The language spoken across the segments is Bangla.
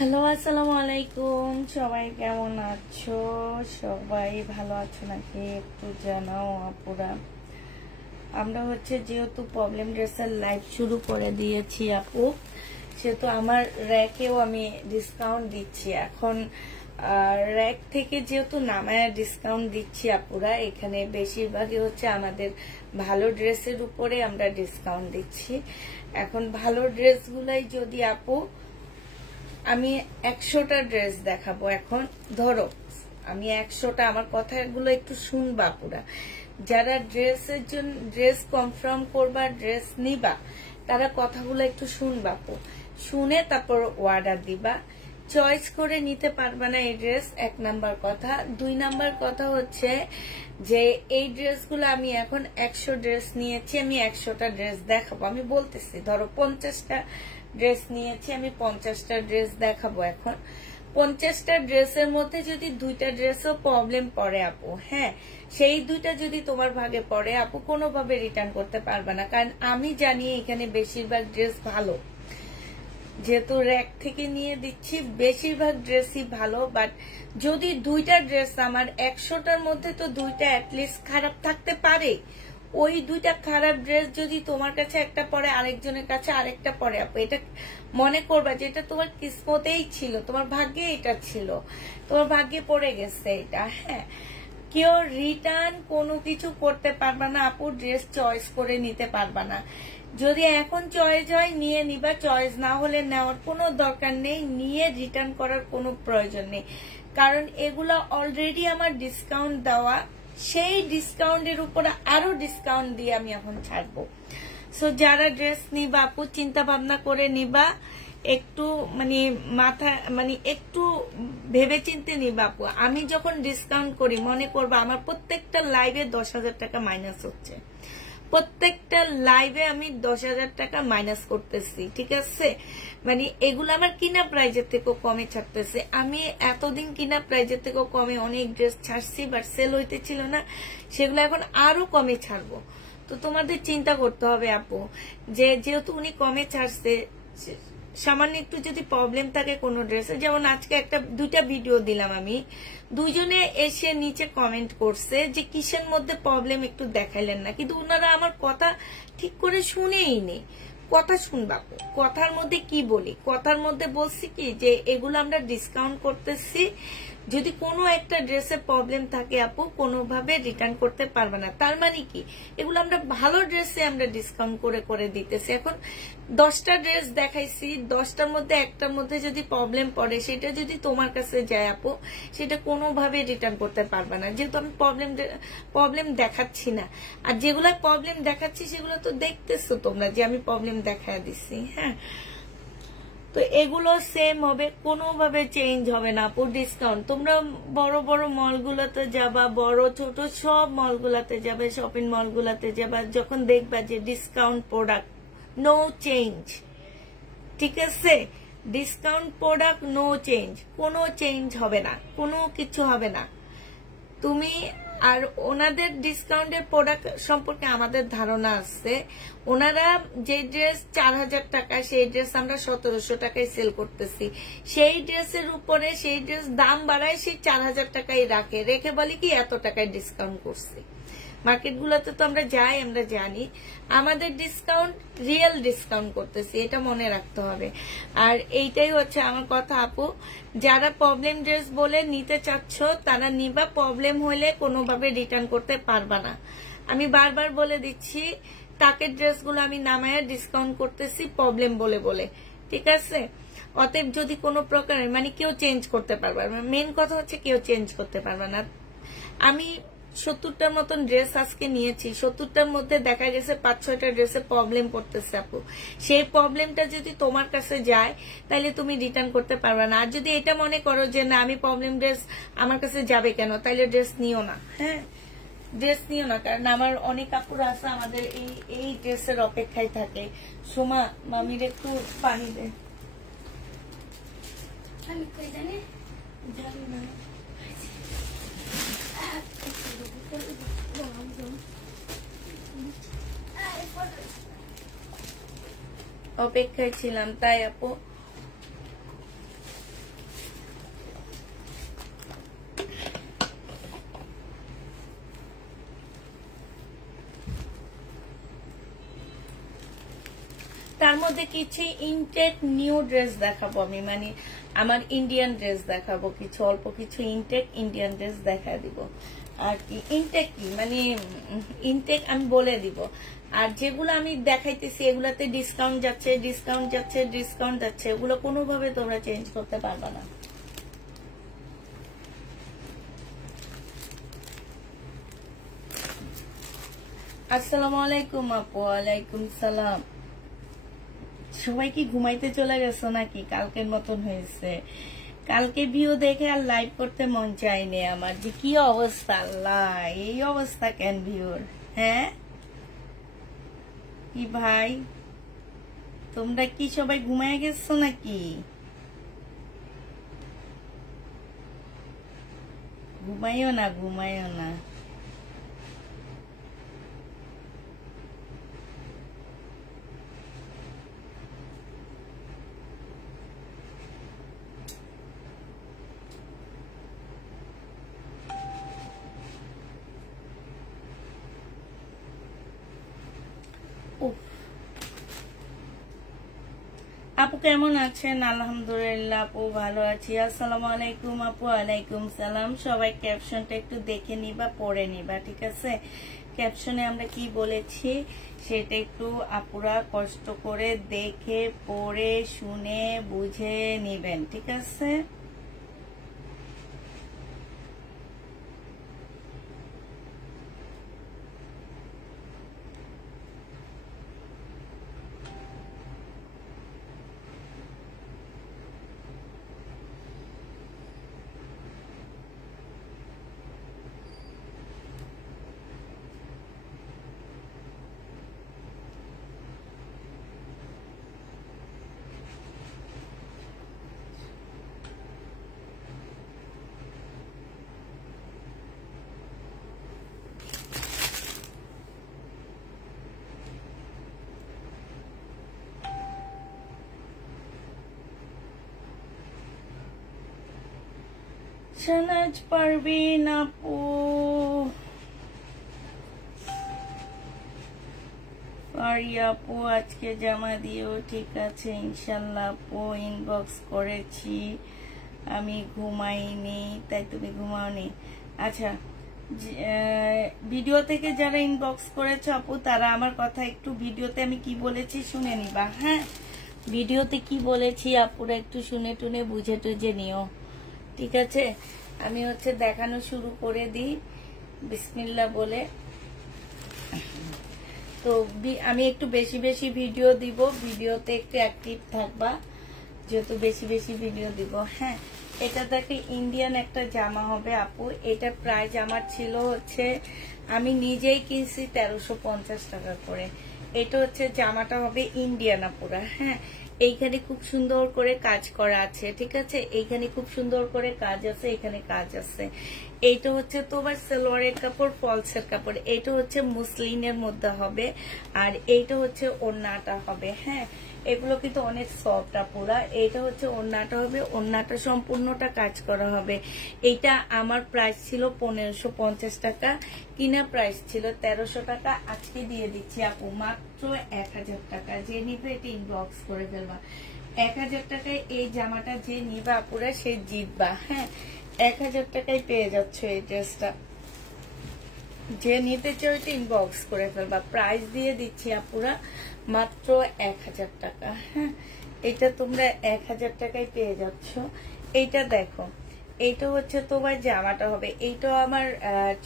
হ্যালো, আসসালামু আলাইকুম। সবাই কেমন আছো? সবাই ভালো আছো নাকি? একটু জানাও আপুরা। আমরা যেহেতু প্রবলেম ড্রেসের লাইভ শুরু করে দিয়েছি আপু, সেহেতু আমার র্যাকেও আমি ডিসকাউন্ট দিচ্ছি এখন। র্যাক থেকে যেহেতু নামায় ডিসকাউন্ট দিচ্ছি আপুরা, এখানে বেশিরভাগই আমাদের ভালো ড্রেসের উপরে আমরা ডিসকাউন্ট দিচ্ছি। এখন ভালো ড্রেসগুলাই যদি আপু আমি 100টা ড্রেস দেখাবো। এখন ধরো আমি 100টা, আমার কথাগুলো একটু শুনবা পুরা। যারা ড্রেসের জন্য ড্রেস কনফার্ম করবা, ড্রেস নিবা, তারা কথাগুলো একটু শুনবা, শুনে তারপর অর্ডার দিবা। চয়েস করে নিতে পারবা না এই ড্রেস, 1 নাম্বার কথা। 2 নাম্বার কথা যে এই ড্রেসগুলো আমি এখন 100 ড্রেস নিয়েছি, আমি 100টা ড্রেস দেখাবো। আমি বলতেছি ধরো 50টা ড্রেস নিয়েছি, আমি 50টা ড্রেস দেখাবো। এখন 50টা ড্রেসের মধ্যে যদি 2টা ড্রেসও প্রবলেম পড়ে আপু, হ্যাঁ, সেই 2টা যদি তোমার ভাগে পড়ে আপু, কোনোভাবে রিটার্ন করতে পারবে না। কারণ আমি জানি এখানে বেশিরভাগ ড্রেস ভালো, যেহেতু র্যাক থেকে নিয়ে দিচ্ছি, বেশিরভাগ ড্রেসই ভালো। বাট যদি 2টা ড্রেস আমার 100টার মধ্যে তো 2টা অ্যাটলিস্ট খারাপ থাকতে পারে। ওই 2টা খারাপ ড্রেস যদি তোমার কাছে একটা পরে, আরেকজনের কাছে আরেকটা পরে আপু, এটা মনে করবা যে এটা তোমার কিসমতেই ছিল, তোমার ভাগ্যে এটা ছিল, তোমার ভাগ্যে পড়ে গেছে এটা। হ্যাঁ, কেউ রিটার্ন কোনো কিছু করতে পারবা না আপু, ড্রেস চয়েস করে নিতে পারবা না। যদি এখন চয়েস হয় নিয়ে নিবা, চয়েস না হলে নেওয়ার কোনো দরকার নেই, নিয়ে রিটার্ন করার কোনো প্রয়োজন নেই। কারণ এগুলা অলরেডি আমার ডিসকাউন্ট দেওয়া, সেই ডিসকাউন্টের উপরে আরো ডিসকাউন্ট দিয়ে আমি এখন ছাড়বো। সো যারা ড্রেস নিবা আপু, চিন্তা ভাবনা করে নিবা, একটু একটু ভেবে চিন্তে নিবা আপু। আমি যখন ডিসকাউন্ট করি, মনে করবা আমার প্রত্যেকটা লাইভে 10,000 টাকা মাইনাস হচ্ছে, প্রত্যেকটা লাইভে আমি 10,000 টাকা মাইনাস করতেছি, ঠিক আছে? এগুলো আমার কিনা প্রাইজের থেকেও কমে ছাড়তেছে। আমি এতদিন কিনা প্রাইজের থেকেও কমে অনেক ড্রেস ছাড়ছি, বাট সেল হইতেছিল না, সেগুলো এখন আরো কমে ছাড়বো। তো তোমাদের চিন্তা করতে হবে আপু, যে যেহেতু উনি কমে ছাড়ছে, সামান্য একটু যদি প্রবলেম থাকে কোনো ড্রেসে, যেমন আজকে 2টা ভিডিও দিলাম আমি, দুইজনে এসে নিচে কমেন্ট করছে যে কিসের মধ্যে প্রবলেম একটু দেখাইলেন না, কিন্তু ওনারা আমার কথা ঠিক করে শুনেই নেই। কথা শুনবা, কথার মধ্যে কি বলি, কথার মধ্যে বলছি কি যে এগুলো আমরা ডিসকাউন্ট করতেছি, যদি কোনো একটা ড্রেসে প্রবলেম থাকে আপু, কোনোভাবে রিটার্ন করতে পারবে না। তার মানে কি, এগুলো আমরা ভালো ড্রেসে আমরা ডিসকাউন্ট করে করে দিতেছি। এখন 10টা ড্রেস দেখাইছি, 10টার মধ্যে একটার মধ্যে যদি প্রবলেম পড়ে, সেটা যদি তোমার কাছে যায় আপু, সেটা কোনোভাবে রিটার্ন করতে পারবে না, যেহেতু আমি প্রবলেম দেখাচ্ছি না। আর যেগুলো প্রবলেম দেখাচ্ছি সেগুলো তো দেখতেছো তোমরা যে আমি প্রবলেম দেখায় দিচ্ছি। হ্যাঁ, তো এগুলো সেম হবে, কোনোভাবে চেঞ্জ হবে না আপু। ডিসকাউন্ট তোমরা বড় বড় মলগুলোতে যাবা, বড় ছোট সব মলগুলোতে যাবে, শপিং মলগুলোতে যাবা, যখন দেখবা যে ডিসকাউন্ট প্রোডাক্ট নো চেঞ্জ, ঠিক আছে? ডিসকাউন্ট প্রোডাক্ট নো চেঞ্জ, কোনো চেঞ্জ হবে না, কোনো কিছু হবে না। তুমি আর ওনাদের ডিসকাউন্টের প্রোডাক্ট সম্পর্কে আমাদের ধারণা আছে, ওনারা যে ড্রেস 4,000 টাকা, সেই ড্রেস আমরা 1,700 টাকায় সেল করতেছি। সেই ড্রেসের উপরে সেই ড্রেস দাম বাড়ায়, সেই 4,000 টাকায় রেখে বলি কি এত টাকায় ডিসকাউন্ট করছি। মার্কেটগুলোতে তো আমরা যাই, আমরা জানি আমাদের ডিসকাউন্ট রিয়েল ডিসকাউন্ট করতেছি, এটা মনে রাখতে হবে। আর এইটাই আমার কথা আপু, যারা প্রবলেম ড্রেস বলে নিতে চাচ্ছ তারা নিবা, প্রবলেম হলে কোনোভাবে রিটার্ন করতে পারবা না। আমি বারবার বলে দিচ্ছি, তাকের ড্রেসগুলো আমি নামায়া ডিসকাউন্ট করতেছি প্রবলেম বলে বলে, ঠিক আছে? অতএব যদি কোনো প্রকার কেউ চেঞ্জ করতে পারবে না, মেন কথা কেউ চেঞ্জ করতে পারবে না। আমি 70টার মতন ড্রেস আজকে নিয়েছি, 70টার মধ্যে দেখা গেছে 5-6টা ড্রেসে প্রবলেম করতেছে আপু। সেই প্রবলেমটা যদি তোমার কাছে যায়, তাহলে তুমি রিটার্ন করতে পারবে না। আর যদি এটা মনে করো যে না, আমি প্রবলেম ড্রেস আমার কাছে যাবে কেন, তাহলে ড্রেস নিও না। হ্যাঁ, ড্রেস নিও না, কারণ আমার অনেক কাপড় আছে আমাদের এই ড্রেসের অপেক্ষায় থাকে। সোমা, মামির একটু পানি দে। আমি কই জানি না, অপেক্ষায় ছিলাম, তাই আপু তার মধ্যে কিছু ইনটেক নিউ ড্রেস দেখাবো আমি, মানে আমার ইন্ডিয়ান ড্রেস দেখাবো, কিছু অল্প কিছু ইনটেক ইন্ডিয়ান ড্রেস দেখা দিব। আর কি ইনটেক কি মানে ইনটেক আমি বলে দিব। আর যেগুলো আমি দেখাইতেছি এগুলাতে ডিসকাউন্ট যাচ্ছে, ডিসকাউন্ট যাচ্ছে, ডিসকাউন্ট যাচ্ছে, এগুলো কোনোভাবে তোমরা চেঞ্জ করতে পারবে না। আসসালামু আলাইকুম আপু। ওয়ালাইকুম সালাম। সবাই কি ঘুমাইতে চলে গেছো নাকি? কালকের মতন হয়েছে। কালকে ভিউ দেখে আর লাইভ করতে মন চায়নি আমার, যে কি অবস্থা, আল্লাহ এই অবস্থা কেন ভিউর? হ্যাঁ কি ভাই, তোমরা কি সবাই ঘুমায় গেছো নাকি? ঘুমাইও না, ঘুমাইও না। আপু কেমন আছেন? আলহামদুলিল্লাহ আপু ভালো আছি। আসসালামু আলাইকুম আপু। ওয়ালাইকুম সালাম। সবাই ক্যাপশনটা একটু দেখে নিবা, পড়ে নিবা, ঠিক আছে? ক্যাপশনে আমরা কি বলেছি সেটা একটু আপুরা কষ্ট করে দেখে পড়ে শুনে বুঝে নিবেন, ঠিক আছে? শাহনাজ পারভিন আপু, পারিয়া আপু আজকে জামা দিও, ঠিক আছে ইনশাল্লাহ আপু। ইনবক্স করেছি, আমি ঘুমাইনি, তাই তুমি ঘুমাওনি? আচ্ছা, ভিডিও থেকে যারা ইনবক্স করেছো আপু তারা আমার কথা একটু ভিডিওতে আমি কি বলেছি শুনে নিবা। হ্যাঁ, ভিডিওতে কি বলেছি আপুরা একটু শুনে টুনে বুঝে টুঝে নিও, ঠিক আছে? আমি হচ্ছে দেখানো শুরু করে দিই বিসমিল্লাহ বলে। তো আমি একটু বেশি বেশি ভিডিও দিব, ভিডিওতে একটু অ্যাক্টিভ থাকবা যেহেতু বেশি বেশি ভিডিও দিব। হ্যাঁ, এটা তো একটা ইন্ডিয়ান একটা জামা হবে আপু। এটা প্রাইস আমার ছিল হচ্ছে, আমি নিজেই কিনছি 1350 টাকা করে। এটা হচ্ছে জামাটা হবে ইন্ডিয়ান আপুরা। হ্যাঁ, এইখানে খুব সুন্দর করে কাজ করা আছে, ঠিক আছে? এইখানে খুব সুন্দর করে কাজ আছে, এখানে কাজ আছে। এইটা হচ্ছে তোমার সালোয়ারের কাপড়, ফলসের কাপড়। এইটা হচ্ছে মুসলিনের মধ্যে হবে, আর এইটা হচ্ছে ওড়নাটা হবে। হ্যাঁ, এগুলো কিন্তু অনেক সফট আপুরা। এইটা হচ্ছে ওড়নাটা হবে, ওড়নাটা সম্পূর্ণটা কাজ করা হবে। এইটা আমার প্রাইস ছিল 1550 টাকা, কিনা প্রাইস ছিল 1300 টাকা। আজকে দিয়ে দিচ্ছি আপু মাত্র 1000 টাকা। যে নিবে এটা ইনবক্স করে ফেলবা। 1000 টাকায় এই জামাটা যে নিবা আপুরা সে জিতবা। হ্যাঁ, 1000 টাকায় পেয়ে যাচ্ছ এই ড্রেসটা। যে নিতে চাও এটা ইনবক্স করে ফেলবা। প্রাইস দিয়ে দিচ্ছি আপুরা মাত্র 1000 টাকা। হ্যাঁ, এটা তোমরা 1000 টাকায় পেয়ে যাচ্ছ। এইটা দেখো, এইটা হচ্ছে তোমার জামাটা হবে। এইটাও আমার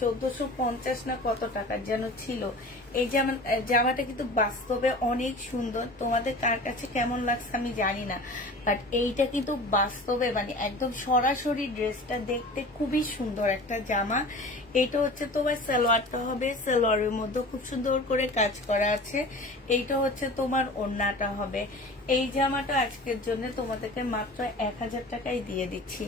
1450 না কত টাকার যেন ছিল। এই জামাটা কিন্তু বাস্তবে অনেক সুন্দর। তোমাদের কার কাছে কেমন লাগছে আমি জানি না, বাট এইটা কিন্তু বাস্তবে মানে একদম সরাসরি ড্রেসটা দেখতে খুবই সুন্দর একটা জামা। এইটা হচ্ছে তোমার সালোয়ারটা হবে, সালোয়ারের মধ্যে খুব সুন্দর করে কাজ করা আছে। এইটা হচ্ছে তোমার ওড়নাটা হবে। এই জামাটা আজকের জন্য তোমাদেরকে মাত্র 1000 টাকায় দিয়ে দিচ্ছি।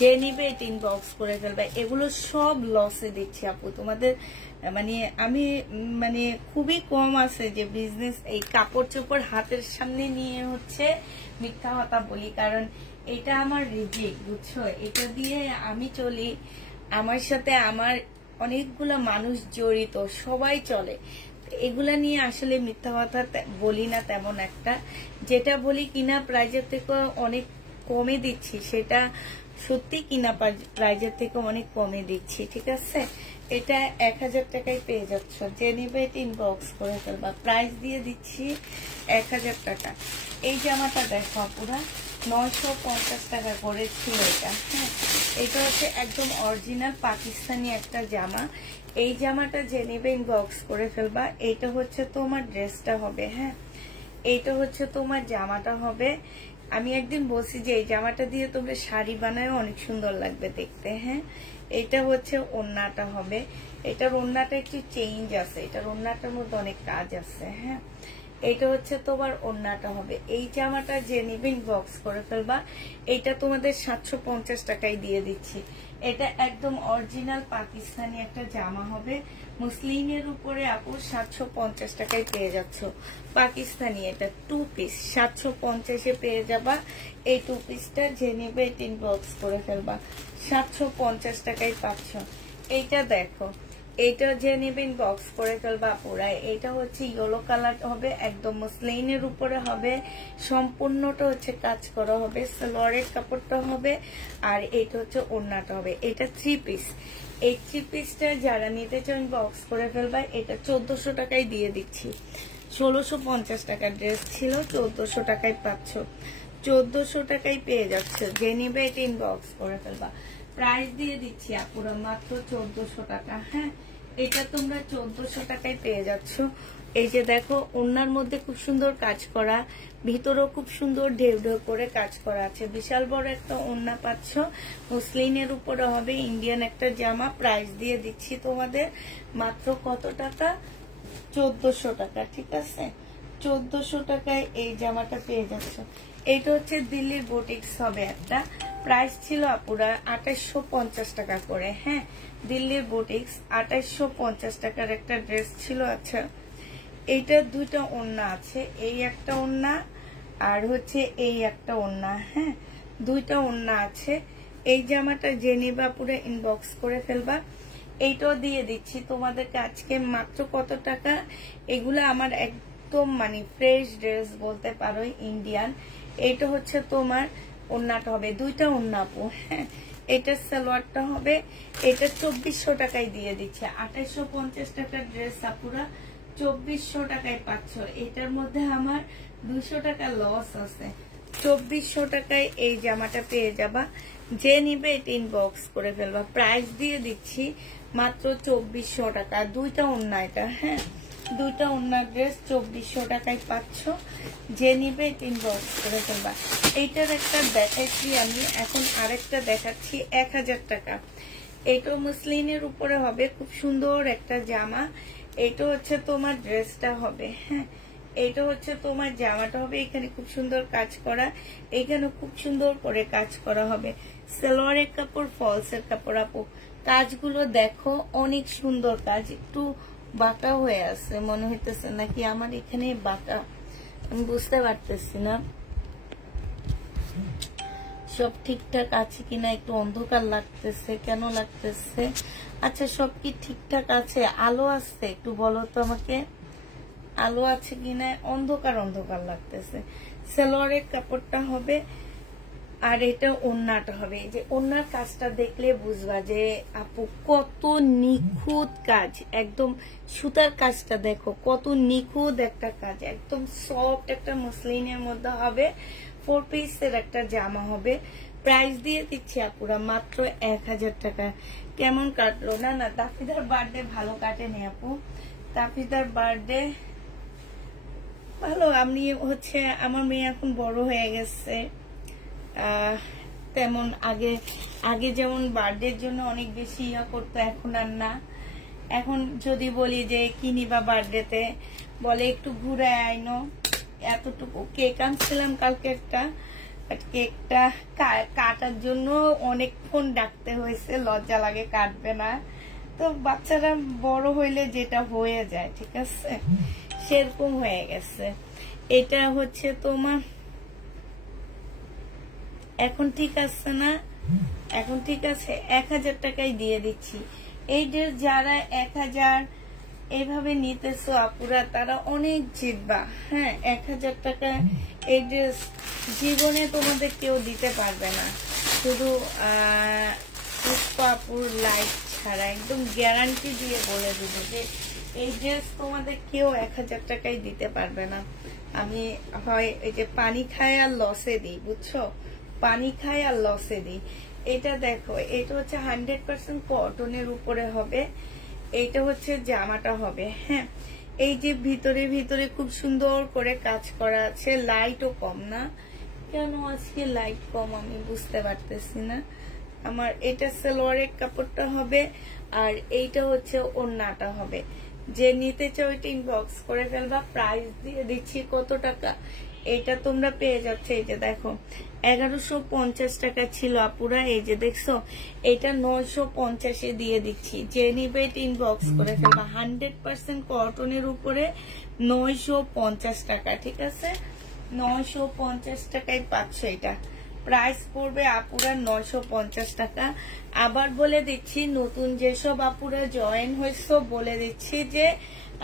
যে নিবে এটা ইনবক্স করে ফেলবে। এগুলো সব লসে দিচ্ছি আপু তোমাদের, মানে আমি মানে খুবই কম আছে যে বিজনেস এই কাপড় চোপড় হাতের সামনে নিয়ে হচ্ছে মিথ্যা কথা বলি, কারণ এটা আমার রিজিক, বুঝছো? এটা দিয়ে আমি চলি, আমার সাথে আমার অনেকগুলো মানুষ জড়িত, সবাই চলে। এগুলা নিয়ে আসলে মিথ্যা কথা বলি না তেমন একটা, যেটা বলি কিনা প্রাইজের থেকে অনেক কমে দিচ্ছি, সেটা সত্যি কিনা প্রাইজের থেকে অনেক কমে দিচ্ছি, ঠিক আছে। এটা 1000 টাকায় পেয়ে যাচ্ছ, যে নিবে এটা ইনবক্স করে ফেলবা। প্রাইস দিয়ে দিচ্ছি 1000 টাকা। এই জামাটা দেখো পুরা 950 টাকা করে ছিল এটা, হ্যাঁ। এটা হচ্ছে একদম অরিজিনাল পাকিস্তানি একটা জামা। এই জামাটা যে নিবে ইনবক্স করে ফেলবা। এইটা হচ্ছে তোমার ড্রেসটা হবে, হ্যাঁ। এইটা হচ্ছে তোমার জামাটা হবে। আমি একদিন বলছি যে এই জামাটা দিয়ে তোমরা শাড়ি বানায় অনেক সুন্দর লাগবে দেখতে, হ্যাঁ। এটা হচ্ছে ওড়নাটা হবে। এটার ওড়নাটা একটু চেঞ্জ আছে, এটার ওড়নাটার মধ্যে অনেক কাজ আছে, হ্যাঁ। এইটা হচ্ছে তোমার ওড়নাটা হবে। এই জামাটা যে নিবে ইনবক্স করে ফেলবা। এইটা তোমাদের 750 টাকায় দিয়ে দিচ্ছি। এটা একদম অরিজিনাল পাকিস্তানি একটা জামা হবে, মুসলিমের উপরে আপু 750 টাকায় পেয়ে যাচ্ছ। পাকিস্তানি এটা 2 পিস 750-এ পেয়ে যাবা। এই 2 পিসটা যে নিবে ইনবক্স করে ফেলবা, 750 টাকায় পাচ্ছ। এইটা দেখো, এইটা যে নিবে ইনবক্স করে ফেলবা পুরা। এটা হচ্ছে ইয়েলো কালার হবে, একদম মসলিনের উপরে হবে, সম্পূর্ণটা হচ্ছে কাজ করা হবে, সালোয়ারের কাপড়টা হবে, আর এইটা হচ্ছে ওড়নাটা হবে। এটা 3 পিস। এই 3 পিসটা যারা নিতে চান ইনবক্স করে ফেলবা। এটা 1400 টাকায় দিয়ে দিচ্ছি। 1650 টাকার ড্রেস ছিল, 1400 টাকায় পাচ্ছ। 1400 টাকায় পেয়ে যাচ্ছে, যে নিবে এটা ইনবক্স করে ফেলবা। প্রাইস দিয়ে দিচ্ছি আপুরা মাত্র 1400 টাকা, হ্যাঁ। এটা তোমরা 1400 টাকায় পেয়ে যাচ্ছ। এই যে দেখো, ওড়নার মধ্যে খুব সুন্দর কাজ করা, ভিতরেও খুব সুন্দর ঢেউ ঢেউ করে কাজ করা আছে। বিশাল বড় একটা ওড়না পাচ্ছ, মুসলিনের উপরে হবে, ইন্ডিয়ান একটা জামা। প্রাইস দিয়ে দিচ্ছি তোমাদের মাত্র কত টাকা? 1400 টাকা, ঠিক আছে। 1400 টাকায় এই জামাটা পেয়ে যাচ্ছ। এইটা হচ্ছে দিল্লির বুটিক্স হবে একটা। প্রাইস ছিল আপুরা 2850 টাকা করে, হ্যাঁ। দিল্লির বুটিক্স 2850 টাকার একটা ড্রেস ছিল। আচ্ছা, এইটা 2টা ওড়না আছে, এই একটা ওড়না আর হচ্ছে এই একটা ওড়না, হ্যাঁ। 2টা ওড়না আছে। এই জামাটা যে নিবা পুরো ইনবক্স করে ফেলবা। এইটাও দিয়ে দিচ্ছি তোমাদেরকে আজকে মাত্র কত টাকা? এগুলো আমার একদম মানে ফ্রেশ ড্রেস বলতে পারো, ইন্ডিয়ান। এইটা হচ্ছে তোমার ওড়নাটা হবে, 2টা ওড়না আপু, হ্যাঁ। এটার সালোয়ারটা হবে। এটা 2400 টাকায় দিয়ে দিচ্ছে। 2850 টাকার ড্রেস আপুরা 2400 টাকায় পাচ্ছ। এটার মধ্যে আমার 200 টাকা লস আছে। 2400 টাকায় এই জামাটা পেয়ে যাবা। যে নিবে এটা ইনবক্স করে ফেলবা। প্রাইস দিয়ে দিচ্ছি মাত্র 2400 টাকা। 2টা ওড়না এটা, হ্যাঁ। 2টা ওড়না ড্রেস 2400 টাকায় পাচ্ছ। যে নিবে এটা ইনবক্স করে ফেলবা। এইটার একটা দেখাচ্ছি আমি, এখন আরেকটা দেখাচ্ছি 1000 টাকা। এটা মুসলিনের উপরে হবে, খুব সুন্দর একটা জামা। এটা হচ্ছে তোমার ড্রেসটা হবে, হ্যাঁ। এটা হচ্ছে তোমার জামাটা হবে। এখানে খুব সুন্দর কাজ করা, এখানে খুব সুন্দর করে কাজ করা হবে। সালোয়ারের কাপড়, ফলসের কাপড় আপু। কাজগুলো দেখো, অনেক সুন্দর কাজ। একটু বাঁকা হয়ে আছে মনে হইতেছে, নাকি আমার এখানে বাঁকা, আমি বুঝতে পারতেছি না। সব ঠিকঠাক আছে কিনা, একটু অন্ধকার লাগতেছে, কেন লাগতেছে? আচ্ছা, সব কি ঠিকঠাক আছে? আলো আছে? একটু বলো তো আমাকে, আলো আছে কিনা? অন্ধকার অন্ধকার লাগতেছে। সালোয়ারের কাপড়টা হবে, আর এটা ওড়নাটা হবে। এই যে ওড়নার কাজটা দেখলে বুঝবা যে আপু কত নিখুঁত কাজ। একদম সুতার কাজটা দেখো, কত নিখুঁত একটা কাজ। একদম সফট একটা মসলিনের মধ্যে হবে। 4 পিসের একটা জামা হবে। প্রাইস দিয়ে দিচ্ছি আপুরা মাত্র 1000 টাকা। কেমন কাটলো? না না, তাফিদার বার্থডে ভালো কাটেনি আপু। তাফিদার বার্থডে ভালো। আমি হচ্ছে, আমার মেয়ে এখন বড় হয়ে গেছে, তেমন আগে যেমন বার্থডের জন্য অনেক বেশি ইয়া করতো, এখন আর না। এখন যদি বলি যে কি নিবা বার্থডেতে, বলে একটু ঘুরে আইনো। এতটুকু কেক আনছিলাম কালকে একটা, কেকটা কাটার জন্য অনেকক্ষণ ডাকতে হয়েছে, লজ্জা লাগে, কাটবে না। তো বাচ্চারা বড় হইলে যেটা হয়ে যায়, ঠিক আছে, সেরকম হয়ে গেছে। এটা হচ্ছে তোমার এখন ঠিক আছে না? এখন ঠিক আছে। 1000 টাকায় দিয়ে দিচ্ছি। এই ড্রেস যারা এইভাবে নিতেছো আপুরা, তারা অনেক জিতবা। হ্যাঁ, 1000 টাকা এই ড্রেস জীবনে তোমাদের কেউ দিতে পারবে না, শুধু আপুর লাইফ ছাড়া। একদম গ্যারান্টি দিয়ে বলে দিব যে এই ড্রেস তোমাদের কেউ 1000 টাকায় দিতে পারবে না। আমি হয় এই যে পানি খায় আর লসে দিই, বুঝছো, পানি খায় আর লসে দিই। এটা দেখো, এটা হচ্ছে 100% কটনের উপরে হবে। এইটা হচ্ছে জামাটা হবে। হ্যাঁ, এই যে ভিতরে ভিতরে খুব সুন্দর করে কাজ করা আছে। লাইটও কম না, কেন আজকে লাইট কম আমি বুঝতে পারতেছি না। আমার এটা সালোয়ারের কাপড়টা হবে, আর এইটা হচ্ছে ওড়নাটা হবে। যে নিতে চাও এটা ইনবক্স করে ফেলবা। প্রাইস দিয়ে দিচ্ছি কত টাকা, এটা তোমরা পেয়ে যাচ্ছে। এই যে দেখো 1150 টাকা ছিল আপুরা, এই যে দেখছো এটা 950-এ দিয়ে দিচ্ছি। যে নিবে এটা ইনবক্স করে ফেলবা। 100% কটনের উপরে 950 টাকা, ঠিক আছে? 950 টাকায় পাচ্ছ। এটা প্রাইস পড়বে আপুরা 950 টাকা। আবার বলে দিচ্ছি, নতুন যেসব আপুরা জয়েন হয়েছে বলে দিচ্ছি যে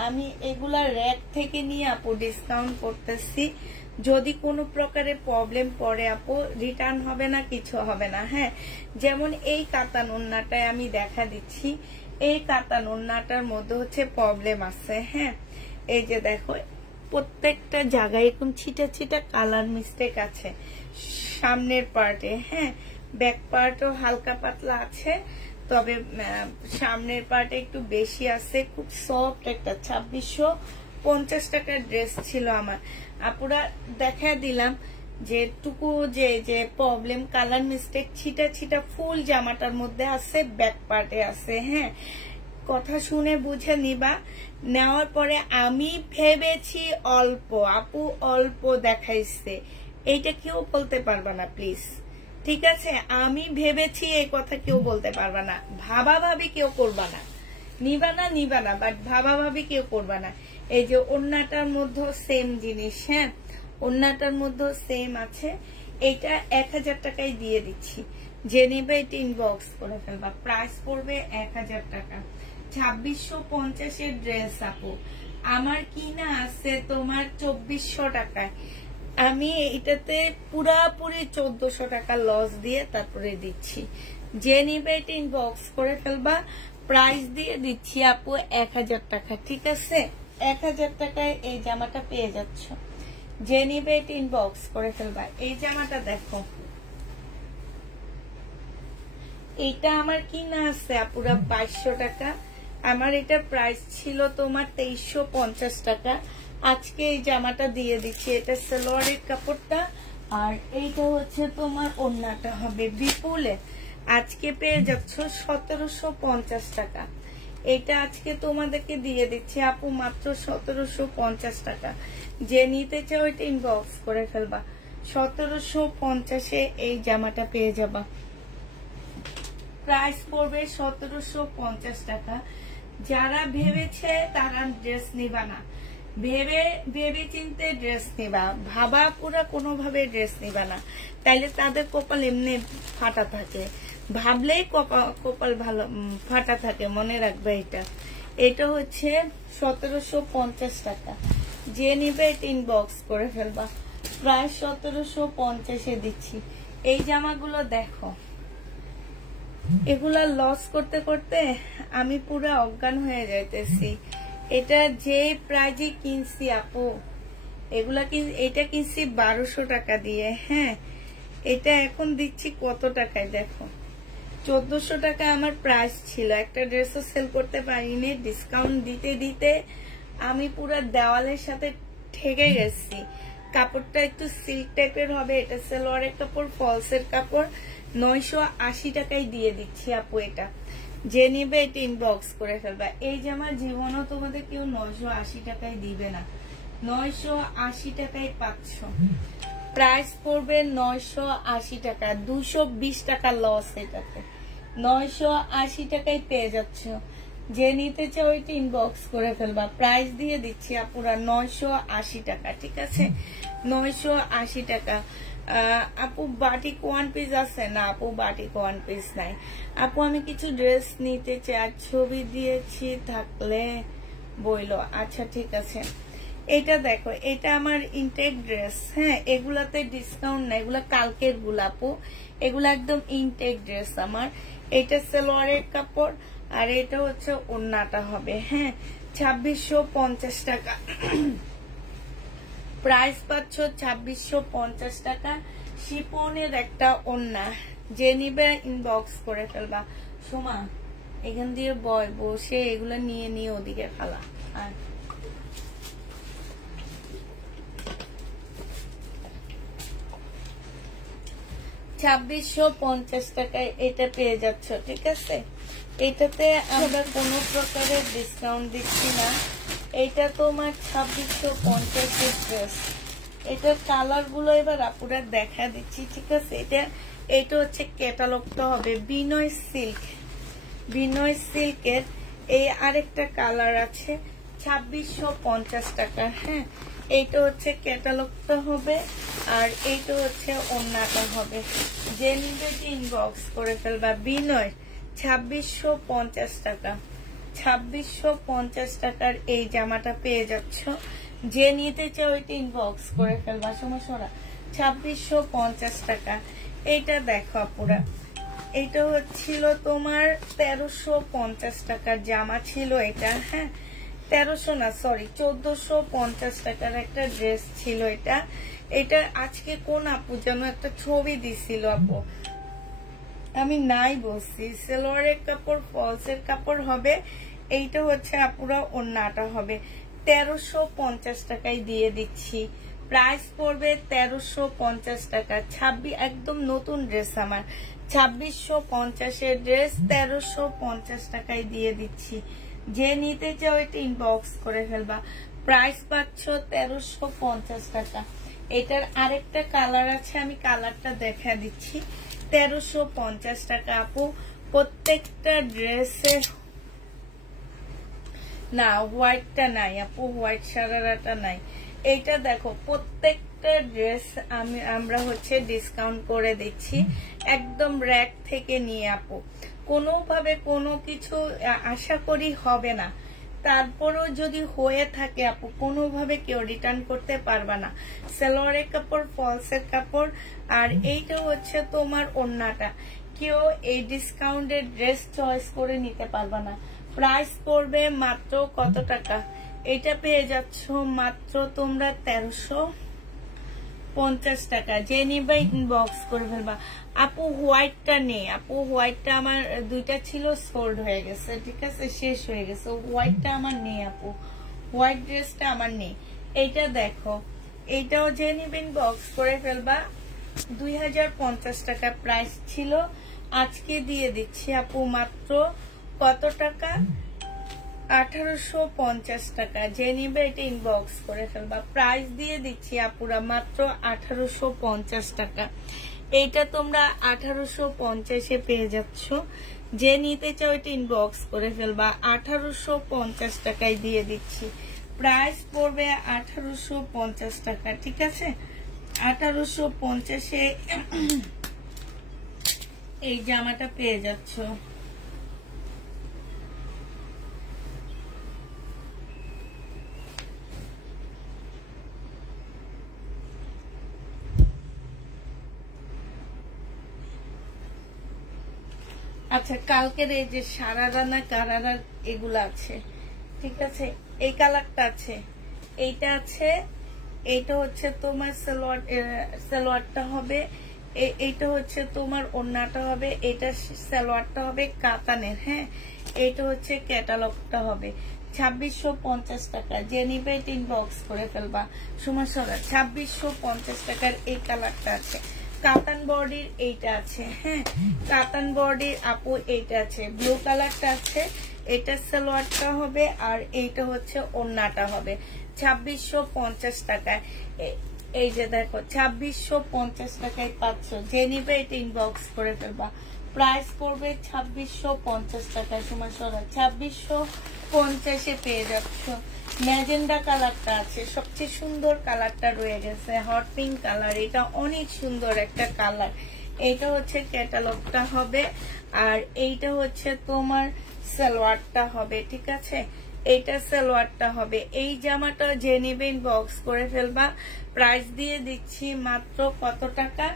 আমি এগুলা র্যাক থেকে নিয়ে আপু ডিসকাউন্ট করতেছি। যদি কোনো প্রকারের প্রবলেম পড়ে আপু, রিটার্ন হবে না, কিছু হবে না। হ্যাঁ, যেমন এই কাতান ওড়নাটায় আমি দেখা দিচ্ছি, এই কাতান ওড়নাটার মধ্যে হচ্ছে প্রবলেম আছে। হ্যাঁ, এই যে দেখো প্রত্যেকটা জায়গায় এরকম ছিটা ছিটা কালার মিস্টেক আছে সামনের পার্টে। হ্যাঁ, ব্যাক পার্টও হালকা পাতলা আছে, তবে সামনের পার্টে একটু বেশি আছে। খুব সফট একটা 2650 টাকার ড্রেস ছিল আমার। আপুরা দেখা দিলাম যে টুকু যে প্রবলেম কালার মিস্টেক ছিটা ছিটা ফুল জামাটার মধ্যে আছে, ব্যাক পার্টে আছে। হ্যাঁ, কথা শুনে বুঝে নিবা। নেওয়ার পরে আমি ভেবেছি অল্প, আপু অল্প দেখাইছে, এইটা কেউ বলতে পারবা না প্লিজ, ঠিক আছে? আমি ভেবেছি এই কথা কেউ বলতে পারবা না। ভাবা ভাবি কেউ করবা না, নিবা না, বাট ভাবা ভাবি কেউ করবা না। এই যে ওড়নাটার মধ্যে সেম জিনিস। হ্যাঁ, ওড়নাটার মধ্যে সেম আছে। এইটা 1000 টাকায় দিয়ে দিচ্ছি। যে নেবে এটা ইনবক্স করে ফেলবা। প্রাইস পড়বে 1000 টাকা। 2650-এর ড্রেস আপু আমার কিনা আছে তোমার 2400 টাকায়। আমি এটাতে পুরাপুরি 1400 টাকা লস দিয়ে তারপরে দিচ্ছি। যে নিবে এটা ইনবক্স করে ফেলবা। প্রাইস দিয়ে দিচ্ছি আপু 1000 টাকা, ঠিক আছে? 1000 টাকায় এই জামাটা পেয়ে যাচ্ছ। যে নিবে এটা ইনবক্স করে ফেলবা। এই জামাটা দেখো, এটা আমার কিনা আছে আপুরা 2200 টাকা। আমার এটা প্রাইস ছিল তোমার 2350 টাকা। আজকে এই জামাটা দিয়ে দিচ্ছি। এটা সালোয়ারের কাপড়টা, আর এইটা হচ্ছে তোমার ওড়নাটা হবে বিপুলে। আজকে পেয়ে যাচ্ছ 1750 টাকা। এটা আজকে তোমাদেরকে দিয়ে দিচ্ছি আপু মাত্র 1750 টাকা। যে নিতে চাও এটা ইনবক্স করে ফেলবা। 1750-এ এই জামাটা পেয়ে যাবা। প্রাইস পড়বে 1750 টাকা। যারা ভেবেছে তারা ড্রেস নিবা না, ভেবে চিনতে ড্রেস নিবা। ভাবা পুরা কোনোভাবে ড্রেস নিবা না, তাইলে তাদের কপাল এমনি ফাটা থাকে। ভাবলেই কপাল ভালো ফাটা থাকে, মনে রাখবে এটা। এটা হচ্ছে 1750 টাকা। যে নিবে এটা ইনবক্স করে ফেলবা। প্রায় 1750-এ দিচ্ছি। এই জামাগুলো দেখো, এগুলা লস করতে করতে আমি পুরো অজ্ঞান হয়ে যাইতেছি। এটা যে প্রাইজে কিনছি আপু, এটা কিনছি 1200 টাকা দিয়ে। হ্যাঁ, এটা এখন দিচ্ছি কত টাকায় দেখো, 1400 টাকা আমার প্রাইস ছিল। একটা ড্রেসও সেল করতে পারিনি। ডিসকাউন্ট দিতে দিতে আমি পুরো দেওয়ালের সাথে ঠেকে গেছি। কাপড়টা একটু সিল্ক টাইপের হবে। এটা সালোয়ারের কাপড়, ফলসের কাপড়। 980 টাকায় দিয়ে দিচ্ছি আপু এটা। যে নিবে এটা ইনবক্স করে ফেলবা। এই জামা জীবনও তোমাদের কেউ 980 টাকায় দিবে না। 980 টাকায় পাচ্ছ। প্রাইস পড়বে 980 টাকা। 220 টাকা লস এটাতে। 980 টাকায় পেয়ে যাচ্ছ। যে নিতে চাও ওইটা ইনবক্স করে ফেলবা। প্রাইস দিয়ে দিচ্ছি আপুরা 980 টাকা, ঠিক আছে? 980 টাকা। আপু বাটিক ওয়ান পিস আছে না? আপু বাটিক ওয়ান পিস নাই। আপু আমি কিছু ড্রেস নিতে চাই, ছবি দিয়েছি, থাকলে বইলো। আচ্ছা ঠিক আছে, এটা দেখো, এটা আমার ইনটেক ড্রেস। হ্যাঁ, এগুলাতে ডিসকাউন্ট না, এগুলা কালকের গুলাপু, এগুলা একদম ইনটেক ড্রেস আমার। এটা সালোয়ারের কাপড় আর এটা হচ্ছে ওড়নাটা হবে। হ্যাঁ, 2650 টাকা প্রাইস পাচ্ছ, 2650 টাকা। শিপনের একটা ওড়না, যে নিবে ইনবক্স করে ফেলবা। সোমা এখান দিয়ে বসে এগুলো নিয়ে নিয়ে ওদিকে ফেলা। আর 2650 টাকায় এটা পেয়ে যাচ্ছ, ঠিক আছে। এটাতে আমরা কোনো প্রকারের ডিসকাউন্ট দিচ্ছি না। এটা তোমার 2650 ড্রেস। এটার কালার গুলো এবার আপুরা দেখা দিচ্ছি, ঠিক আছে। এটা হচ্ছে ক্যাটালগটা হবে বিনয় সিল্ক, বিনয় সিল্কের এই আরেকটা কালার আছে 2650 টাকা। হ্যাঁ, এইটা হচ্ছে ক্যাটালগটা হবে আর এইটা হচ্ছে ওড়নাটা হবে। যে নিবে ইনবক্স করে ফেলবা। বিনয় 2650 টাকা, 2650 টাকার এই জামাটা পেয়ে যাচ্ছ। যে নিতে চাও ওইটা ইনবক্স করে ফেলবা। সমস্যা 2650 টাকা। এইটা দেখো আপুরা, এটা হচ্ছিল তোমার 1350 টাকার জামা ছিল এটা। হ্যাঁ, 1300 না, সরি 1450 টাকার একটা ড্রেস ছিল এটা। এটা আজকে কোন আপু যেন একটা ছবি দিছিল আপু, আমি নাই বলছি। সালোয়ারের কাপড় ফলসের কাপড় হবে। এইটা হচ্ছে আপুরা ওড়নাটা হবে। 1350 টাকায় দিয়ে দিচ্ছি। প্রাইস পড়বে 1350 টাকা। 26 একদম নতুন ড্রেস আমার, 2650 ড্রেস 1350 টাকায় দিয়ে দিচ্ছি। যে নিতে চাও এটা ইনবক্স করে ফেলবা। প্রাইস পাচ্ছ 1350 টাকা। এটার আরেকটা কালার আছে, আমি কালারটা দেখা দিচ্ছি। 1350 টাকা আপু। প্রত্যেকটা ড্রেসে না, হোয়াইটটা নাই আপু, হোয়াইট সারারাটা নাই। এইটা দেখো, প্রত্যেকটা ড্রেস আমরা হচ্ছে ডিসকাউন্ট করে দিচ্ছি একদম র‍্যাক থেকে নিয়ে আপু। কোনোভাবে কোনো কিছু আশা করি হবে না, তারপরও যদি হয়ে থাকে আপু কোনোভাবে কেউ রিটার্ন করতে পারবা না। সালোয়ারের কাপড় ফলসের কাপড় আর এইটা হচ্ছে তোমার ওড়নাটা। কেউ এই ডিসকাউন্টের ড্রেস চয়েস করে নিতে পারবা না। প্রাইস পড়বে মাত্র কত টাকা? এটা পেয়ে যাচ্ছ মাত্র তোমরা 1350 টাকা। যে নিবে ইনবক্স করে ফেলবা। আপু হোয়াইটটা নেই আপু, হোয়াইটটা আমার দুইটা ছিল, সোল্ড হয়ে গেছে, ঠিক আছে, শেষ হয়ে গেছে। হোয়াইটটা আমার নেই আপু, হোয়াইট ড্রেসটা আমার নেই। এইটা দেখো, এইটাও যে নিবে ইনবক্স করে ফেলবা। 2050 টাকা প্রাইস ছিল, আজকে দিয়ে দিচ্ছি আপু মাত্র কত টাকা? 1850 টাকা। যে নিবে এটা ইনবক্স করে ফেলবা। প্রাইস দিয়ে দিচ্ছি আপুরা মাত্র 1850 টাকা। এইটা তোমরা 1850 পেয়ে যাচ্ছ। যে নিতে চাও এটা ইনবক্স করে ফেলবা। 1850 টাকায় দিয়ে দিচ্ছি। প্রাইস পড়বে 1850 টাকা, ঠিক আছে। 1850 এই জামাটা পেয়ে যাচ্ছ। আচ্ছা, কালকের এই যে সারারানা কারারা এগুলা আছে, ঠিক আছে। এই কালারটা আছে, এইটা আছে, এইটা হচ্ছে তোমার সালোয়ারটা হবে, এইটা হচ্ছে তোমার ওড়নাটা হবে, এটা সালোয়ারটা হবে কাতানের। হ্যাঁ, এইটা হচ্ছে ক্যাটালগটা হবে। 2650 টাকা। যে নিবে এটা ইনবক্স করে ফেলবা। সমস্যা 2650 টাকার এই কালারটা আছে। কাতান বডির এইটা আছে। হ্যাঁ, কাতান বডির আপু এইটা আছে, ব্লু কালারটা আছে। এটা সালোয়ারটা হবে আর এইটা হচ্ছে ওড়নাটা হবে। 2650 টাকায়। এই যে দেখো, 2650 টাকায় পাচ্ছ। যে নিবে এটা ইনবক্স করে ফেলবা। প্রাইস পড়বে 2650 টাকায়। সমস্যা 2650 পেয়ে যাচ্ছ। ম্যাজেন্ডা কালারটা আছে, সবচেয়ে সুন্দর কালারটা রয়ে গেছে, হট পিঙ্ক কালার। এটা অনেক সুন্দর একটা কালার। এইটা হচ্ছে ক্যাটালগটা হবে আর এইটা হচ্ছে তোমার সালোয়ারটা হবে, ঠিক আছে। এইটা সালোয়ারটা হবে। এই জামাটা যে নেবে ইনবক্স করে ফেলবা। প্রাইস দিয়ে দিচ্ছি মাত্র কত টাকা?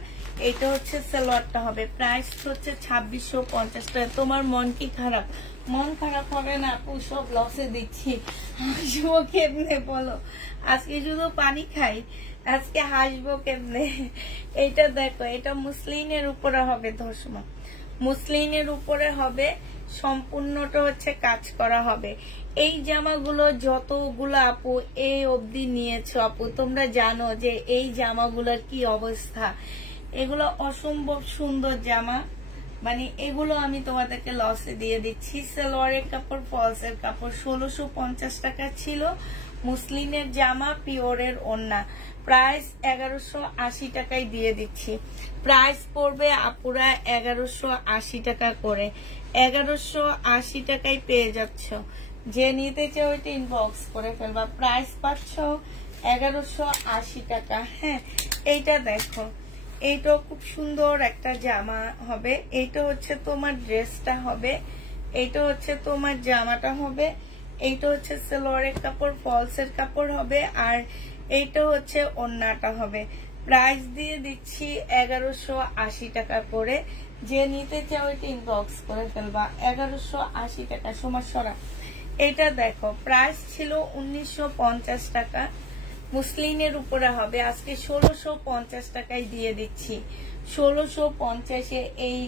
এটা হচ্ছে সালোয়ারটা হবে, প্রাইস হচ্ছে 2650 টাকা। তোমার মন কি খারাপ? মন খারাপ হবে না আপু, সব লসে দিচ্ছি। হাসবো কেমনে বলো? আজকে শুধু পানি খাই, আজকে হাসবো কেমনে? এইটা দেখো, এটা মুসলিনের উপরে হবে ধসমা, মুসলিনের উপরে হবে, সম্পূর্ণটা হচ্ছে কাজ করা হবে। এই জামাগুলো যতগুলো আপু এই অবধি নিয়েছো আপু, তোমরা জানো যে এই জামাগুলোর কি অবস্থা। এগুলো অসম্ভব সুন্দর জামা, মানে এগুলো আমি তোমাদেরকে লসে দিয়ে দিচ্ছি। সালোয়ারের কাপড়, ফলসের কাপড় 1650 টাকা ছিল। মুসলিনের জামা, পিওরের ওড়না, প্রাইস 1180 টাকায় দিয়ে দিচ্ছি। প্রাইস পড়বে আপুরা 1180 টাকা করে, 1180 টাকায় পেয়ে যাচ্ছ। যে নিতে চাও ওইটা ইনবক্স করে ফেলবা। প্রাইস পাচ্ছ 1180 টাকা। হ্যাঁ, এইটা দেখো, এইটাও খুব সুন্দর একটা জামা হবে। এইটা হচ্ছে তোমার ড্রেসটা হবে, এইটা হচ্ছে তোমার জামাটা হবে, এইটা হচ্ছে সালোয়ারের কাপড়, ফলসের কাপড় হবে, আর এইটা হচ্ছে ওড়নাটা হবে। প্রাইস দিয়ে দিচ্ছি 1180 টাকা করে। যে নিতে চাও এটা ইনবক্স করে ফেলবা। 1180 টাকা সমস্যা। এটা দেখো, প্রাইস ছিল 1950 টাকা, মুসলিনের উপরে হবে, আজকে 1650 টাকায় দিয়ে দিচ্ছি। 1650-এ এই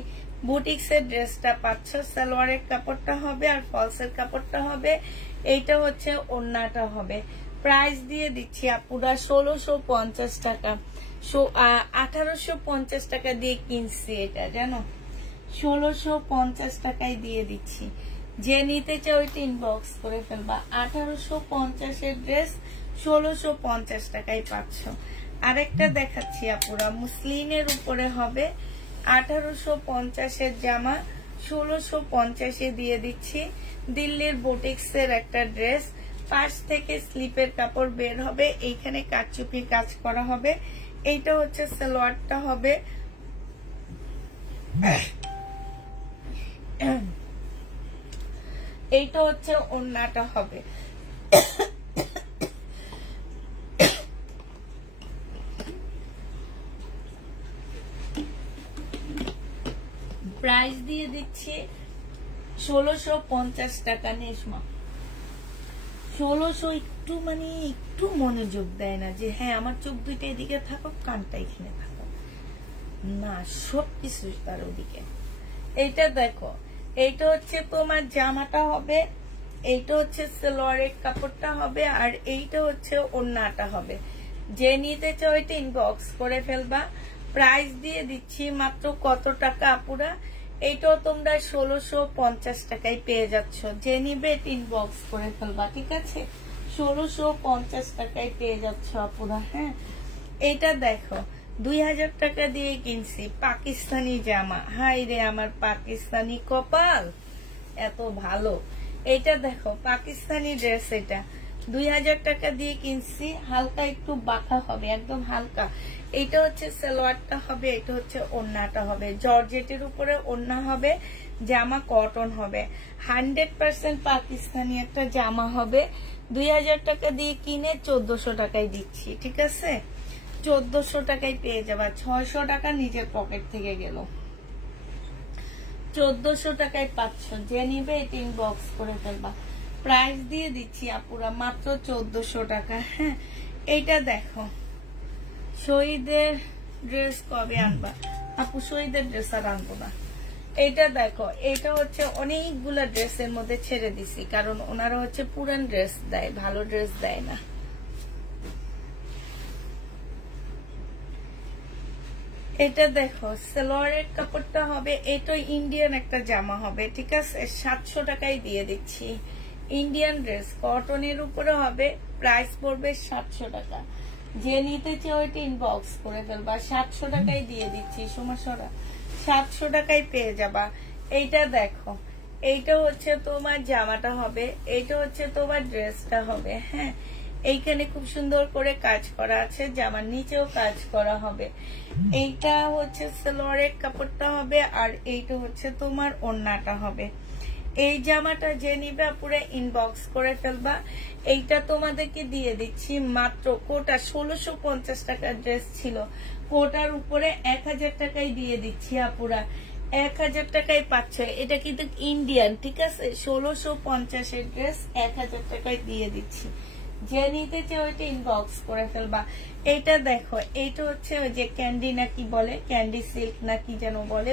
বুটিক্সের ড্রেসটা পাচ্ছ। সালোয়ারের কাপড়টা হবে আর ফলসের কাপড়টা হবে, এইটা হচ্ছে ওড়নাটা হবে। প্রাইস দিয়ে দিচ্ছি আপুরা 1650 টাকা। 1850 টাকা দিয়ে কিনছি এটা, জানো, 1650 টাকায় দিয়ে দিচ্ছি। যে নিতে চাও ওইটা ইনবক্স করে ফেলবা। 1850-এর ড্রেস 1650 টাকায় পাচ্ছ। আরেকটা দেখাচ্ছি আপুরা, মুসলিনের উপরে হবে, 1850-এর জামা 1650-এ দিয়ে দিচ্ছি। দিল্লির বুটিক্সের একটা ড্রেস, পাশ থেকে স্লিপের কাপড় বের হবে, এইখানে কাচচুপি কাজ করা হবে। এইটা হচ্ছে সালোয়ারটা হবে, এইটা হচ্ছে ওড়নাটা হবে। প্রাইস দিয়ে দিচ্ছি 1650 টাকা। নেশমা 1600 একটু মানে একটু মনোযোগ দেয় না যে হ্যাঁ আমার চোখ দুইটা এদিকে থাকুক, কানটা এখানে থাকুক না, সবকিছু তার ওদিকে। এইটা দেখো, এইটা হচ্ছে তোমার জামাটা হবে, এইটা হচ্ছে সালোয়ারের কাপড়টা হবে, আর এইটা হচ্ছে ওড়নাটা হবে। যে নিতে চাও এটা ইনবক্স করে ফেলবা। প্রাইস দিয়ে দিচ্ছি মাত্র কত টাকা আপুরা? এইটাও তোমরা 1650 টাকায় পেয়ে যাচ্ছ। যে নিবে এটা ইনবক্স করে ফেলবা, ঠিক আছে? 1650 টাকায় পেয়ে যাচ্ছ আপুরা। হ্যাঁ, এইটা দেখো, 2000 টাকা দিয়ে কিনছি পাকিস্তানি জামা। হাই রে আমার পাকিস্তানি কপাল, এত ভালো। এইটা দেখো, পাকিস্তানি ড্রেস, এটা 2000 টাকা দিয়ে কিনছি। হালকা একটু বাঁকা হবে, একদম হালকা। এইটা হচ্ছে সালোয়ারটা হবে, এটা হচ্ছে ওড়নাটা হবে। জর্জেটের উপরে ওড়না হবে, জামা কটন হবে, 100% পাকিস্তানি একটা জামা হবে। 2000 টাকা দিয়ে কিনে 1400 টাকায় দিচ্ছি, ঠিক আছে? 1400 টাকায় পেয়ে যাবা। 600 টাকা নিজের পকেট থেকে গেল, 1400 টাকায় পাচ্ছ। যে নিবে এটা ইনবক্স করে ফেলবা। প্রাইস দিয়ে দিচ্ছি আপুরা মাত্র 1400 টাকা। হ্যাঁ, এইটা দেখো, শহীদের ড্রেস কবে আনবা আপু? শহীদের ড্রেস আর আনবো না। এইটা দেখো, এটা হচ্ছে অনেকগুলা ড্রেসের মধ্যে ছেড়ে দিছি, কারণ ওনারা হচ্ছে পুরান ড্রেস দেয়, ভালো ড্রেস দেয় না। এটা দেখো, সালোয়ারের কাপড়টা হবে, এটা ইন্ডিয়ান একটা জামা হবে, ঠিক আছে? 700 টাকায় দিয়ে দিচ্ছি। ইন্ডিয়ান ড্রেস কটনের উপরে হবে, প্রাইস পড়বে 700 টাকা। যে নিতে চাও এটা ইনবক্স করে ফেলবা। 700 টাকায় দিয়ে দিচ্ছি সমস্যা, 700 টাকায় পেয়ে যাবা। এইটা দেখো, এইটা হচ্ছে তোমার জামাটা হবে, এইটা হচ্ছে তোমার ড্রেসটা হবে। হ্যাঁ, এইখানে খুব সুন্দর করে কাজ করা আছে, জামার নিচেও কাজ করা হবে। এইটা হচ্ছে সালোয়ারের কাপড়টা হবে, আর এইটা হচ্ছে তোমার ওড়নাটা হবে। এই জামাটা যে নিবে পুরো ইনবক্স করে ফেলবা। এইটা তোমাদেরকে দিয়ে দিচ্ছি মাত্র কোটা 1650 টাকার ড্রেস ছিল, কোটার উপরে 1000 টাকায় দিয়ে দিচ্ছি আপুরা, 1000 টাকায় পাচ্ছ। এটা কিন্তু ইন্ডিয়ান, ঠিক আছে? 1650 ড্রেস 1000 টাকায় দিয়ে দিচ্ছি। যে নিতে চাই ওইটা ইনবক্স করে ফেলবা। এইটা দেখো, এইটা হচ্ছে ওই যে ক্যান্ডি নাকি বলে, ক্যান্ডি সিল্ক নাকি যেন বলে,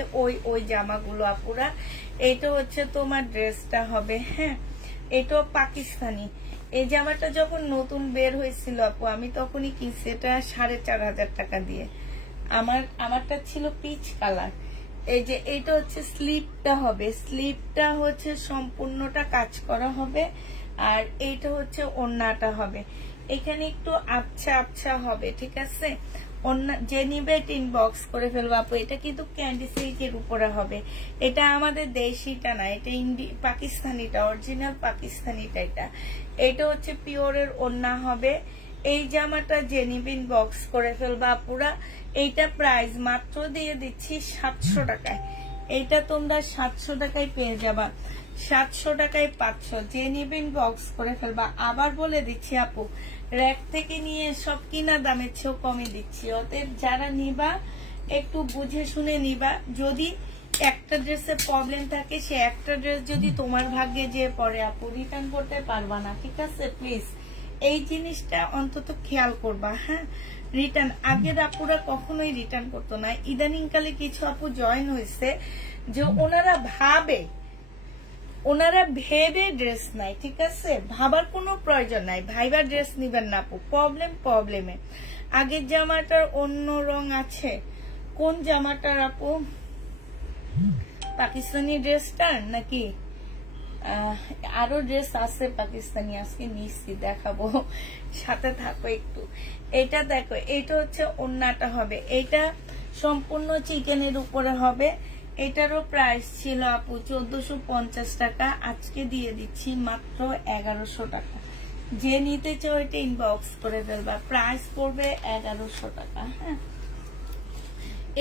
ওই জামাগুলো আপুরা। এইটা হচ্ছে তোমার ড্রেসটা হবে, হ্যাঁ। এটাও পাকিস্তানি। এই জামাটা যখন নতুন বের হয়েছিল আপু, আমি তখনই কিনছি এটা 4500 টাকা দিয়ে। আমারটা ছিল পিচ কালার। এই যে এইটা হচ্ছে স্লিপটা হবে, স্লিপটা হচ্ছে সম্পূর্ণটা কাজ করা হবে, আর এইটা হচ্ছে ওড়নাটা হবে। এখানে একটু আবছা আবছা হবে, ঠিক আছে? যে নিবে ইনবক্স করে ফেলবো আপু। এটা কিন্তু ক্যান্ডি সিল্কের উপরে হবে। এটা আমাদের দেশিটা না, এটা পাকিস্তানিটা, অরিজিনাল পাকিস্তানিটা। এটা হচ্ছে পিওরের ওড়না হবে। এই জামাটা যে নিবে ইনবক্স করে ফেলবা আপুরা। এইটা প্রাইস মাত্র দিয়ে দিচ্ছি 700 টাকায়। এইটা তোমরা 700 টাকায় পেয়ে যাবা, 700 টাকায় পাচ্ছ। যে নিবে ইনবক্স করে ফেলবা। আবার বলে দিচ্ছি আপু, র‍্যাক থেকে নিয়ে সব কিনা দামের চেয়েও কমে দিচ্ছি। অতএব যারা নিবা একটু বুঝে শুনে নিবা। যদি একটা ড্রেসের প্রবলেম থাকে, সে একটা ড্রেস যদি তোমার ভাগ্যে যে পরে আপু রিটার্ন করতে পারবা না, ঠিক আছে? প্লিজ এই জিনিসটা অন্তত খেয়াল করবা, হ্যাঁ। রিটার্ন আগের আপুরা কখনোই রিটার্ন করতো না। ইদানিং কালে কিছু আপু জয়েন হয়েছে যে ওনারা ভেবে ড্রেস নাই, ঠিক আছে? ভাবার কোনো প্রয়োজন নাই, ভাইবার ড্রেস নিবেন না আপু। প্রবলেমে আগের জামাটার অন্য রং আছে। কোন জামাটার আপু? পাকিস্তানি ড্রেসটার নাকি আরো ড্রেস আছে পাকিস্তানি, আজকে নিচ্ছি দেখাবো, সাথে থাকো একটু। এটা দেখো, এটা হচ্ছে ওড়নাটা হবে। এটা সম্পূর্ণ চিকেনের উপরে হবে। এটারও প্রাইস ছিল আপু 1450 টাকা, আজকে দিয়ে দিচ্ছি মাত্র 1100 টাকা। যে নিতে চাও এটা ইনবক্স করে ফেলবা। প্রাইস পড়বে 1100 টাকা, হ্যাঁ।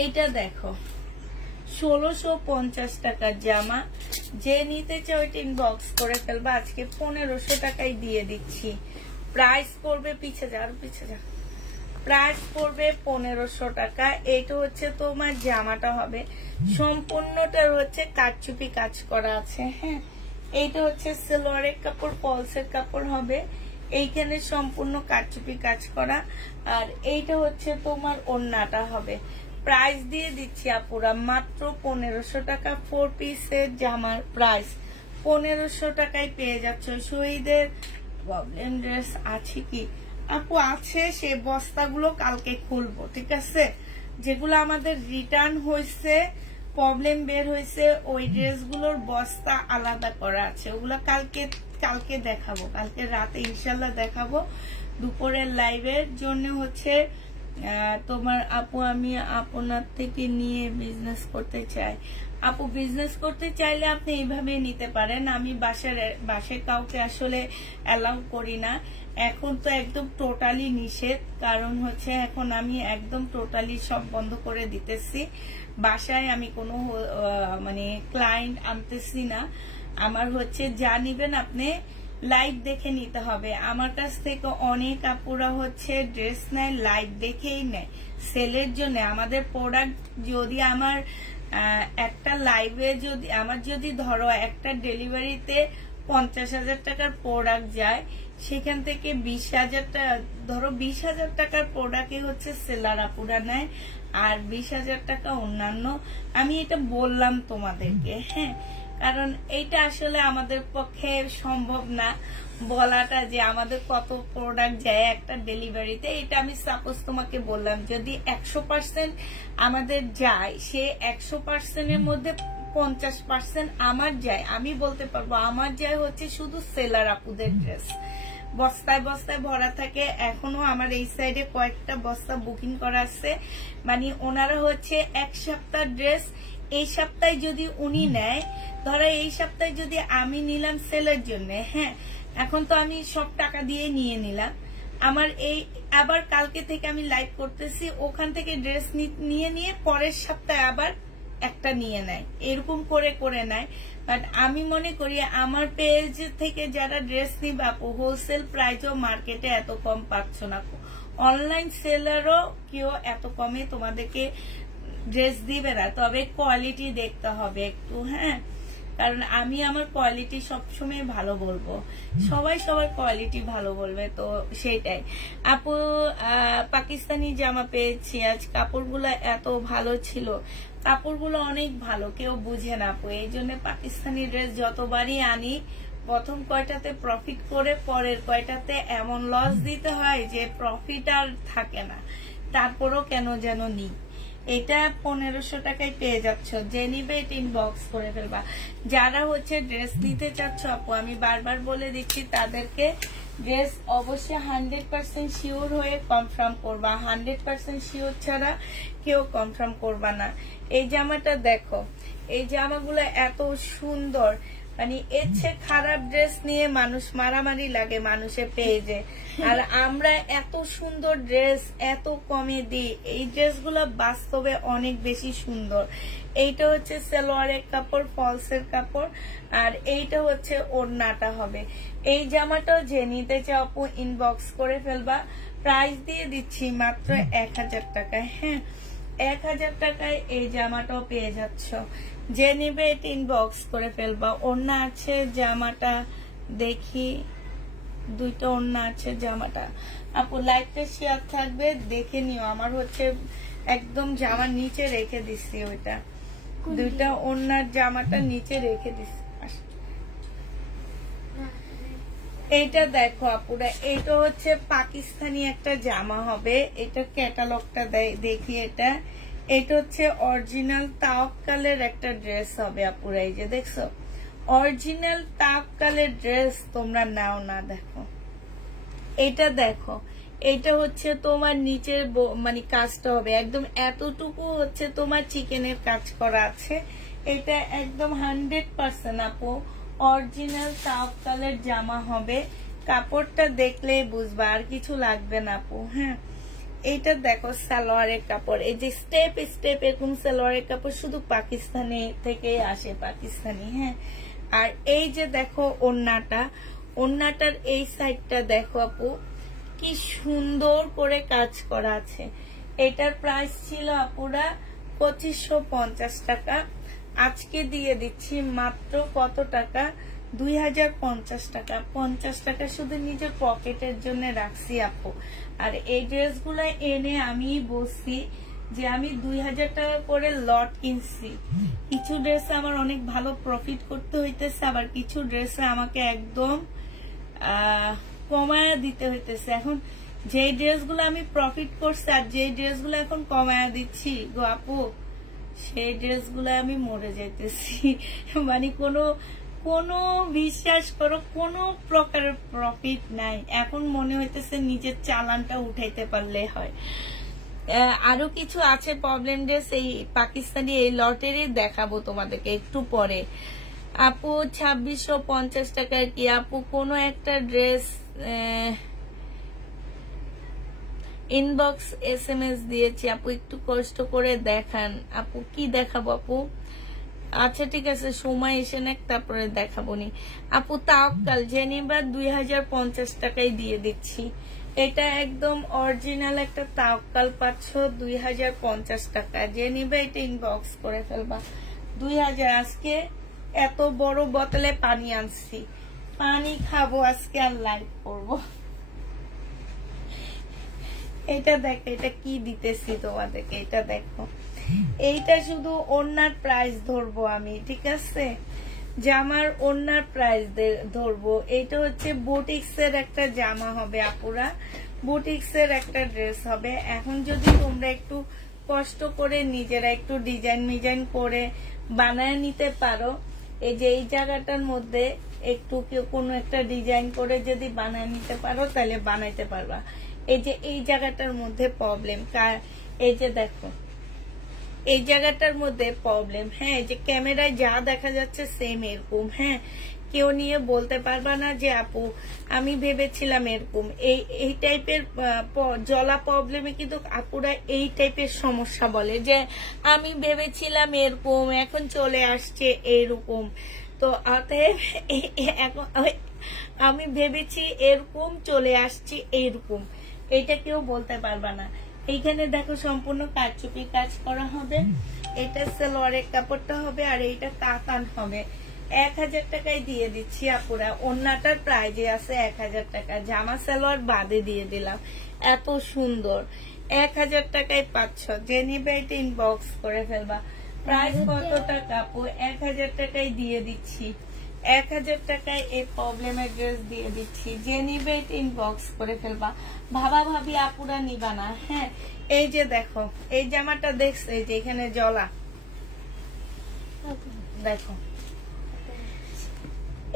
এটা দেখো 1650 টাকার জামা। যে নিতে চাও এটা ইনবক্স করে ফেলবা। আজকে 1500 টাকায় দিয়ে দিচ্ছি। প্রাইস পড়বে পিছে যা, প্রাইস পড়বে 1500 টাকা। এটা হচ্ছে তোমার জামাটা হবে, সম্পূর্ণটার হচ্ছে কারচুপি কাজ করা আছে, হ্যাঁ। এইটা হচ্ছে সালোয়ারের কাপড়, পলসের কাপড় হবে। এইখানে সম্পূর্ণ কারচুপি কাজ করা। আর এইটা হচ্ছে তোমার ওড়নাটা হবে। প্রাইস দিয়ে দিচ্ছি আপুরা মাত্র 1500 টাকা। 4 পিসের জামার প্রাইস 1500 টাকায় পেয়ে যাচ্ছ। শহীদের প্রবলেম ড্রেস আছে কি আপু? আছে, সে বস্তাগুলো কালকে খুলবো, ঠিক আছে? যেগুলো আমাদের রিটার্ন হয়েছে, প্রবলেম বের হয়েছে, ওই ড্রেসগুলোর বস্তা আলাদা করা আছে। ওগুলো কালকে দেখাবো, কালকে রাতে ইনশাল্লাহ দেখাবো। দুপুরের লাইভের জন্য হচ্ছে তোমার আপু, আমি আপনার থেকে নিয়ে বিজনেস করতে চাই। আপু বিজনেস করতে চাইলে আপনি এইভাবে নিতে পারেন। আমি বাসায় কাউকে আসলে অ্যালাউ করি না। এখন তো একদম টোটালি নিষেধ, কারণ হচ্ছে এখন আমি একদম টোটালি সব বন্ধ করে দিতেছি। বাসায় আমি কোনো মানে ক্লায়েন্ট আনতেছি না। আমার হচ্ছে যা নিবেন আপনি লাইভ দেখে নিতে হবে। আমার কাছ থেকে অনেক আপুরা হচ্ছে ড্রেস নেয়, লাইভ দেখেই নেয় সেলের জন্য। আমাদের প্রোডাক্ট যদি আমার একটা লাইভে যদি ধরো একটা ডেলিভারিতে 50,000 টাকার প্রোডাক্ট যায়, সেখান থেকে 20,000 টাকা, ধরো 20,000 টাকার প্রোডাক্টে হচ্ছে সেলার আপুরা নেয়, আর 20,000 টাকা অন্যান্য। আমি এটা বললাম তোমাদেরকে, হ্যাঁ, কারণ এইটা আসলে আমাদের পক্ষে সম্ভব না বলাটা যে আমাদের কত প্রোডাক্ট যায় একটা ডেলিভারিতে। এটা আমি সাপোজ তোমাকে বললাম, যদি 100% আমাদের যায়, সে 100%-এর মধ্যে 50% আমার যায়। আমি বলতে পারবো আমার যায় হচ্ছে শুধু সেলার আপুদের ড্রেস। বস্তায় বস্তায় ভরা থাকে। এখনো আমার এই সাইডে কয়েকটা বস্তা বুকিং করা আছে। মানে ওনারা হচ্ছে এক সপ্তাহ ড্রেস এই সপ্তাহে যদি উনি নেয়, ধরো এই সপ্তাহে যদি আমি নিলাম সেলের জন্য, হ্যাঁ, এখন তো আমি সব টাকা দিয়ে নিয়ে নিলাম। আমার এই আবার কালকে থেকে আমি লাইভ করতেছি, ওখান থেকে ড্রেস নিয়ে পরের সপ্তাহে আবার একটা নিয়ে নেয়, এরকম করে করে নেয়। বাট আমি মনে করি আমার পেজ থেকে যারা ড্রেস নিবে আপু, হোলসেল প্রাইসও মার্কেটে এত কম পাচ্ছ না, অনলাইন সেলারও কেউ এত কমে তোমাদেরকে ড্রেস দিবে না। তবে কোয়ালিটি দেখতে হবে একটু, হ্যাঁ, কারণ আমি আমার কোয়ালিটি সবসময় ভালো বলবো, সবাই সবার কোয়ালিটি ভালো বলবে, তো সেটাই। আপু পাকিস্তানি জামা পেয়েছি আজ, কাপড়গুলো এত ভালো ছিল, কাপড়গুলো অনেক ভালো, কেউ বুঝে না আপু। এই জন্য পাকিস্তানি ড্রেস যতবারই আনি প্রথম কয়টাতে প্রফিট করে পরের কয়টাতে এমন লস দিতে হয় যে প্রফিট আর থাকে না, তারপরও কেন যেন নিই। এটা 1500 টাকায় পেয়ে যাচ্ছ, যে নিবে এটা ইনবক্স করে ফেলবা। যারা হচ্ছে ড্রেস নিতে চাচ্ছ আপু, আমি বারবার বলে দিচ্ছি তাদেরকে ড্রেস অবশ্যই 100% শিওর হয়ে কনফার্ম করবা, 100% শিওর ছাড়া কেউ কনফার্ম করবা না। এই জামাটা দেখো, এই জামাগুলো এত সুন্দর, মানে এর চেয়ে খারাপ ড্রেস নিয়ে মানুষ মারামারি লাগে মানুষের পেজে, আর আমরা এত সুন্দর ড্রেস এত কমে দিই। এই ড্রেসগুলো বাস্তবে অনেক বেশি সুন্দর। এইটা হচ্ছে সালোয়ারের কাপড়, ফলসের কাপড়, আর এইটা হচ্ছে ওড়নাটা হবে। এই জামাটাও যে নিতে চাও আপু ইনবক্স করে ফেলবা, প্রাইস দিয়ে দিচ্ছি মাত্র 1000 টাকায়। হ্যাঁ, 1000 টাকায় এই জামাটাও পেয়ে যাচ্ছ, যে নিবে এটা ইনবক্স করে ফেলবা। ওড়না আছে জামাটা, দেখি দুইটা ওড়না আছে জামাটা। আপু লাইভটা শেয়ার থাকবে, দেখে নিও। আমার হচ্ছে একদম জামার নিচে রেখে দিচ্ছি, ওইটা দুইটা ওড়নার জামাটা নিচে রেখে দিচ্ছি। এইটা দেখো আপুরা, এটা হচ্ছে পাকিস্তানি একটা জামা হবে, এটা ক্যাটালগটা দেখি। এটা হচ্ছে অরিজিনাল তাওয়াক্কালের একটা ড্রেস হবে আপুরা। এই যে দেখছো অরিজিনাল তাওয়াক্কালের ড্রেস, তোমরা নাও না। দেখো এটা, দেখো এটা হচ্ছে তোমার নিচের মানে কাজটা হবে একদম এতটুকু হচ্ছে তোমার চিকেনের কাজ করা আছে। এটা একদম 100% আপু অরিজিনাল তাওয়াক্কালের জামা হবে। কাপড়টা দেখলেই বুঝবা, আর কিছু লাগবে না আপু। হ্যাঁ, এইটা দেখো সালোয়ারের কাপড়, এই যে স্টেপ স্টেপ এরকম সালোয়ারের কাপড় শুধু পাকিস্তানি থেকেই আসে, পাকিস্তানি। হ্যাঁ, আর এই যে দেখো ওড়নাটা, ওড়নাটার এই সাইডটা দেখো আপু কি সুন্দর করে কাজ করা আছে। এটার প্রাইস ছিল আপুরা 2550 টাকা, আজকে দিয়ে দিচ্ছি মাত্র কত টাকা, 2050 টাকা। 50 টাকা শুধু নিজের পকেটের জন্য রাখছি আপু। আর এই ড্রেসগুলো এনে আমি বলছি যে আমি 2000 টাকা করে লট কিনছি। কিছু ড্রেসে আমার অনেক ভালো প্রফিট করতে হইতেছে, আবার কিছু ড্রেসে আমাকে একদম কমায়া দিতে হইতেছে। এখন যে ড্রেসগুলো আমি প্রফিট করছি আর যে ড্রেসগুলো এখন কমায়া দিচ্ছি গো আপু, সেই ড্রেসগুলো আমি মরে যাইতেছি। মানে কোনো বিশ্বাস করো কোনো প্রকারের প্রফিট নাই। এখন মনে হইতেছে নিজের চালানটা উঠাইতে পারলে হয়। আরো কিছু আছে প্রবলেম ড্রেস, এই পাকিস্তানি এই লটেরই দেখাবো তোমাদেরকে একটু পরে। আপু 2650 টাকার কি আপু কোনো একটা ড্রেস ইনবক্স SMS দিয়েছি আপু, একটু কষ্ট করে দেখান আপু। কি দেখাবো আপু? আচ্ছা ঠিক আছে, সময় এসে নেক তারপরে দেখাবো নি আপু। তাওয়াক্কাল জেনিবা 2050 টাকায় দিয়ে দিচ্ছি। এটা একদম অরিজিনাল একটা তাওয়াক্কাল পাচ্ছ 2050 টাকা। জেনিবা এটা ইনবক্স করে ফেলবা। 2000। আজকে এত বড় বোতলে পানি আনছি, পানি খাবো আজকে আর লাইভ করবো। এটা দেখো, এটা কি দিতেছি তোমাদেরকে, এটা দেখো। এইটা শুধু ওড়নার প্রাইস ধরবো আমি, ঠিক আছে? জামার ওড়নার প্রাইস ধরবো। এটা হচ্ছে বুটিক্স এর একটা জামা হবে আপুরা, বুটিক্স এর একটা ড্রেস হবে। এখন যদি তোমরা একটু কষ্ট করে নিজেরা একটু ডিজাইন করে বানায় নিতে পারো, এই যে এই জায়গাটার মধ্যে একটু কোনো একটা ডিজাইন করে যদি বানায় নিতে পারো তাহলে বানাইতে পারবা। এই যে এই জায়গাটার মধ্যে প্রবলেম, এই যে দেখো এই জায়গাটার মধ্যে প্রবলেম। হ্যাঁ, যে ক্যামেরায় যা দেখা যাচ্ছে সেম এরকম। হ্যাঁ, কেউ নিয়ে বলতে পারবা না যে আপু আমি ভেবেছিলাম এরকম। এই টাইপের জলা প্রবলেমে কিন্তু আপুরা এই টাইপের সমস্যা বলে যে আমি ভেবেছিলাম এরকম, এখন চলে আসছে এরকম। তো অতএব এখন আমি ভেবেছি এরকম, চলে আসছি এইরকম, এটা কেউ বলতে পারবা না। এইখানে দেখো সম্পূর্ণ কারচুপি কাজ করা হবে। এটা সালোয়ারের কাপড়টা হবে আর এইটা কাতান হবে। 1000 টাকায় দিয়ে দিচ্ছি আপুরা। ওন্নাটার প্রাইজে আছে 1000 টাকা, জামা সালোয়ার বাদে দিয়ে দিলাম। এত সুন্দর 1000 টাকায় পাচ্ছ। যে নিবে এটা ইনবক্স করে ফেলবা। প্রাইস কত টাকা আপু? 1000 টাকায় দিয়ে দিচ্ছি। 1000 টাকায় এই প্রবলেমের ড্রেস দিয়ে দিচ্ছি। যে নিবে এটা ইনবক্স করে ফেলবা। ভাবা ভাবি আপুরা নিবা না। হ্যাঁ, এই যে দেখো এই জামাটা দেখছো, এই যে এখানে জলা, দেখো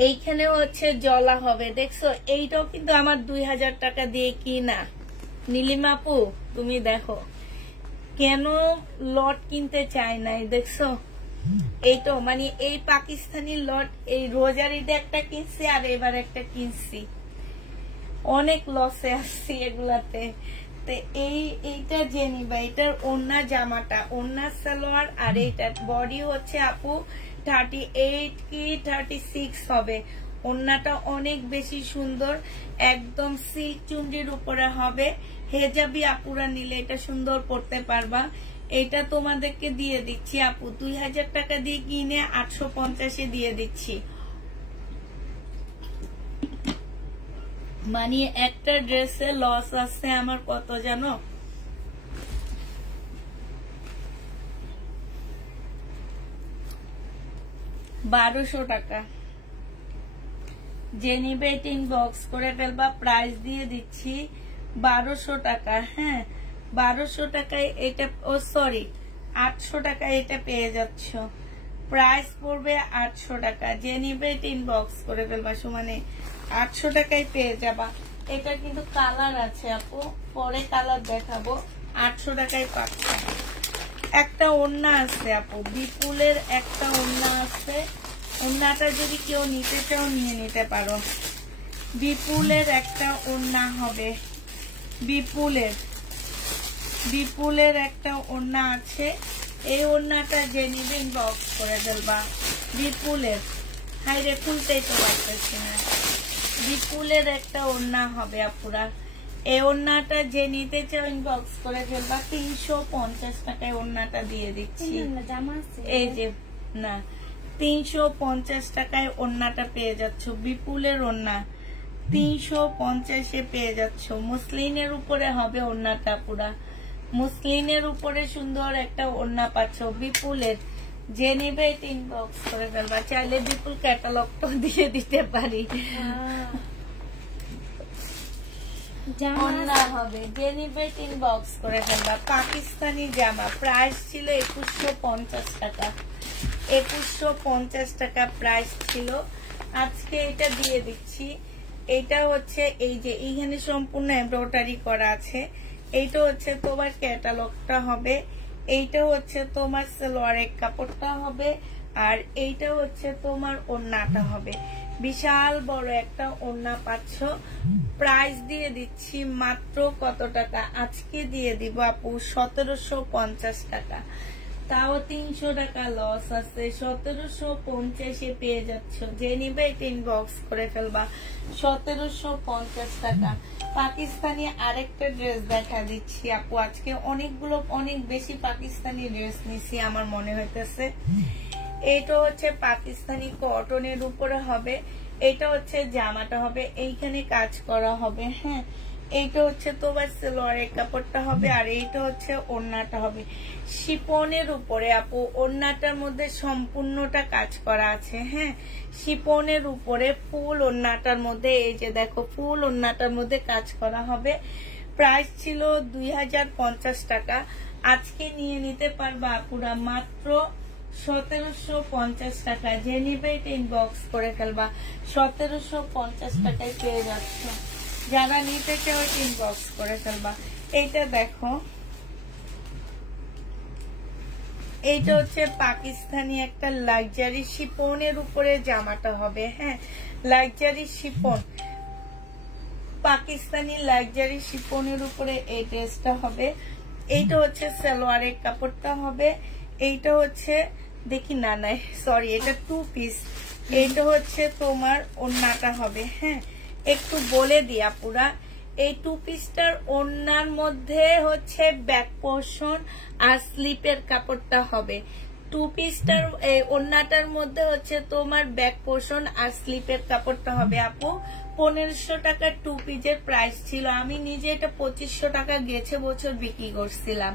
এইখানে হচ্ছে জলা হবে, দেখছো? এইটাও কিন্তু আমার 2000 টাকা দিয়ে কিনা। নীলিমা আপু তুমি দেখো কেন লট কিনতে চাই নাই, দেখছো? এই তো মানে এই পাকিস্তানি লট এই রোজার ঈদে একটা কিনছি আর এবার একটা কিনছি, অনেক লসে আসছি এগুলাতে। তো এইটা যে নিবা, এটার ওন্না জামাটা, ওন্না সালোয়ার, আর এইটার বডি হচ্ছে আপু 38 কি 36 হবে। ওন্নাটা অনেক বেশি সুন্দর, একদম সিল্ক চুন্ডির উপরে হবে। হেজাবি আপুরা নিলে এটা সুন্দর পড়তে পারবা। এটা তোমাদেরকে দিয়ে দিচ্ছি আপু 2000 টাকা দিয়ে কিনে 850-এ দিয়ে দিচ্ছি। মানে একটা ড্রেসে লস আছে আমার কত জানো? 1200 টাকা। যে নিবে এটা ইনবক্স করে ফেলবা। প্রাইস দিয়ে দিচ্ছি 1200 টাকা। হ্যাঁ, 1200 টাকায় এটা, ও সরি 800 টাকায় এটা পেয়ে যাচ্ছ। প্রাইস পড়বে 800 টাকা। যে নিবে এটা ইনবক্স করে ফেলবা। সমানে 800 টাকায় পেয়ে যাবা। এটা কিন্তু কালার আছে আপু, পরে কালার দেখাবো। 800 টাকায় পাচ্ছ। একটা ওড়না আছে আপু, বিপুলের একটা ওড়না আছে। ওড়নাটা যদি কেউ নিতে চাও নিয়ে নিতে পারো। বিপুলের একটা ওড়না হবে, বিপুলের একটা ওড়না আছে। এই ওড়নাটা যে নিবে ইনবক্স করে ফেলবা। বিপুলের, হাই রে খুলতেই তো পারতেছি না। বিপুলের একটা ওড়না হবে আপুরা। এই ওড়নাটা যে নিতে চাও ইনবক্স করে ফেলবা। 350 টাকায় ওড়নাটা দিয়ে দিচ্ছি। এই যে না, 350 টাকায় ওড়নাটা পেয়ে যাচ্ছ। বিপুলের ওড়না 350-এ পেয়ে যাচ্ছ। মুসলিনের উপরে হবে ওড়নাটা পুরা, মুসলিনের উপরে সুন্দর একটা ওড়না পাচ্ছ বিপুলের। যে নেবে এটা ইনবক্স করে ফেলবা। চাইলে বিপুল ক্যাটালগটা দিয়ে দিতে পারি। ওড়না হবে, যে নিবে ইনবক্স করে ফেলবা। পাকিস্তানি জামা, প্রাইস ছিল 2150 টাকা। 2150 টাকা প্রাইস ছিল। আজকে এটা দিয়ে দিচ্ছি। এটা হচ্ছে এই যে এইখানে সম্পূর্ণ এমব্রয়ডারি করা আছে। এইটা হচ্ছে তোমার ক্যাটালগটা হবে। এইটা হচ্ছে তোমার সালোয়ারের কাপড়টা হবে। আর এইটা হচ্ছে তোমার ওড়নাটা হবে। বিশাল বড় একটা ওড়না পাচ্ছ। প্রাইস দিয়ে দিচ্ছি মাত্র কত টাকা? আজকে দিয়ে দিব আপু 1750 টাকা। তাও 300 টাকা লস আছে। 1750-এ পেয়ে যাচ্ছ। যে নিবে এটা ইনবক্স করে ফেলবা। 1750 টাকা। পাকিস্তানি আরেকটা ড্রেস দেখা দিচ্ছি আপু। আজকে অনেকগুলো অনেক বেশি পাকিস্তানি ড্রেস নিছি আমার মনে হইতেছে। এটা হচ্ছে পাকিস্তানি কটনের উপরে হবে। এটা হচ্ছে জামাটা হবে, এইখানে কাজ করা হবে। হ্যাঁ, এইটা হচ্ছে তোমার সালোয়ারের কাপড়টা হবে। আর এইটা হচ্ছে ওড়নাটা হবে শিপনের উপরে আপু। ওড়নাটার মধ্যে সম্পূর্ণটা কাজ করা আছে। হ্যাঁ, শিপনের উপরে ফুল ওড়নাটার মধ্যে এই যে দেখো ফুল ওড়নাটার মধ্যে কাজ করা হবে। প্রাইস ছিল 2050 টাকা। আজকে নিয়ে নিতে পারবা আপুরা মাত্র 1750 টাকা। যে নিবে এটা ইনবক্স করে ফেলবা। 1750 টাকায় পেয়ে যাচ্ছ। যারা নিতে চাও ইনবক্স করে ফেলবা। এইটা দেখো, এইটা হচ্ছে পাকিস্তানি একটা লাক্সারি শিফনের উপরে জামাটা হবে। হ্যাঁ, লাক্সারি শিফন, পাকিস্তানি লাক্সারি শিফনের উপরে এই ড্রেসটা হবে। এইটা হচ্ছে সালোয়ারের কাপড়টা হবে। এইটা হচ্ছে দেখি না নাই সরি, এটা 2 পিস। এইটা হচ্ছে তোমার ওড়নাটা হবে। হ্যাঁ, একটু বলে দিয়া পুরা এই 2 পিসটার ওড়নার মধ্যে হচ্ছে ব্যাক পোর্শন আর স্লিপের কাপড়টা হবে। 2 পিসটার ওড়নাটার মধ্যে হচ্ছে তোমার ব্যাক পোর্শন আর স্লিপের কাপড়টা হবে। আপু 1500 টাকা 2 পিসের প্রাইস ছিল। আমি নিজে এটা 2500 টাকা গেছে বছর বিক্রি করছিলাম।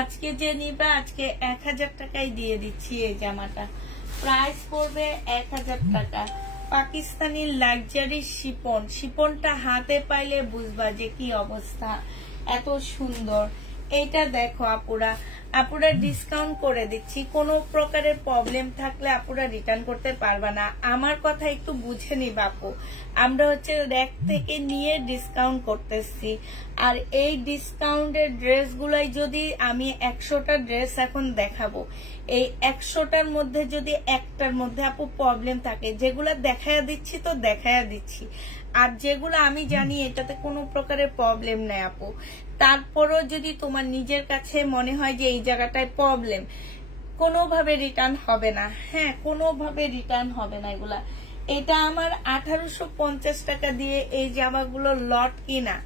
আজকে যে নিবা আজকে 1000 টাকায় দিয়ে দিচ্ছি। এই জামাটা প্রাইস পড়বে 1000 টাকা। পাকিস্তানি লাক্সারি শিফন, শিফনটা হাতে পাইলে বুঝবা যে কি অবস্থা, এত সুন্দর। এইটা দেখো আপুরা ডিসকাউন্ট করে দিচ্ছি। কোনো প্রকারের প্রবলেম থাকলে আপুরা রিটার্ন করতে পারবা না। আমার কথা একটু বুঝে নিবা আপু, আমরা হচ্ছে র্যাক থেকে নিয়ে ডিসকাউন্ট করতেছি। আর এই ডিসকাউন্টের ড্রেসগুলাই যদি আমি 100টা ড্রেস এখন দেখাবো, এই 100টার মধ্যে যদি একটার মধ্যে আপু প্রবলেম থাকে, যেগুলো দেখায়া দিচ্ছি তো দেখায়া দিচ্ছি, আর যেগুলো আমি জানি এটাতে কোনো প্রকারের প্রবলেম নেই আপু, তারপরও যদি তোমার নিজের কাছে মনে হয় যে এই জায়গাটায় প্রবলেম, কোনোভাবে রিটার্ন হবে না। হ্যাঁ, কোনোভাবে রিটার্ন হবে না এগুলা। এটা আমার 1850 টাকা দিয়ে এই জামাগুলো লট কিনা,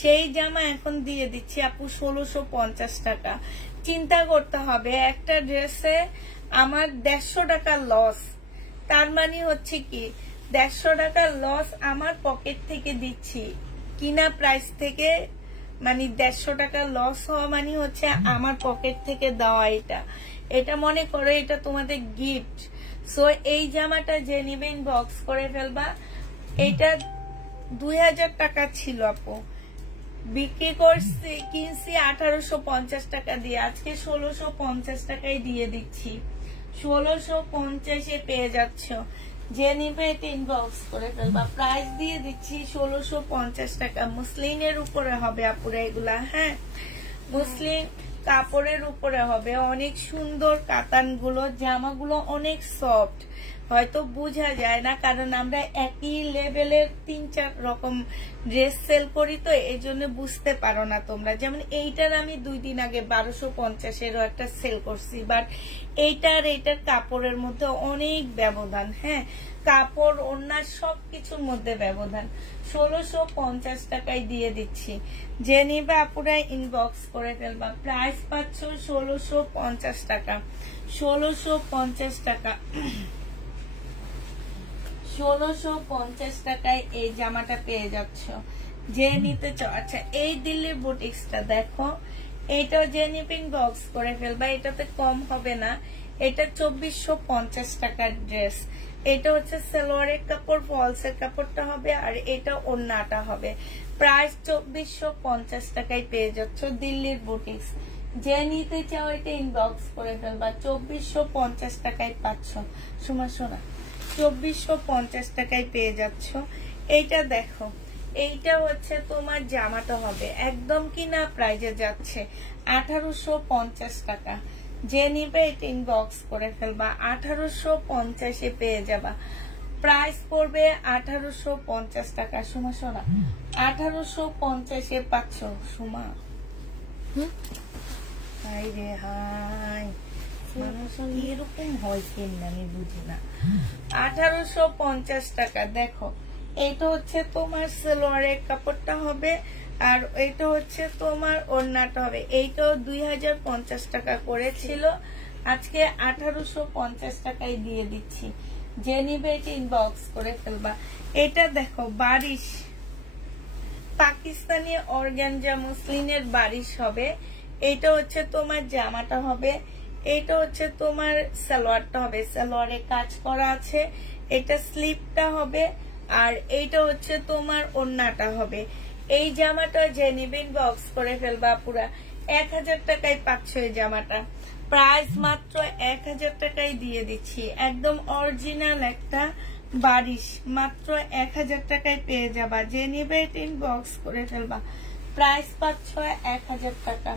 সেই জামা এখন দিয়ে দিচ্ছি আপু 1650 টাকা। চিন্তা করতে হবে, একটা ড্রেসে আমার 150 টাকা লস। তার মানে হচ্ছে কি 150 টাকা লস আমার পকেট থেকে দিচ্ছি, কিনা প্রাইস থেকে, মানে 150 টাকা লস হওয়া মানে হচ্ছে আমার পকেট থেকে দেওয়া। এটা মনে করো এটা তোমাদের গিফট। সো এই জামাটা যে নিবে ইনবক্স করে ফেলবা। এটা 2000 টাকা ছিল আপু, বিক্রি করছি কিনছি 1850 টাকা দিয়ে, আজকে 1650 টাকায় দিয়ে দিচ্ছি। 1650-এ পেয়ে যাচ্ছ, যে নিবে এটা ইনবক্স করে ফেলবা। প্রাইস দিয়ে দিচ্ছি 1650 টাকা। মুসলিনের উপরে হবে আপুরা এগুলা। হ্যাঁ, মুসলিম কাপড়ের উপরে হবে। অনেক সুন্দর কাতানগুলো, জামাগুলো অনেক সফট, হয়তো বোঝা যায় না কারণ আমরা একই লেভেলের 3-4 রকম ড্রেস সেল করি, তো এই জন্য বুঝতে পারো না তোমরা। যেমন এইটার আমি 2 দিন আগে 1250-এরও একটা সেল করছি, বাট এইটার কাপড়ের মধ্যে অনেক ব্যবধান। হ্যাঁ, কাপড় ওড়না সবকিছুর মধ্যে ব্যবধান। 1650 টাকায় দিয়ে দিচ্ছি, যে নিবে আপুরা ইনবক্স করে ফেলবা। প্রাইস পাচ্ছ 1650 টাকা। 1650 টাকা, 1650 টাকায় এই জামাটা পেয়ে যাচ্ছ, যে নিতে চাও। আচ্ছা, এই দিল্লির বুটিক্সটা দেখো, এইটাও যে নিবে ইনবক্স করে ফেলবা। এটাতে কম হবে না, এটা 2450 টাকার ড্রেস। এটা হচ্ছে সালোয়ারের কাপড়, ফলসের কাপড়টা হবে, আর এটা ওড়নাটা হবে। প্রাইস 2450 টাকায় পেয়ে যাচ্ছ দিল্লির বুটিক্স। যে নিতে চাও এটা ইনবক্স করে ফেলবা। 2450 টাকায় পাচ্ছ। শোনা 2450 টাকায় পেয়ে যাচ্ছ। এইটা দেখো, এইটা হচ্ছে তোমার জামাটা হবে একদম কিনা প্রাইজে যাচ্ছে 1850 টাকা। যে নিবে এটা ইনবক্স করে ফেলবা। 1850-এ পেয়ে যাবা। প্রাইস পড়বে 1850 টাকা। সোমা 1850-এ পাচ্ছ। সোমা হাই রে হাই, মানুষ এরকম হয় কেন আমি বুঝি না। 1850 টাকা। দেখো, এটা হচ্ছে তোমার সালোয়ারের কাপড়টা হবে, আর এটা হচ্ছে তোমার ওড়নাটা হবে। এইটাও 2050 টাকা করেছিল, আজকে 1850 টাকায় দিয়ে দিচ্ছি। যে নিবে এটা ইনবক্স করে ফেলবা। এটা দেখো, বারিশ, পাকিস্তানি অর্গানজা মুসলিনের বারিশ হবে। এইটা হচ্ছে তোমার জামাটা হবে, এইটা হচ্ছে তোমার সালোয়ারটা হবে, সালোয়ারে কাজ করা আছে। এটা স্লিপটা হবে, আর এইটা হচ্ছে তোমার ওড়নাটা হবে। এই জামাটা যে নিবেন বক্স করে ফেলবা। পুরা 1000 টাকায় পাচ্ছ এই জামাটা। প্রাইস মাত্র 1000 টাকায় দিয়ে দিচ্ছি। একদম অরিজিনাল একটা বারিশ, মাত্র 1000 টাকায় পেয়ে যাবা। যে নিবে ইনবক্স করে ফেলবা। প্রাইস পাচ্ছ 1000 টাকা।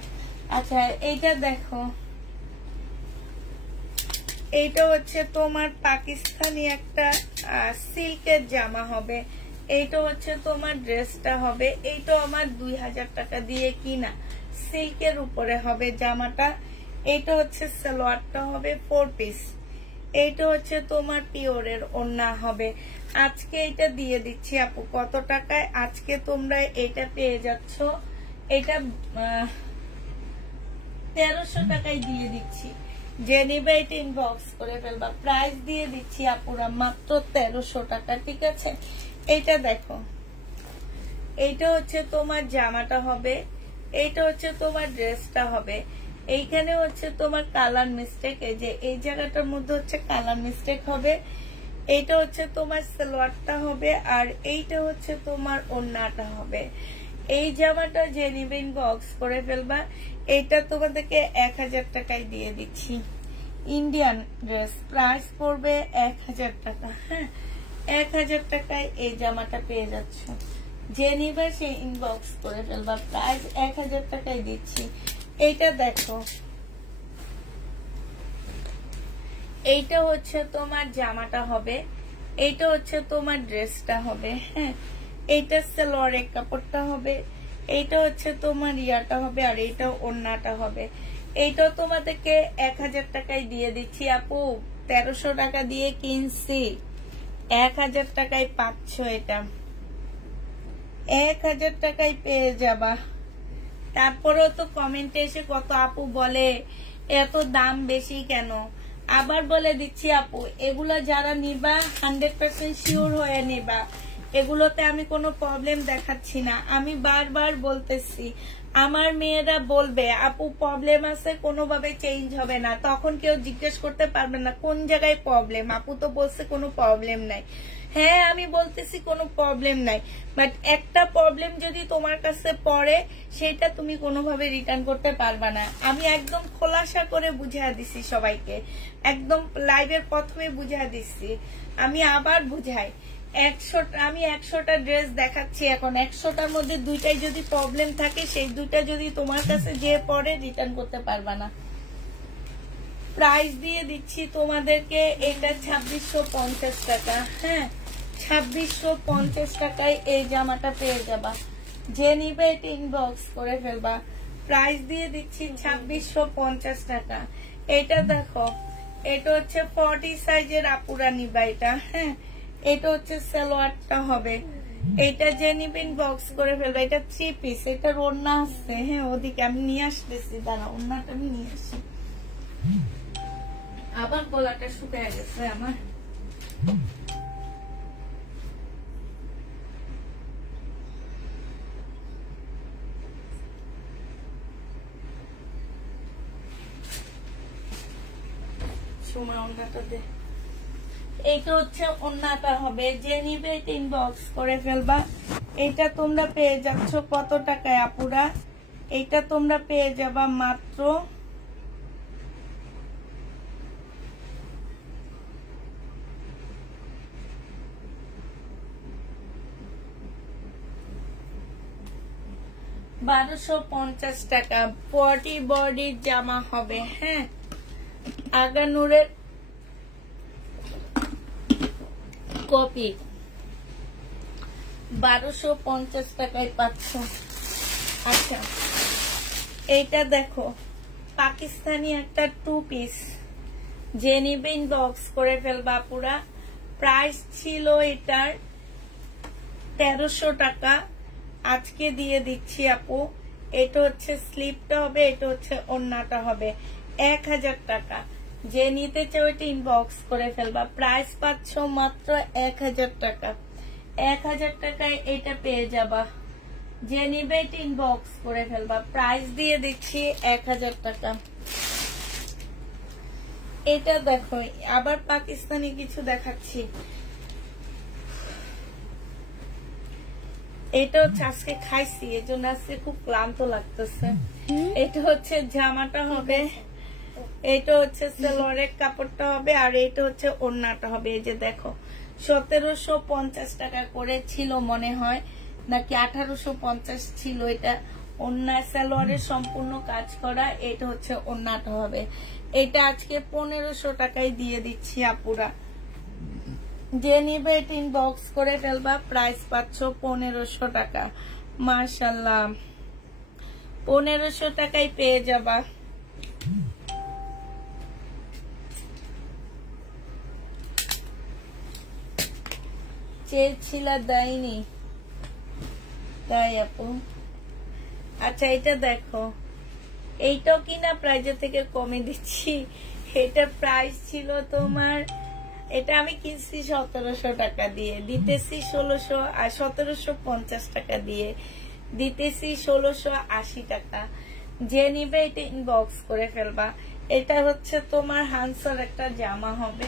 আচ্ছা, এইটা দেখো, এইটা হচ্ছে তোমার পাকিস্তানি একটা সিল্কের জামা হবে। এইটা হচ্ছে তোমার ড্রেসটা হবে। এইটা আমার 2000 টাকা দিয়ে কিনা, সিল্কের উপরে হবে জামাটা। এইটা হচ্ছে সালোয়ারটা হবে 4 পিস। এইটা হচ্ছে তোমার পিওরের ওড়না হবে। আজকে এটা দিয়ে দিচ্ছি আপু কত টাকায়? আজকে তোমরা এটা পেয়ে যাচ্ছ, এটা 1300 টাকায় দিয়ে দিচ্ছি। যে নিবে এটা ইনবক্স করে ফেলবা। প্রাইস দিয়ে দিচ্ছি আপুরা মাত্র 1300 টাকা, ঠিক আছে? এইটা দেখো, এইটা হচ্ছে তোমার জামাটা হবে, এইটা হচ্ছে তোমার ড্রেসটা হবে। এইখানে হচ্ছে তোমার কালার মিস্টেক, এই যে এই জায়গাটার মধ্যে হচ্ছে কালার মিস্টেক হবে। এইটা হচ্ছে তোমার সালোয়ারটা হবে, আর এইটা হচ্ছে তোমার ওড়নাটা হবে। এই জামাটা যে নিবে ইনবক্স করে ফেলবা। এইটা তোমাদেরকে 1000 টাকায় দিয়ে দিচ্ছি। ইন্ডিয়ান ড্রেস, প্রাইস পড়বে 1000 টাকা। হ্যাঁ, 1000 টাকায় এই জামাটা পেয়ে যাচ্ছ। যে নিবে সে ইনবক্স করে ফেলবা। প্রাইস 1000 টাকায় দিচ্ছি। এইটা দেখো, এইটা হচ্ছে তোমার জামাটা হবে, এইটা হচ্ছে তোমার ড্রেসটা হবে। হ্যাঁ, এইটা সালোয়ারের কাপড়টা হবে, এইটা হচ্ছে তোমার ইয়াটা হবে, আর এইটা ওড়নাটা হবে। এইটাও তোমাদেরকে 1000 টাকায় দিয়ে দিচ্ছি আপু। 1300 টাকা দিয়ে কিনছি, 1000 টাকায় পাচ্ছ। এটা 1000 টাকায় পেয়ে যাবা। তারপরেও তো কমেন্টে এসে কত আপু বলে এত দাম বেশি কেন। আবার বলে দিচ্ছি আপু, এগুলা যারা নিবা 100% শিওর হয়ে নিবা। এগুলোতে আমি কোনো প্রবলেম দেখাচ্ছি না। আমি বারবার বলতেছি, আমার মেয়েরা বলবে আপু প্রবলেম আছে, কোনোভাবে চেঞ্জ হবে না। তখন কেউ জিজ্ঞেস করতে পারবে না কোন জায়গায় প্রবলেম। আপু তো বলছে কোনো প্রবলেম নাই। হ্যাঁ, আমি বলতেছি কোনো প্রবলেম নাই, বাট একটা প্রবলেম যদি তোমার কাছে পড়ে সেটা তুমি কোনোভাবে রিটার্ন করতে পারবা না। আমি একদম খোলাসা করে বুঝিয়ে দিছি সবাইকে, একদম লাইভের প্রথমে বুঝিয়ে দিচ্ছি। আমি আবার বুঝাই, আমি 100টা ড্রেস দেখাচ্ছি এখন। 100টার মধ্যে 2টাই যদি প্রবলেম থাকে, সেই 2টা যদি তোমার কাছে যে পড়ে রিটার্ন করতে পারবা না। প্রাইস দিয়ে দিচ্ছি তোমাদেরকে এটা 2650 টাকা। হ্যাঁ, 2650 টাকায় এই জামাটা পেয়ে যাবা। যে নিবে এটা ইনবক্স করে ফেলবা। প্রাইস দিয়ে দিচ্ছি 2650 টাকা। এটা দেখো, এটা হচ্ছে 40 সাইজের আপুরা নিবা এটা। হ্যাঁ, এটা হচ্ছে সালোয়ারটা হবে। এটা যে নিবে ইনবক্স করে ফেলবা। এটা 3 পিস, এটার ওড়না আছে। হ্যাঁ, ওদিকে আমি নিয়ে আসতেছি, দাঁড়া, ওড়নাটা আমি নিয়ে আসি। আবার গলাটা শুকিয়ে গেছে আমার। সময় ওড়নাটা দে। এইটা হচ্ছে ওড়নাটা হবে। যে নিবে এটা ইনবক্স করে ফেলবা। এটা তোমরা পেয়ে যাচ্ছ কত টাকায় আপুরা? এটা তোমরা পেয়ে যাবা মাত্র 1250 টাকা। 40 বডির জামা হবে। হ্যাঁ, আগানুরের কপি 1250 টাকায় পাচ্ছ। আচ্ছা, এইটা দেখো, পাকিস্তানি একটা 2 পিস। যে নিবে ইনবক্স করে ফেলবা পুরা। প্রাইস ছিল এটার 1300 টাকা, আজকে দিয়ে দিচ্ছি আপু। এটা হচ্ছে স্লিপটা হবে, এটা হচ্ছে ওড়নাটা হবে। 1000 টাকা। যে নিতে চাও এটা ইনবক্স করে ফেলবা। প্রাইস পাচ্ছ মাত্র 1000 টাকা। 1000 টাকায় এটা পেয়ে যাবা। যে নিবে এটা ইনবক্স করে ফেলবা। প্রাইস দিয়ে দিচ্ছি 1000 টাকা। এটা দেখো, আবার পাকিস্তানি কিছু দেখাচ্ছি। এটা হচ্ছে আজকে খাইছি, এই জন্য আজকে খুব ক্লান্ত লাগতেছে। এটা হচ্ছে জামাটা হবে, এটা হচ্ছে সালোয়ারের কাপড়টা হবে, আর এটা হচ্ছে ওড়নাটা হবে। এই যে দেখো, 1750 টাকা করে ছিল মনে হয়, নাকি 1850 ছিল। এটা ওন্না সালোয়ারের সম্পূর্ণ কাজ করা, এটা হচ্ছে ওন্নাটা হবে। এটা আজকে 1500 টাকায় দিয়ে দিচ্ছি আপুরা, যে নিবে এটা ইনবক্স করে ফেলবা। প্রাইস পাচ্ছ 1500 টাকা। মাশাআল্লাহ 1500 টাকায় পেয়ে যাবা। চেয়েছিলা দেয়নি তাই আপু। আচ্ছা এটা দেখো, এইটাও কিনা প্রাইজের থেকে কমে দিচ্ছি। এটা প্রাইস ছিল তোমার, এটা আমি কিনছি 1700 টাকা দিয়ে, দিতেছি 1600 আর 1750 টাকা দিয়ে, দিতেছি 1680 টাকা। যে নিবে এটা ইনবক্স করে ফেলবা। এটা হচ্ছে তোমার হানসার একটা জামা হবে,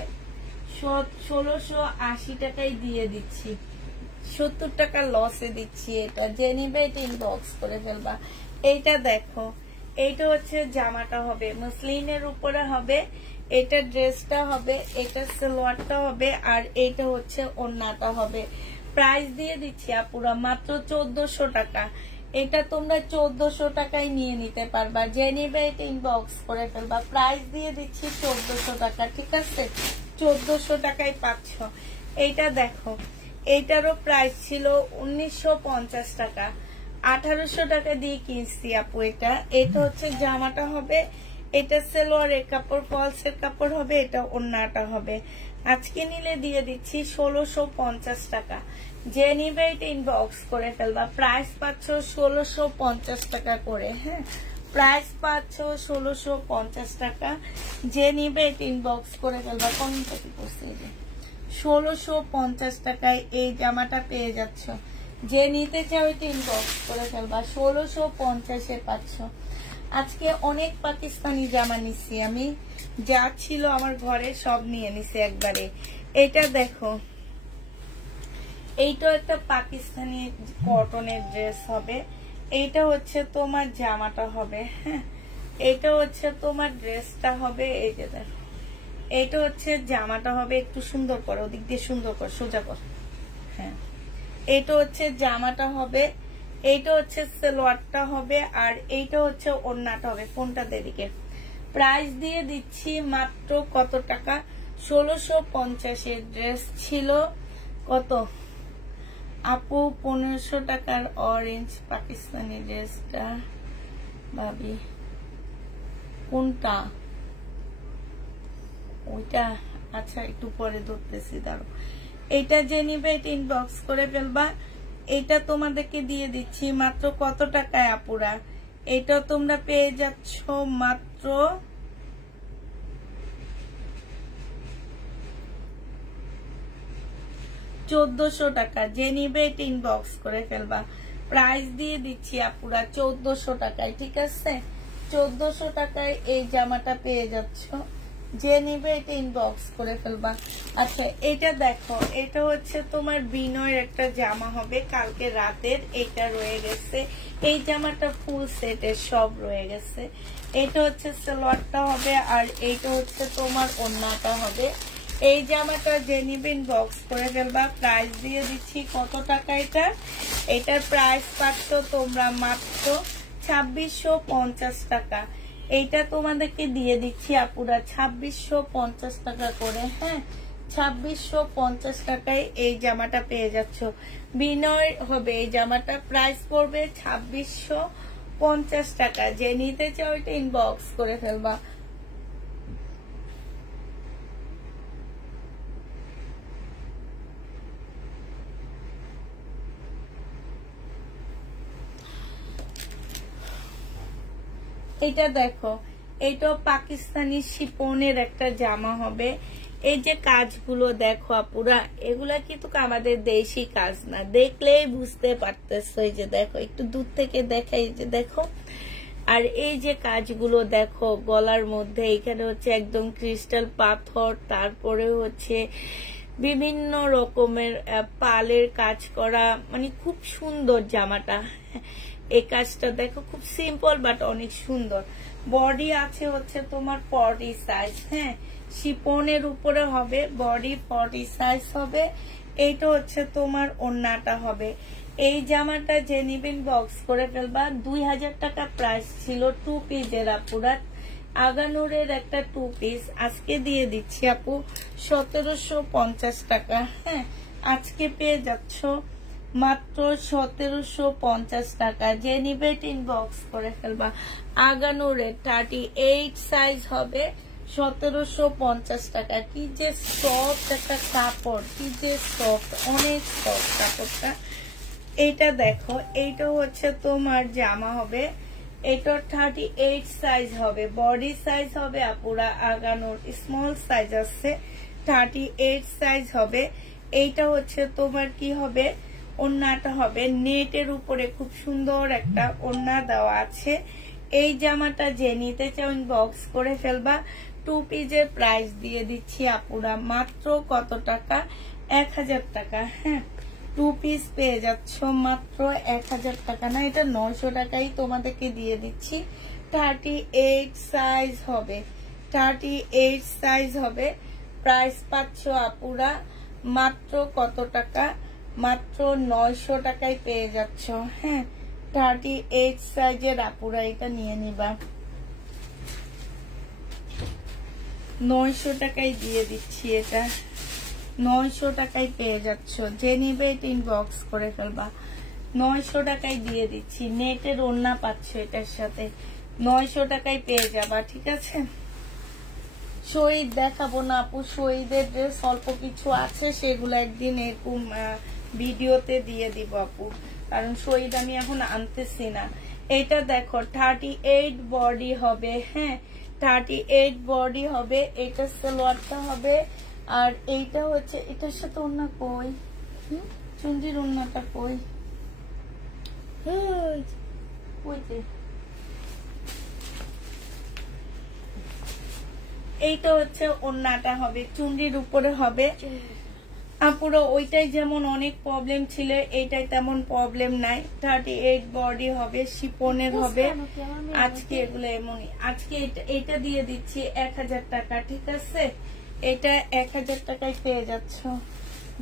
1680 টাকায় দিয়ে দিচ্ছি, 70 টাকা লসে দিচ্ছি। এটা যে নিবে এটা ইনবক্স করে ফেলবা। এইটা দেখো, এইটা হচ্ছে জামাটা হবে, মসলিনের উপরে হবে, এটা ড্রেসটা হবে, এটা সালোয়ারটা হবে, আর এইটা হচ্ছে ওড়নাটা হবে। প্রাইস দিয়ে দিচ্ছি আপুরা মাত্র 1400 টাকা। এটা তোমরা 1400 টাকায় নিয়ে নিতে পারবা, যে নিবে এটা ইনবক্স করে ফেলবা। প্রাইস দিয়ে দিচ্ছি 1400 টাকা, ঠিক আছে? 1400 টাকায় পাচ্ছ। এইটা দেখো, এইটারও প্রাইস ছিল 1950 টাকা, 1800 টাকা দিয়ে কিনছি আপু। এটা হচ্ছে জামাটা হবে, এটা সালোয়ারের কাপড়, ফলসের কাপড় হবে, এটা ওড়নাটা হবে। আজকে নিলে দিয়ে দিচ্ছি 1650 টাকা। যে নিবে এটা ইনবক্স করে ফেলবা। প্রাইস পাচ্ছ 1650 টাকা করে। হ্যাঁ, প্রাইস পাচ্ছ 1650 টাকা। যে নিবে এটা ইনবক্স করে ফেলবা। কমেন্ট কি করছে, 1650 টাকায় এই জামাটা পেয়ে যাচ্ছ। যে নিতে চাও এটা ইনবক্স করে ফেলবা। 1650-এ পাচ্ছ। আজকে অনেক পাকিস্তানি জামা নিচ্ছি আমি, যা ছিল আমার ঘরে সব নিয়ে নিছি একবারে। এটা দেখো, এইটা একটা পাকিস্তানি কটনের ড্রেস হবে, এইটা হচ্ছে তোমার জামাটা হবে। হ্যাঁ, এইটা হচ্ছে তোমার ড্রেসটা হবে। এই যে দেখো, এইটা হচ্ছে জামাটা হবে। একটু সুন্দর করো, ওদিক দিয়ে সুন্দর কর, সোজা কর। হ্যাঁ, এইটা হচ্ছে জামাটা হবে, এইটা হচ্ছে সালোয়ারটা হবে, আর এইটা হচ্ছে ওড়নাটা হবে। ফোনটা দিকে। প্রাইস দিয়ে দিচ্ছি মাত্র কত টাকা? 1650-এর ড্রেস ছিল কত আপু? 1500 টাকার অরেঞ্জ পাকিস্তানি ড্রেসটা। ভাবি কোনটা? ওইটা? আচ্ছা একটু পরে ধরতেছি, দাঁড়ো। এটা যে নিবে এটা ইনবক্স করে ফেলবা। এটা তোমাদেরকে দিয়ে দিচ্ছি মাত্র কত টাকায় আপুরা? এটা তোমরা পেয়ে যাচ্ছ মাত্র 1400 টাকা। যে নিবে এটা ইনবক্স করে ফেলবা। প্রাইস দিয়ে দিচ্ছি আপুরা 1400 টাকায়, ঠিক আছে? 1400 টাকায় এই জামাটা পেয়ে যাচ্ছ। যে নিবে এটা ইনবক্স করে ফেলবা। আচ্ছা এটা দেখো, এটা হচ্ছে তোমার বিনয়ের একটা জামা হবে, কালকে রাতের। এটা রয়ে গেছে, এই জামাটা ফুল সেটের সব রয়ে গেছে। এটা হচ্ছে সালোয়ারটা হবে, আর এইটা হচ্ছে তোমার ওড়নাটা হবে। এই জামাটা যে নিবে ইনবক্স করে ফেলবা। প্রাইস দিয়ে দিচ্ছি কত টাকা? এটার প্রাইস পাচ্ছ তোমরা মাত্র 2650 টাকা। এইটা তোমাদেরকে দিয়ে দিচ্ছি আপুরা 2650 টাকা করে। হ্যাঁ, 2650 টাকায় এই জামাটা পেয়ে যাচ্ছ। বিনয় হবে এই জামাটা, প্রাইস পড়বে 2650 টাকা। যে নিতে চাও এটা ইনবক্স করে ফেলবা। এটা দেখো, এইটাও পাকিস্তানি শিপনের একটা জামা হবে। এই যে কাজগুলো দেখো আপুরা, এগুলা কিন্তু আমাদের দেশি কাজ না, দেখলেই বুঝতে পারতেছো। এই যে দেখো, একটু দূর থেকে দেখাই, যে দেখো। আর এই যে কাজগুলো দেখো, গলার মধ্যে এখানে হচ্ছে একদম ক্রিস্টাল পাথর, তারপরে হচ্ছে বিভিন্ন রকমের পালের কাজ করা, মানে খুব সুন্দর জামাটা। এই কাজটা দেখো, খুব সিম্পল বাট অনেক সুন্দর। বডি আছে হচ্ছে তোমার 40 সাইজ। হ্যাঁ, শিপনের উপরে হবে, বডি 40 সাইজ হবে। এইটা হচ্ছে তোমার ওড়নাটা হবে। এই জামাটা যে নিবেন বক্স করে ফেলবা। 2000 টাকা প্রাইস ছিল 2 পিসের আপুরা, আগানুরের একটা 2 পিস। আজকে দিয়ে দিচ্ছি আপু 1750 টাকা। হ্যাঁ, আজকে পেয়ে যাচ্ছ মাত্র 1750 টাকা। যে নিবে ইনবক্স করে ফেলবা। আগানুরের 38 সাইজ হবে 1750 টাকা। কি যে সফট একটা কাপড়, কি যে সফট, অনেক সফট কাপড়টা। এইটা দেখো, এইটা হচ্ছে তোমার জামা হবে, এটা 38 সাইজ হবে, বডি সাইজ হবে আপুরা আগানোর স্মল সাইজ আছে, 38 সাইজ হবে। এইটা হচ্ছে তোমার কি হবে, ওড়নাটা হবে নেটের উপরে, খুব সুন্দর একটা ওড়না দেওয়া আছে। এই জামাটা যে নিতে চাও ইনবক্স করে ফেলবা। 2 পিসের প্রাইস দিয়ে দিচ্ছি আপুরা মাত্র কত টাকা, 1000 টাকা। হ্যাঁ, 2 পিস পেয়ে যাচ্ছ মাত্র 1000 টাকা, না এটা 900 টাকাই তোমাদেরকে দিয়ে দিচ্ছি। 38 সাইজ হবে, 38 সাইজ হবে। প্রাইস পাচ্ছ আপুরা মাত্র কত টাকা, মাত্র 900 টাকায় পেয়ে যাচ্ছ। হ্যাঁ, 38 সাইজের আপুরা এটা নিয়ে নিবা, 900 টাকায় দিয়ে দিচ্ছি। এটা 900 টাকায় পেয়ে যাচ্ছ, যে নিবে এটা ইনবক্স করে ফেলবা। 900 টাকায় দিয়ে দিচ্ছি, নেটের ওড়না পাচ্ছ এটার সাথে, 900 টাকায় পেয়ে যাবা। ঠিক আছে, শহীদ দেখাবো না আপু, শহীদের ড্রেস অল্প কিছু আছে, সেগুলো একদিন এরকম ভিডিওতে দিয়ে দিব আপু, কারণ শহীদ আমি এখন আনতেছি না। এটা দেখো 38 বডি হবে। হ্যাঁ, 38 বডি হবে। এটা সালোয়ারটা হবে, আর এইটা হচ্ছে এটার সাথে ওড়না কই, চুন্ডির ওড়নাটা কই, এইটা হচ্ছে ওড়নাটা হবে, চুন্ডির উপরে হবে আপুরা। ওইটাই যেমন অনেক প্রবলেম ছিল, এইটাই তেমন প্রবলেম নাই। 38 বডি হবে, শিপনের হবে। আজকে এগুলো এমনই, আজকে এটা দিয়ে দিচ্ছি 1000 টাকা। ঠিক আছে, এটা 1000 টাকায় পেয়ে যাচ্ছ,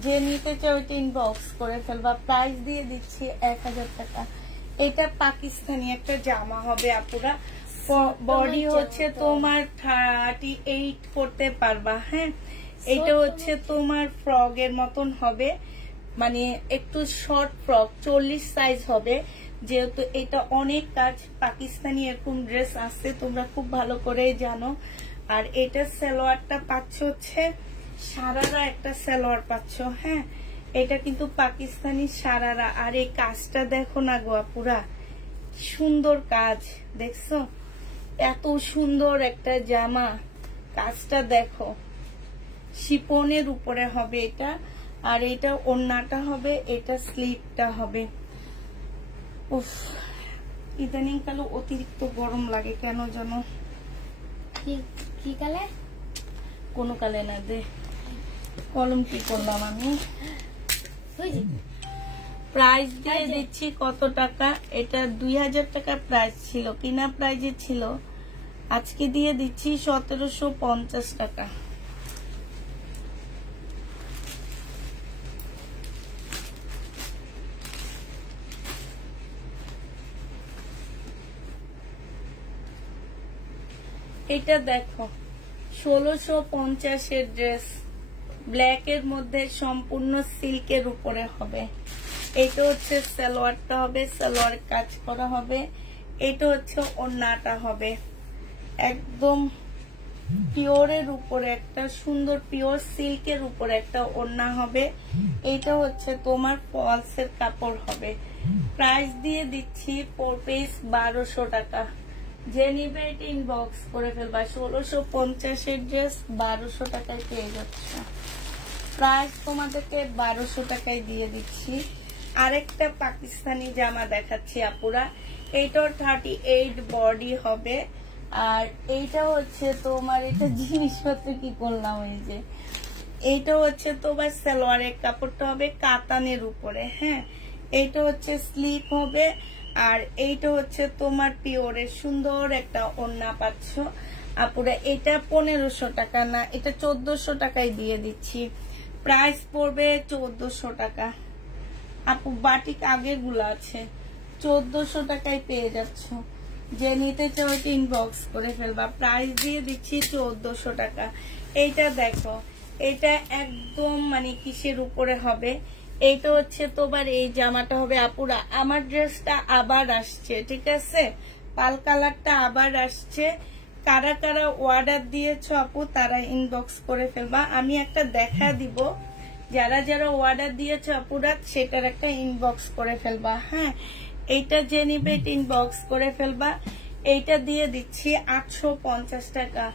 যে নিতে চাও ওইটা ইনবক্স করে ফেলবা। প্রাইস দিয়ে দিচ্ছি 1000 টাকা। এটা পাকিস্তানি একটা জামা হবে আপুরা, বডি হচ্ছে তোমার 38 করতে পারবা। হ্যাঁ, এটা হচ্ছে তোমার ফ্রকের মতন হবে, মানে একটু শর্ট ফ্রক, 40 সাইজ হবে। যেহেতু এটা অনেক কাজ, পাকিস্তানি এরকম ড্রেস আছে, তোমরা খুব ভালো করে জানো। আর এটা সালোয়ারটা পাচ্ছ হচ্ছে সারারা, একটা সালোয়ার পাচ্ছ। হ্যাঁ, এটা কিন্তু পাকিস্তানি সারারা। আর এই কাজটা দেখো না গো পুরা সুন্দর কাজ, দেখছো এত সুন্দর একটা জামা, কাজটা দেখো, শিপনের উপরে হবে এটা। আর এটা ওড়নাটা হবে, এটা স্লিপটা হবে। উফ, ইদানিং কালে অতিরিক্ত গরম লাগে কেন জানো, কি কালে, কোন কালে না, দে কলম কি করলাম আমি। প্রাইস দিয়ে দিচ্ছি কত টাকা, এটা 2000 টাকা প্রাইস ছিল, কিনা প্রাইজে ছিল, আজকে দিয়ে দিচ্ছি 1750 টাকা। এটা দেখো 1650 এর ড্রেস, ব্ল্যাক এর মধ্যে সম্পূর্ণ সিল্কের উপরে হবে। এটা হচ্ছে সালোয়ারটা হবে, সালোয়ার কাজ করা হবে। এটা হচ্ছে ওড়নাটা হবে, একদম পিওরের উপরে একটা সুন্দর পিওর সিল্কের উপরে একটা ওড়না হবে। এটা হচ্ছে তোমার ফলসের কাপড় হবে। প্রাইস দিয়ে দিচ্ছি পার পিস 1200 টাকা। যে নিবে এটা ইনবক্স করে ফেলবা। 1650 এর ড্রেস 1200 টাকায় পেয়ে যাচ্ছে। প্রাইস তোমাদেরকে 1200 টাকায় দিয়ে দিচ্ছি। আরেকটা পাকিস্তানি জামা দেখাচ্ছি আপুরা, এইটা 38 বডি হবে। আর এইটা হচ্ছে তোমার, এটা জিনিসপত্র কি করলাম, এই যে এইটা হচ্ছে তোমার সালোয়ারের কাপড়টা হবে কাতানের উপরে। হ্যাঁ, এইটা হচ্ছে স্লিপ হবে। আর এইটা হচ্ছে তোমার পিওরের সুন্দর একটা ওড়না পাচ্ছ আপুরা। এটা 1500 টাকা না, এটা 1400 টাকায় দিয়ে দিচ্ছি। প্রাইস পড়বে 1400 টাকা। আপু বাটিক আগের গুলো আছে 1400 টাকায় পেয়ে যাচ্ছ। যে নিতে চাও ওইটা ইনবক্স করে ফেলবা। প্রাইস দিয়ে দিচ্ছি 1400 টাকা। এইটা দেখো, এটা একদম মানে কিসের উপরে হবে, এইটা হচ্ছে তোমার এই জামাটা হবে আপুরা। আমার ড্রেসটা আবার আসছে, ঠিক আছে, পাল কালারটা আবার আসছে। কারা কারা অর্ডার দিয়েছো আপু তারা ইনবক্স করে ফেলবা। আমি একটা দেখা দিব, যারা যারা অর্ডার দিয়েছো আপুরা সেটার একটা ইনবক্স করে ফেলবা। হ্যাঁ, এইটা যে নিবে ইনবক্স করে ফেলবা। এইটা দিয়ে দিচ্ছি 850 টাকা।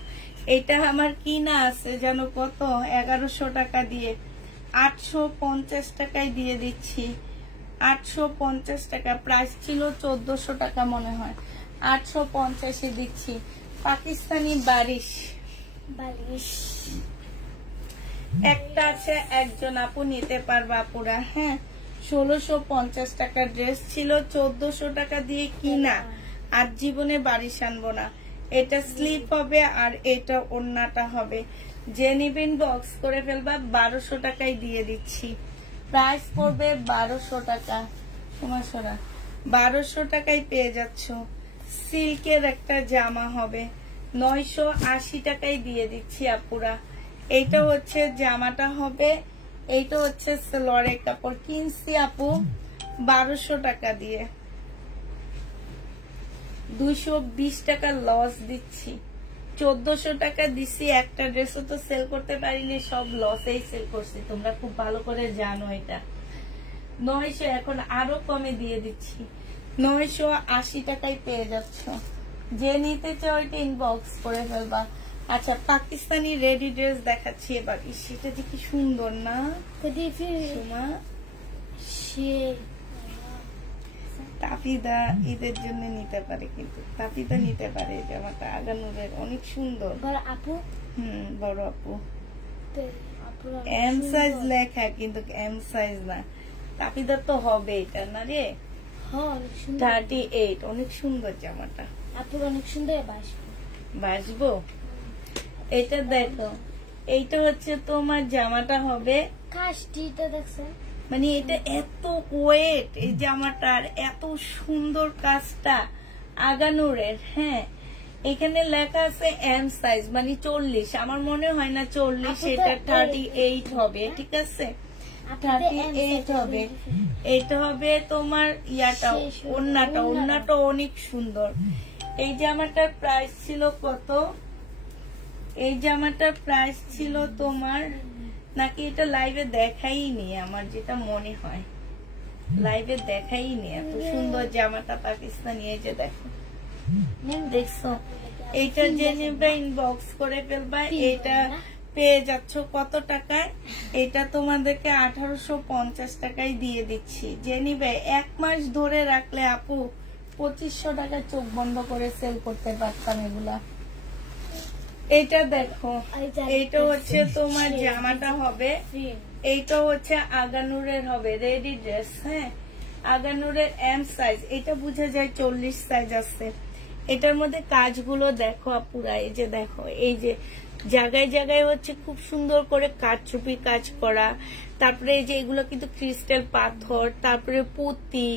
এটা আমার কিনা আছে জানো কত, 1100 টাকা দিয়ে। 850 টাকায় দিয়ে দিচ্ছি, 850 টাকা। প্রাইস ছিল 1400 টাকা মনে হয়, 850-এ দিচ্ছি। পাকিস্তানি বারিশ একটা আছে, একজন আপু নিতে পারবা আপুরা। হ্যাঁ, 1650 টাকা ড্রেস ছিল, 1400 টাকা দিয়ে কিনা। আর জীবনে বারিশ আনবো না। এটা স্লিপ হবে আর এটা ওড়নাটা হবে। যে নিবেন বক্স করে ফেলবা। 1200 টাকায় দিয়ে দিচ্ছি। প্রাইস পড়বে 1200 টাকা। তোমার 1200 টাকায় পেয়ে যাচ্ছ। সিল্কের একটা জামা হবে, 980 টাকায় দিয়ে দিচ্ছি আপুরা। এইটা হচ্ছে জামাটা হবে, এইটা হচ্ছে সালোয়ারের কাপড়। কিনছি আপু 1200 টাকা দিয়ে, 220 টাকা লস দিচ্ছি। 1400 টাকা দিচ্ছি। একটা ড্রেসও তো সেল করতে পারিনি, সব লসেই সেল করছি, তোমরা খুব ভালো করে জানো এটা। 900, এখন আরো কমে দিয়ে দিচ্ছি, 980 টাকায় পেয়ে যাচ্ছ। যে নিতে চাও ওইটা ইনবক্স করে ফেলবা। আচ্ছা, পাকিস্তানি রেডি ড্রেস দেখাচ্ছি এবার। সেটা যে কি সুন্দর না সোমা। তাফিদা ঈদের জন্য নিতে পারে, কিন্তু তাফিদা নিতে পারে। এই জামাটা আগানুরের, অনেক সুন্দর। আপু বড় আপু, এম সাইজ লেখা কিন্তু এম সাইজ না। তাফিদা তো হবে এটা না রে, 38। অনেক সুন্দর জামাটা আপু, অনেক সুন্দর। বাসবো। এটা দেখো, এইটা হচ্ছে তোমার জামাটা হবে। কাজটিটা দেখছেন, মানে এটা এত ওয়েট এই জামাটার, এত সুন্দর কাজটা আগানুরের। হ্যাঁ, এখানে লেখা আছে এম সাইজ, মানে 40। আমার মনে হয় না 40, এটা 38 হবে, ঠিক আছে, 38 হবে। এটা হবে তোমার ইয়াটা, ওড়নাটা অনেক সুন্দর। এই জামাটার প্রাইস ছিল কত? এই জামাটার প্রাইস ছিল তোমার, নাকি এটা লাইভে দেখাইনি, আমার যেটা মনে হয় লাইভে দেখাইনি। এত সুন্দর জামাটা পাকিস্তানি। এই যে দেখো, দেখছো, এইটা যে নেবে ইনবক্স করে ফেলবা। এটা পেয়ে যাচ্ছ কত টাকায়? এটা তোমাদেরকে 1850 টাকায় দিয়ে দিচ্ছি। যে নিবে 1 মাস ধরে রাখলে আপু 2500 টাকা চোখ বন্ধ করে সেল করতে পারতাম এগুলা। এটা দেখো, এইটা হচ্ছে তোমার জামাটা হবে, এইটা হচ্ছে আগানুরের হবে রেডি ড্রেস। হ্যাঁ, আগানুরের এম সাইজ। এটা বুঝা যায় 40 সাইজ আছে। এটার মধ্যে কাজগুলো দেখো আপুরা, এই যে দেখো, এই যে জায়গায় জায়গায় হচ্ছে খুব সুন্দর করে কারচুপি কাজ করা। তারপরে এই যে এগুলো কিন্তু ক্রিস্টাল পাথর, তারপরে পুঁতি,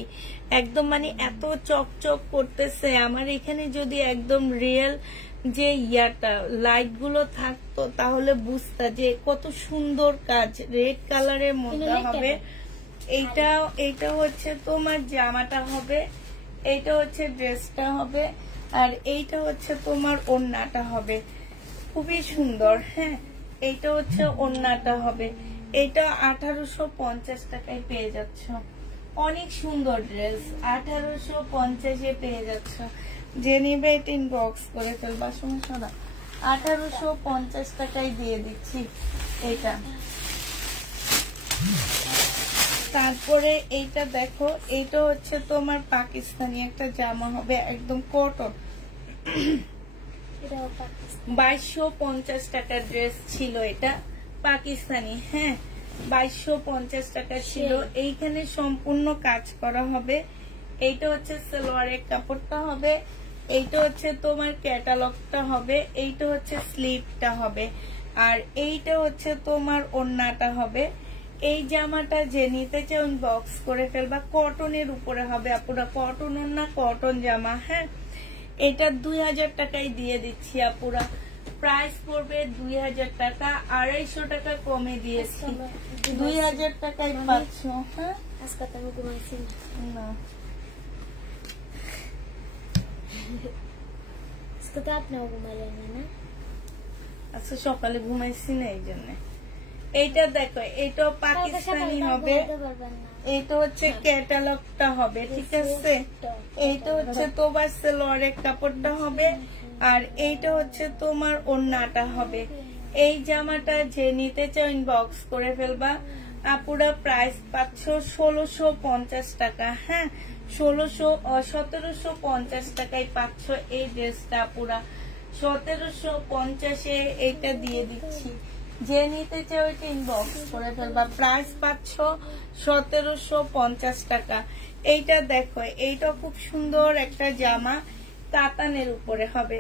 একদম মানে এত চকচক করতেছে। আমার এখানে যদি একদম রিয়েল যে ইয়াটা লাইট গুলো থাকতো তাহলে বুঝতা যে কত সুন্দর কাজ। রেড কালারের মধ্যে হবে। এইটা হচ্ছে তোমার জামাটা হবে, এইটা হচ্ছে ড্রেসটা হবে, আর এইটা হচ্ছে তোমার ওড়নাটা হবে। খুবই সুন্দর। হ্যাঁ, এইটা হচ্ছে ওড়নাটা হবে। এটা 1850 টাকায় পেয়ে যাচ্ছ। অনেক সুন্দর ড্রেস, 1850-এ পেয়ে যাচ্ছ। যে নিবে এটা ইনবক্স করে ফেলবা। সমস্যা না, 1850 টাকায় দিয়ে দিচ্ছি এটা। তারপরে এইটা দেখো, এইটা হচ্ছে তোমার পাকিস্তানি একটা জামা হবে, একদম কটন। 2250 টাকার ড্রেস ছিল এটা, পাকিস্তানি। হ্যাঁ, 2250 টাকা ছিল। এইখানে সম্পূর্ণ কাজ করা হবে। এইটা হচ্ছে সালোয়ারের কাপড়টা হবে, এইটা হচ্ছে তোমার ক্যাটালগটা হবে, এইটা হচ্ছে স্লিভটা হবে, আর এইটা হচ্ছে তোমার ওড়নাটা হবে। এই জামাটা যে নিতে চাও বক্স করে ফেলবা, কটনের উপরে হবে আপুরা, কটন না কটন জামা। হ্যাঁ, এটা 2000 টাকায় দিয়ে দিচ্ছি আপুরা, প্রাইস পড়বে 2000 টাকা, 250 টাকা কমে দিয়েছি, 2000 টাকায় পাচ্ছ। হ্যাঁ, আজকে তো আমি ঘুমাইছি না, আজকে তো আপনিও ঘুমাইলেন না? আচ্ছা সকালে ঘুমাইছি না এই জন্য। এইটা দেখো, এটাও পাকিস্তানি হবে, এটা হচ্ছে ক্যাটালগটা হবে, ঠিক আছে। এইটা হচ্ছে তোমার সালোয়ারের কাপড়টা হবে, আর এইটা হচ্ছে তোমার ওড়নাটা হবে। এই জামাটা যে নিতে চাও ইনবক্স করে ফেলবা আপুরা, প্রাইস পাচ্ছ 1650 টাকা। হ্যাঁ, 1750 টাকায় পাচ্ছ এই ড্রেসটা আপুরা, 1750-এ এইটা দিয়ে দিচ্ছি। যে নিতে চাও এটা ইনবক্স করে ফেলবা, প্রাইস পাচ্ছ 1750 টাকা। এইটা দেখো, এইটা খুব সুন্দর একটা জামা, কাতানের উপরে হবে,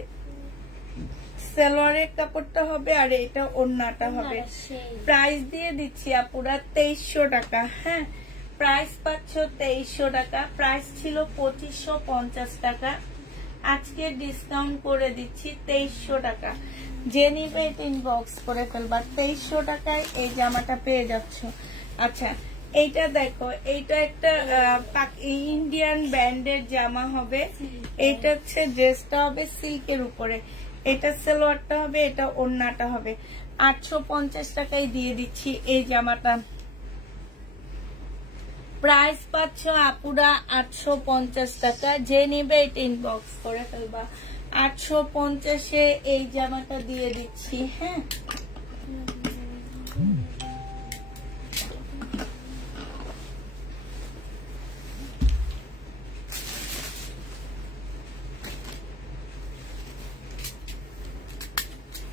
সালোয়ারের কাপড়টা হবে, আর এটা ওড়নাটা হবে। প্রাইস দিয়ে দিচ্ছি আপুরা 2300 টাকা। হ্যাঁ, প্রাইস পাচ্ছ 2300 টাকা, প্রাইস ছিল 2550 টাকা, আজকে ডিসকাউন্ট করে দিচ্ছি 2300 টাকা। যে নিবে এটা ইনবক্স করে ফেলবা, 2300 টাকায় এই জামাটা পেয়ে যাচ্ছ। আচ্ছা, এইটা দেখো, এইটা একটা ইন্ডিয়ান ব্র্যান্ডের জামা হবে, এইটা হচ্ছে ড্রেসটা হবে সিল্কের উপরে, এটা সালোয়ারটা হবে, এটা ওড়নাটা হবে, 850 টাকায় দিয়ে দিচ্ছি এই জামাটা। প্রাইস পাচ্ছ আপুরা 850 টাকা, যে নিবে এটা ইনবক্স করে ফেলবা, 850-এ এই জামাটা দিয়ে দিচ্ছি। হ্যাঁ,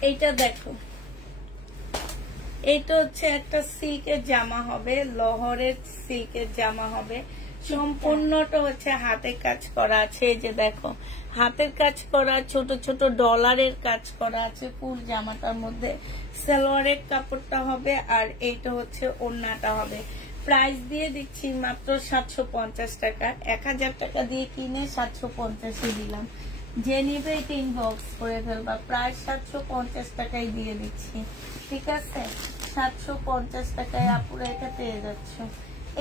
এইটা দেখো, এইটা হচ্ছে একটা সিল্কের জামা হবে, লহরের সিল্কের জামা হবে, সম্পূর্ণটা হচ্ছে হাতের কাজ করা আছে। এই যে দেখো, হাতের কাজ করা, ছোট ছোট ডলারের কাজ করা আছে ফুল জামাটার মধ্যে, সালোয়ারের কাপড়টা হবে, আর এইটা হচ্ছে ওড়নাটা হবে। প্রাইস দিয়ে দিচ্ছি মাত্র 750 টাকা, 1000 টাকা দিয়ে কিনে 750-এ দিলাম। যে নিবে এটা ইনবক্স করে ফেলবা, প্রাইস 750 টাকায় দিয়ে দিচ্ছি, ঠিক আছে। 750 টাকায় আপুরা এটা পেয়ে যাচ্ছ।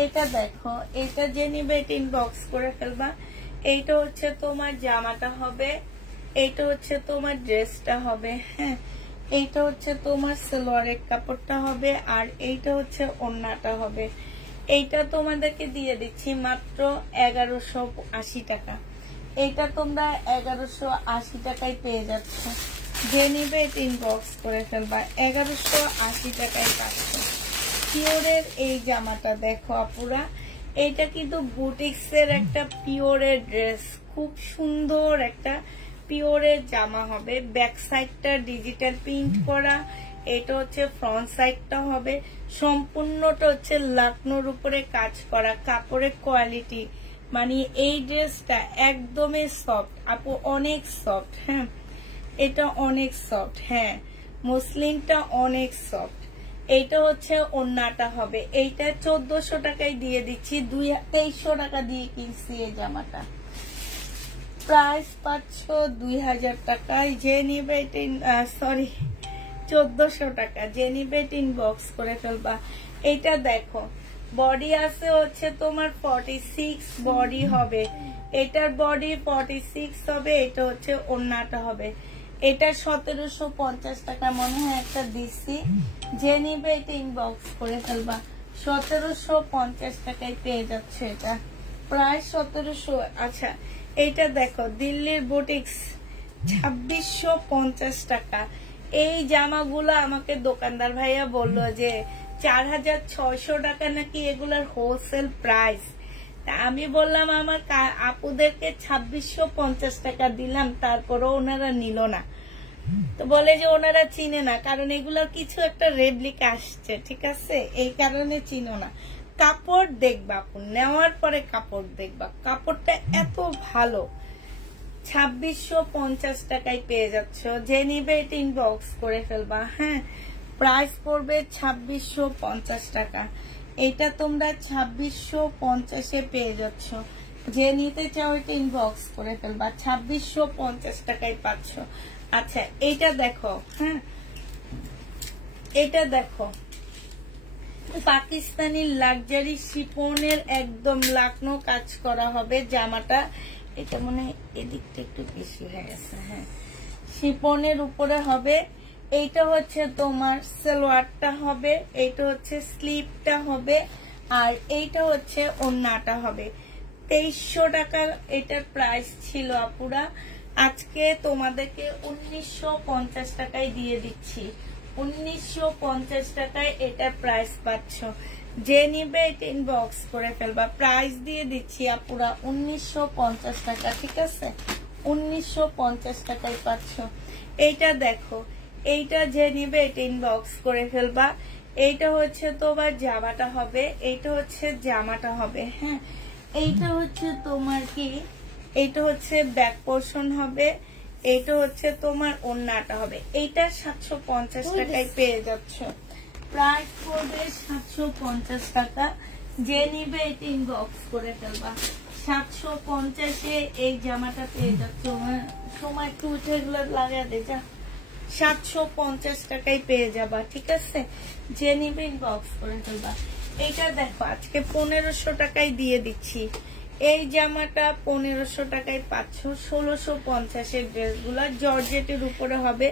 এটা দেখো, এটা যে নিবে এটা ইনবক্স করে ফেলবা। এইটা হচ্ছে তোমার জামাটা হবে, এইটা হচ্ছে তোমার ড্রেসটা হবে। হ্যাঁ, এইটা হচ্ছে তোমার সালোয়ারের কাপড়টা হবে, আর এইটা হচ্ছে ওড়নাটা হবে। এইটা তোমাদেরকে দিয়ে দিচ্ছি মাত্র 1180 টাকা। এইটা তোমরা 1180 টাকায় পেয়ে যাচ্ছ। যে নিবে এটা ইনবক্স করে ফেলবা, 1180 টাকায় পাচ্ছ। পিওরের এই জামাটা দেখো আপুরা, এইটা কিন্তু বুটিক্সের একটা পিওরের ড্রেস, খুব সুন্দর একটা পিওরের জামা হবে। ব্যাক সাইডটা ডিজিটাল প্রিন্ট করা, এটা হচ্ছে ফ্রন্ট সাইডটা হবে, সম্পূর্ণটা হচ্ছে লাকনোর উপরে কাজ করা, কাপড়ের কোয়ালিটি মানে এই ড্রেসটা একদমই সফট আপু, অনেক সফট। হ্যাঁ, এটা অনেক সফট। হ্যাঁ, মসলিনটা অনেক সফট। এইটা হচ্ছে ওড়নাটা হবে, এইটা 1400 টাকায় দিয়ে দিচ্ছি, 2300 টাকা দিয়ে কিনছি এই জামাটা, প্রাইস পাচ্ছ 2000 টাকায়। যে নিবে এটা 1400 টাকা, যে নিবে এটা ইনবক্স করে ফেলবা। এইটা দেখো, বডি আছে হচ্ছে তোমার 46 বডি হবে, এটার বডি 46 হবে, এটা হচ্ছে ওড়নাটা হবে। এটা 1750 টাকা মনে হয় একটা দিচ্ছি, যে নিবে এটা ইনবক্স করে ফেলবা, 1750 টাকায় পেয়ে যাচ্ছে এটা, প্রায় 1700। আচ্ছা, এইটা দেখো, দিল্লির বুটিক্স 2650 টাকা। এই জামাগুলো আমাকে দোকানদার ভাইয়া বললো যে 4600 টাকা নাকি এগুলার হোলসেল প্রাইস। আমি বললাম আমার আপুদেরকে 2650 টাকা দিলাম, তারপরও ওনারা নিল না। তো বলে যে ওনারা চিনে না, কারণ এগুলোর কিছু একটা রেপ্লিকা আসছে, ঠিক আছে, এই কারণে চিনো না। কাপড় দেখবা আপু, নেওয়ার পরে কাপড় দেখবা, কাপড়টা এত ভালো। 2650 টাকায় পেয়ে যাচ্ছ, যে নিবে এটা ইনবক্স করে ফেলবা। হ্যাঁ, প্রাইস পড়বে 2650 টাকা। এটা তোমরা 2650 পেয়ে যাচ্ছ। যে নিতে চাও এটা ইনবক্স করে ফেলবা, 2650 টাকায় পাচ্ছ। আচ্ছা এটা দেখো, হ্যাঁ এটা দেখো পাকিস্তানি লাক্সারি শিফনের একদম লাকনো কাজ করা হবে জামাটা। এটা মনে হয় এদিকটা একটু বেশি হয়ে গেছে, হ্যাঁ শিফনের উপরে হবে। এইটা হচ্ছে তোমার সালোয়ারটা হবে, এইটা হচ্ছে স্লিভটা হবে, আর এইটা হচ্ছে ওড়নাটা হবে। 2300 টাকার এটার প্রাইস ছিল আপুরা, আজকে তোমাদেরকে 1950 টাকায় দিয়ে দিচ্ছি। 1950 টাকায় এটার প্রাইস পাচ্ছ। যে নিবে এটা ইনবক্স করে ফেলবা। প্রাইস দিয়ে দিচ্ছি আপুরা 1950 টাকা, ঠিক আছে? 1950 টাকায় পাচ্ছ। এইটা দেখো, এইটা যে নিবে এটা ইনবক্স করে ফেলবা। এইটা হচ্ছে তোমার জামাটা হবে, এইটা হচ্ছে জামাটা হবে, হ্যাঁ এইটা হচ্ছে তোমার কি, এইটা হচ্ছে ব্যাক পোর্শন হবে, এইটা হচ্ছে তোমার ওড়নাটা হবে। এইটা 750 টাকায় পেয়ে যাচ্ছ। প্রাইস পড়বে 750 টাকা। যে নিবে এটা ইনবক্স করে ফেলবা। 750-এ এই জামাটা পেয়ে যাচ্ছ। সময় একটু উঠে এগুলো লাগা দে যা। 750 টাকায় পেয়ে যাবা, ঠিক আছে? যে নিবে ইনবক্স করে ফেলবা। এইটা দেখো আজকে 1500 টাকায় দিয়ে দিচ্ছি। এই জামাটা 1500 টাকায় পাচ্ছ। 1650-এর ড্রেসগুলা জর্জেটের উপরে হবে,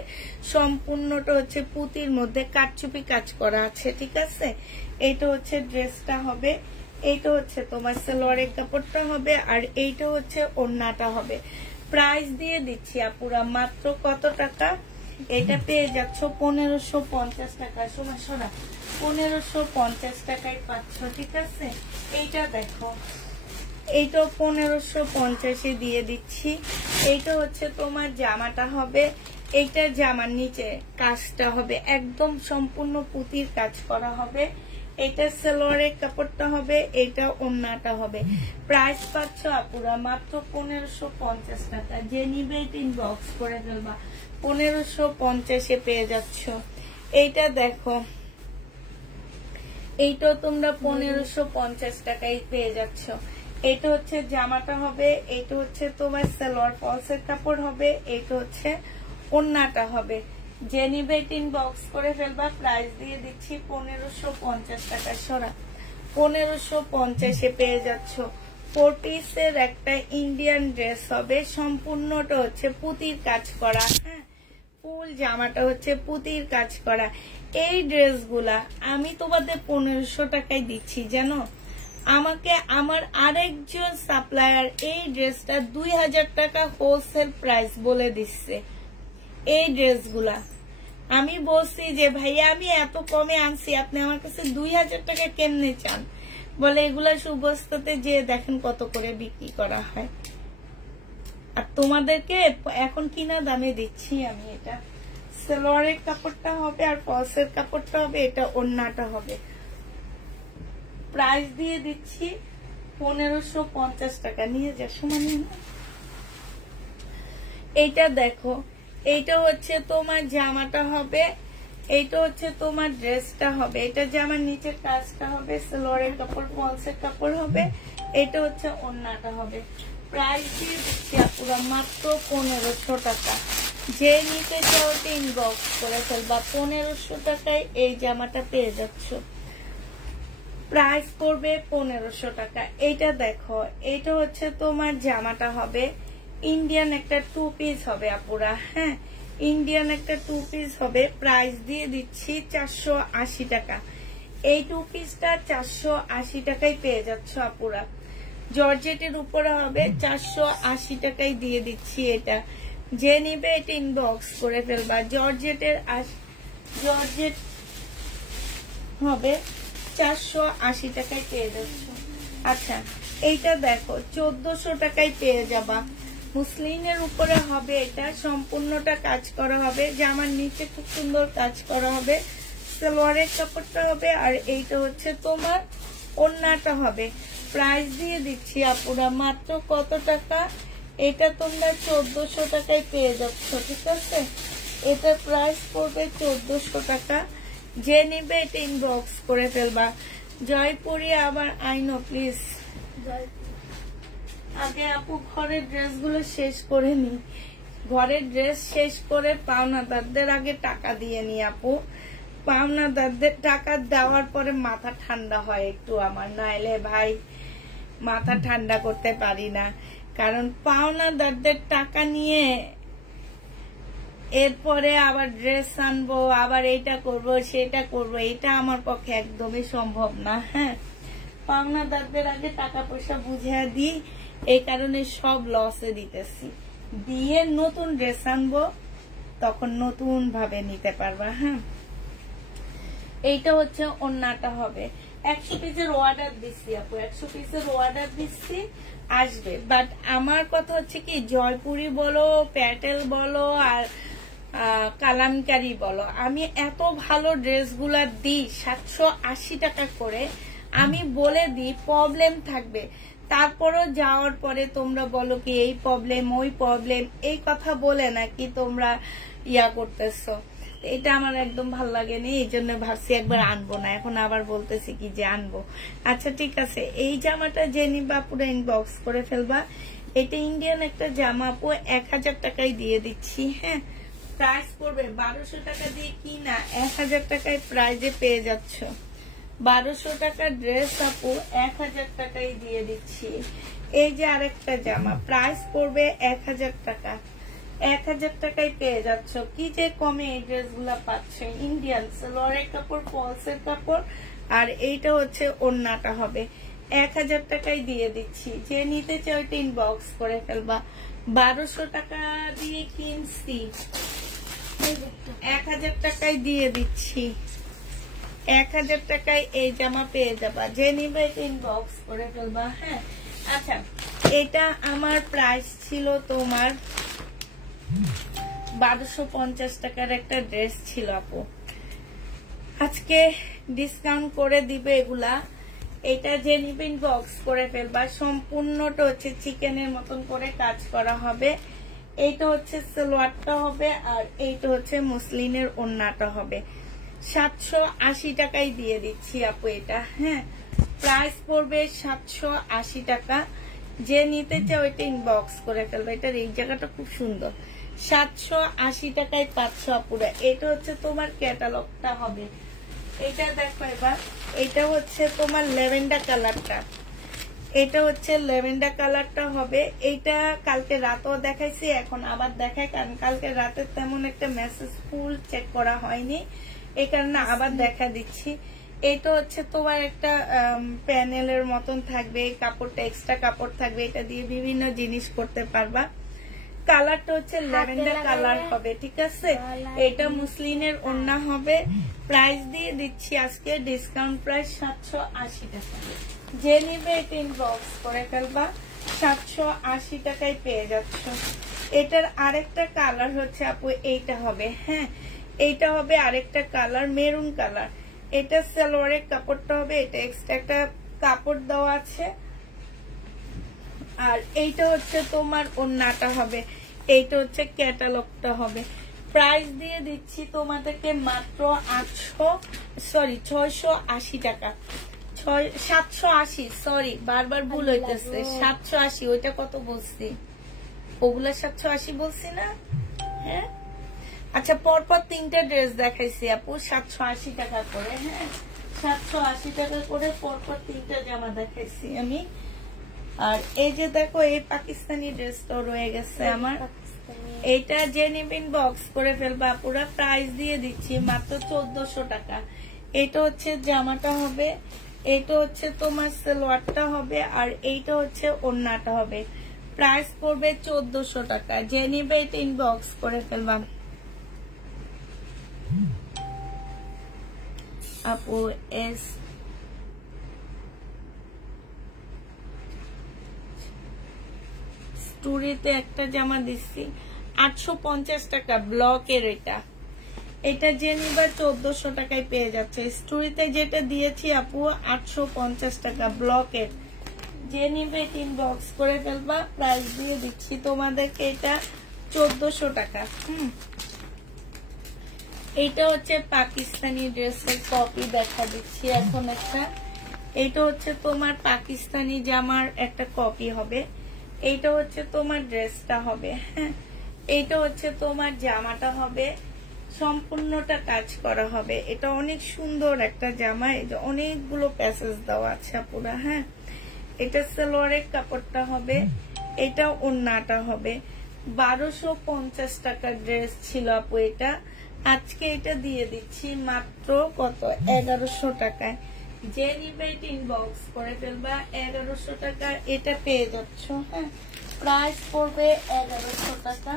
সম্পূর্ণটা হচ্ছে পুঁতির মধ্যে কাটচুপি কাজ করা আছে, ঠিক আছে? এইটা হচ্ছে ড্রেসটা হবে, এইটা হচ্ছে তোমার সালোয়ারের কাপড়টা হবে, আর এইটা হচ্ছে ওড়নাটা হবে। প্রাইস দিয়ে দিচ্ছি আপুরা মাত্র কত টাকা? এটা পেয়ে যাচ্ছ 1550 টাকা। সোনা 1550 টাকায় পাচ্ছ, ঠিক আছে? এইটা দেখো, এইটা 1550-এ দিয়ে দিচ্ছি। এইটা হচ্ছে তোমার জামাটা হবে, এইটা জামার নিচে কাজটা হবে একদম সম্পূর্ণ পুঁতির কাজ করা হবে। এটা সালোয়ারের কাপড়টা হবে, এটা ওড়নাটা হবে। প্রাইস পাচ্ছ আপুরা মাত্র 1550 টাকা। যে নিবে এটা ইনবক্স করে ফেলবা। 1550-এ পেয়ে যাচ্ছ। এইটা দেখো, এইটা তোমরা 1550 টাকায় পেয়ে যাচ্ছ। এটা হচ্ছে জামাটা হবে, এটা হচ্ছে তোমার সালোয়ার ফলসের কাপড় হবে, এটা হচ্ছে ওড়নাটা হবে। যে নিবে এটা ইনবক্স করে ফেলবা। প্রাইস দিয়ে দিচ্ছি 1550 টাকা। সরা 1550-এ পেয়ে যাচ্ছ। 4 পিসের একটা ইন্ডিয়ান ড্রেস হবে, সম্পূর্ণটা হচ্ছে পুঁতির কাজ করা, হ্যাঁ ফুল জামাটা হচ্ছে পুঁতির কাজ করা। এই ড্রেসগুলা আমি তোমাদের 1500 টাকায় দিচ্ছি, জানো? আমাকে আমার আরেকজন সাপ্লায়ার এই ড্রেসটা 2000 টাকা হোলসেল প্রাইস বলে দিচ্ছে। এই ড্রেসগুলা আমি বলছি যে ভাইয়া আমি এত কমে আনছি, আপনি আমার কাছে 2000 টাকা কেমনে চান? বলে এগুলা সুবস্তাতে যে দেখেন কত করে বিক্রি করা হয়, আর তোমাদেরকে এখন কিনা দামে দিচ্ছি আমি। এটা সালোয়ারের কাপড়টা হবে, আর ফলসের কাপড়টা হবে, এটা ওড়নাটা হবে। প্রাইস দিয়ে দিচ্ছি 1550 টাকা। নিয়ে যা সমান। এইটা দেখো, এইটা হচ্ছে তোমার জামাটা হবে, এইটা হচ্ছে তোমার ড্রেসটা হবে। এটা জামার নিচের কাজটা হবে, সালোয়ারের কাপড় ফলসের কাপড় হবে, এটা হচ্ছে ওড়নাটা হবে। প্রাইস দিয়ে দিচ্ছি পুরো মাত্র 1500 টাকা। যে নিতে চাও ইনবক্স করে ফেলবা। 1500 টাকায় এই জামাটা পেয়ে যাচ্ছ। প্রাইস পড়বে 1500 টাকা। এইটা দেখো, এইটা হচ্ছে তোমার জামাটা হবে, ইন্ডিয়ান একটা 2 পিস হবে আপুরা, হ্যাঁ ইন্ডিয়ান একটা 2 পিস হবে। প্রাইস দিয়ে দিচ্ছি 480 টাকা। এই 2 পিসটা 480 টাকায় পেয়ে যাচ্ছ আপুরা। জর্জেটের উপরে হবে, 480 টাকায় দিয়ে দিচ্ছি এটা। যে নিবে এটা ইনবক্স করে ফেলবা। জর্জেটের জর্জেট হবে 480 টাকায় পেয়ে যাচ্ছ। আচ্ছা এইটা দেখো 1400 টাকায় পেয়ে যাবা। মুসলিনের উপরে হবে, এটা সম্পূর্ণটা কাজ করা হবে, জামার নিচে খুব সুন্দর কাজ করা হবে, সালোয়ারের কাপড়টা হবে, আর এইটা হচ্ছে তোমার ওড়নাটা হবে। প্রাইস দিয়ে দিচ্ছি আপুরা মাত্র কত টাকা? এটা তোমরা 1400 টাকায় পেয়ে যাচ্ছ, ঠিক আছে? এটা প্রাইস পড়বে 1400 টাকা। যে নিবে এটা ইনবক্স করে ফেলবা। জয়পুরি আবার আইনো প্লিজ। আগে আপু ঘরের ড্রেসগুলো শেষ করে নি, ঘরের ড্রেস শেষ করে পাওনাদারদের আগে টাকা দিয়ে নি আপু। পাওনাদারদের টাকা দেওয়ার পরে মাথা ঠান্ডা হয় একটু আমার, নাইলে ভাই মাথা ঠান্ডা করতে পারি না। কারণ পাওনাদারদের টাকা নিয়ে এরপরে আবার ড্রেস আনবো, আবার এইটা করব সেটা করব, এটা আমার পক্ষে একদমই সম্ভব না। হ্যাঁ, পাওনাদারদের আগে টাকা পয়সা বুঝিয়ে দিই, এই কারণে সব লসে দিতেছি। দিয়ে নতুন ড্রেস আনবো, তখন নতুন ভাবে নিতে পারবা। হ্যাঁ, এইটা হচ্ছে ওন্নাটা হবে। 100 পিসের অর্ডার দিচ্ছি আপু, 100 পিসের অর্ডার দিচ্ছি, আসবে। বাট আমার কথা হচ্ছে কি, জয়পুরি বলো, প্যাটেল বলো, আর কালামকারি বলো, আমি এত ভালো ড্রেসগুলা দিই 780 টাকা করে। আমি বলে দিই প্রবলেম থাকবে, তারপরও যাওয়ার পরে তোমরা বলো কি এই প্রবলেম ওই প্রবলেম, এই কথা বলে নাকি তোমরা ইয়া করতেছো। এটা আমার একদম ভাল লাগেনি, এই জন্য ভাবছি একবার আনবো না, এখন আবার বলতেছি কি যে আনবো। আচ্ছা ঠিক আছে, এই জামাটা যে নিবা পুরো ইনবক্স করে ফেলবা। এটা ইন্ডিয়ান একটা জামা আপু, 1000 টাকায় দিয়ে দিচ্ছি। হ্যাঁ, প্রাইস পড়বে 1200 টাকা দিয়ে কিনা 1000 টাকায় প্রাইজে পেয়ে যাচ্ছ। 1200 টাকার ড্রেস আপু 1000 টাকায় দিয়ে দিচ্ছি। এই যে আরেকটা জামা, প্রাইস পড়বে 1000 টাকা, 1000 টাকায় পেয়ে যাচ্ছ। কি যে কমে এই ড্রেসগুলা পাচ্ছ। ইন্ডিয়ান সালোয়ারের কাপড়, ফলসের কাপড়, আর এইটা হচ্ছে ওড়নাটা হবে। 1000 টাকায় দিয়ে দিচ্ছি। যে নিতে চাও ওইটা ইনবক্স করে ফেলবা। 1200 টাকা দিয়ে কিনছি, 1000 টাকায় দিয়ে দিচ্ছি। 1000 টাকায় এই জামা পেয়ে যাবা। যে নিবে এটা ইনবক্স করে ফেলবা। হ্যাঁ, আচ্ছা, এটা আমার প্রাইস ছিল তোমার 1250 টাকার একটা ড্রেস ছিল আপু। আজকে ডিসকাউন্ট করে দিবে এগুলা। এটা যে নিবে ইনবক্স করে ফেলবা। সম্পূর্ণটা হচ্ছে চিকেনের মতন করে কাজ করা হবে। এইটা হচ্ছে সালোয়ারটা হবে, আর এইটা হচ্ছে মসলিনের ওড়নাটা হবে। 780 টাকায় দিয়ে দিচ্ছি আপু এটা। হ্যাঁ, প্রাইস পড়বে 780 টাকা। যে নিতে চাও ওইটা ইনবক্স করে ফেলবে। এটার এই জায়গাটা খুব সুন্দর। 780 টাকায় পাচ্ছ আপুরা। এটা হচ্ছে তোমার ক্যাটালগটা হবে। এটা দেখো এবার, এটা হচ্ছে তোমার ল্যাভেন্ডার কালারটা, এটা হচ্ছে ল্যাভেন্ডার কালারটা হবে। এইটা কালকে রাতেও দেখাইছি, এখন আবার দেখাই, কারণ কালকে রাতে তেমন একটা মেসেজ ফুল চেক করা হয়নি, এই কারণে আবার দেখা দিচ্ছি। এটা হচ্ছে তোমার একটা প্যানেলের মতন থাকবে, কাপড়টা এক্সট্রা কাপড় থাকবে, এটা দিয়ে বিভিন্ন জিনিস করতে পারবা। কালারটা হচ্ছে ল্যাভেন্ডার কালার হবে, ঠিক আছে। এটা মুসলিনের ওড়না হবে। প্রাইস দিয়ে দিচ্ছি আজকে ডিসকাউন্ট প্রাইস 780 টাকা। যে নিবে এটা ইনবক্স করে ফেলবা। 780 টাকায় পেয়ে যাচ্ছ। এটার আরেকটা কালার হচ্ছে আপু এইটা হবে। হ্যাঁ, এইটা হবে আরেকটা কালার, মেরুন কালার। এটা সালোয়ারের কাপড়টা হবে, এটা এক্সট্রা একটা কাপড় দেওয়া আছে। আর এইটা হচ্ছে তোমার ওড়নাটা হবে, এইটা হচ্ছে ক্যাটালগটা হবে। প্রাইস দিয়ে দিচ্ছি তোমাদেরকে মাত্র 680 টাকা। 780, সরি বারবার ভুল হইতেছে। 780, ওইটা কত বলছি? ওগুলা 780 বলছি না? হ্যাঁ, আচ্ছা, পরপর 3টা ড্রেস দেখাইছি আপু 780 টাকা করে। হ্যাঁ, 780 টাকা করে পরপর 3টা জামা দেখাইছি আমি। আর এই যে দেখো, এই পাকিস্তানি ড্রেসটা রয়ে গেছে আমার। এইটা যে নিবেন বক্স করে ফেলবা পুরা। প্রাইস দিয়ে দিচ্ছি মাত্র 1400 টাকা। এটা হচ্ছে জামাটা হবে, এটা হচ্ছে তোমার সালোয়ারটা হবে, আর এইটা হচ্ছে ওড়নাটা হবে। প্রাইস পড়বে 1400 টাকা। যে নিবে এটা ইনবক্স করে ফেলবা আপু। এস স্টোরিতে একটা জামা দিচ্ছি 850 টাকা ব্লকের। এটা যে নিবা 1400 টাকায় পেয়ে যাচ্ছে। স্টোরিতে যেটা দিয়েছি আপু 850 টাকা ব্লকের। যে নিবে ইনবক্স করে ফেলবা। প্রাইস দিয়ে দিচ্ছি তোমাদেরকে এটা 1400 টাকা। এইটা হচ্ছে পাকিস্তানি ড্রেসের কপি দেখা দিচ্ছি এখন একটা। এইটা হচ্ছে তোমার পাকিস্তানি জামার একটা কপি হবে, এইটা হচ্ছে তোমার ড্রেসটা হবে। হ্যাঁ, এইটা হচ্ছে তোমার জামাটা হবে, সম্পূর্ণটা কাজ করা হবে। এটা অনেক সুন্দর একটা জামা, এই যে অনেকগুলো প্যাসেজ দেওয়া আছে পুরা। হ্যাঁ, এটা সালোয়ারের কাপড়টা হবে, এটা ওড়নাটা হবে। 1250 টাকার ড্রেস ছিল আপু এটা, আজকে এটা দিয়ে দিচ্ছি মাত্র কত, 1100 টাকায়। যে নিবে এটা ইনবক্স করে ফেলবা, 1100 টাকা এটা পেয়ে যাচ্ছ। হ্যাঁ, প্রাইস পড়বে 1100 টাকা।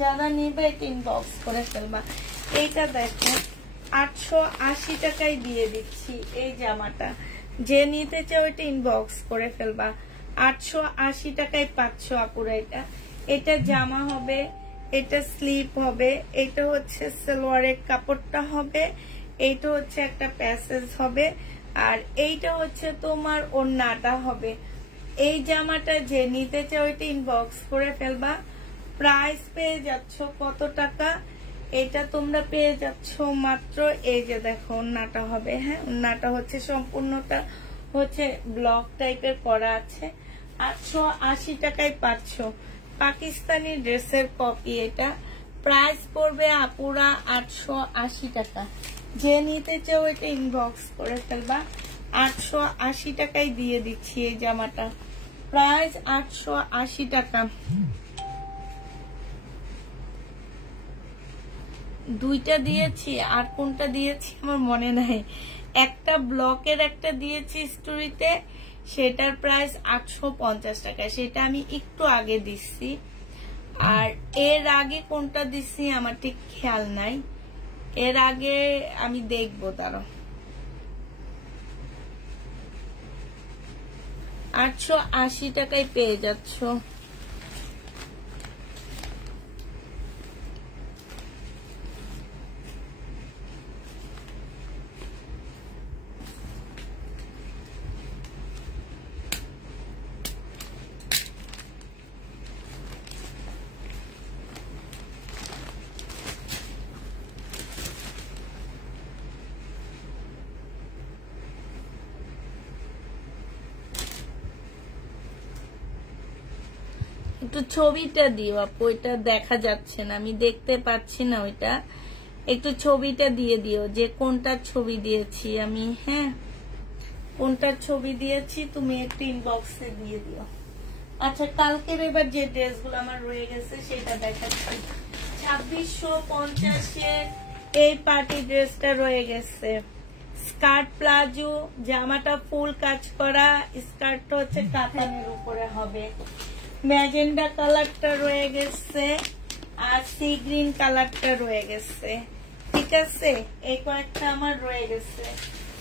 যারা নিবে এটা ইনবক্স করে ফেলবা। এইটা দেখো 880 টাকায় দিয়ে দিচ্ছি এই জামাটা, যে নিতে চাও এটা ইনবক্স করে ফেলবা। 880 টাকায় পাচ্ছ আপুরা এটা। এটা জামা হবে, এটা স্লিপ হবে, এটা হচ্ছে সালোয়ারের কাপড়টা হবে, এইটা হচ্ছে একটা প্যাসেজ হবে, আর এইটা হচ্ছে তোমার ওড়নাটা হবে। এই জামাটা যে নিতে চাও এটা ইনবক্স করে ফেলবা। প্রাইস পেয়ে যাচ্ছ কত টাকা, এটা তোমরা পেয়ে যাচ্ছ মাত্র, এই যে দেখো ওড়নাটা হবে। হ্যাঁ, ওড়নাটা হচ্ছে সম্পূর্ণটা হচ্ছে ব্লক টাইপের করা আছে। 880 টাকায় পাচ্ছ পাকিস্তানি ড্রেসের কপি। এটা প্রাইস পড়বে আপুরা 880 টাকা। যে নিতে চাও এটা ইনবক্স করে ফেলবা। 880 টাকায় দিয়ে দিচ্ছি এই জামাটা, প্রাইস 880 টাকা। দুইটা দিয়েছি, আর কোনটা দিয়েছি আমার মনে নাই। একটা ব্লকের একটা দিয়েছি স্টোরিতে, সেটার প্রাইস 850 টাকা, সেটা আমি একটু আগে দিচ্ছি। আর এর আগে কোনটা দিচ্ছি আমার ঠিক খেয়াল নাই, এর আগে আমি দেখবো। তারা 880 টাকায় পেয়ে যাচ্ছ। একটু ছবিটা দিও আপু, এটা দেখা যাচ্ছে না, আমি দেখতে পাচ্ছি না ওইটা। একটু ছবিটা দিয়ে দিও যে কোনটার ছবি দিয়েছি আমি। হ্যাঁ, কোনটার ছবি দিয়েছি তুমি একটু ইনবক্সে দিয়ে দিও। আচ্ছা, কালকের এবার যে ড্রেসগুলো আমার রয়ে গেছে সেটা দেখাচ্ছি। 2650-এর এই পার্টি ড্রেসটা রয়ে গেছে, স্কার্ট প্লাজো, জামাটা ফুল কাজ করা, স্কার্টটা হচ্ছে কাতানের উপরে হবে। ম্যাজেন্ডা কালারটা রয়ে গেছে, আর সি গ্রিন কালারটা রয়ে গেছে। ঠিক আছে, এই কয়েকটা আমার রয়ে গেছে,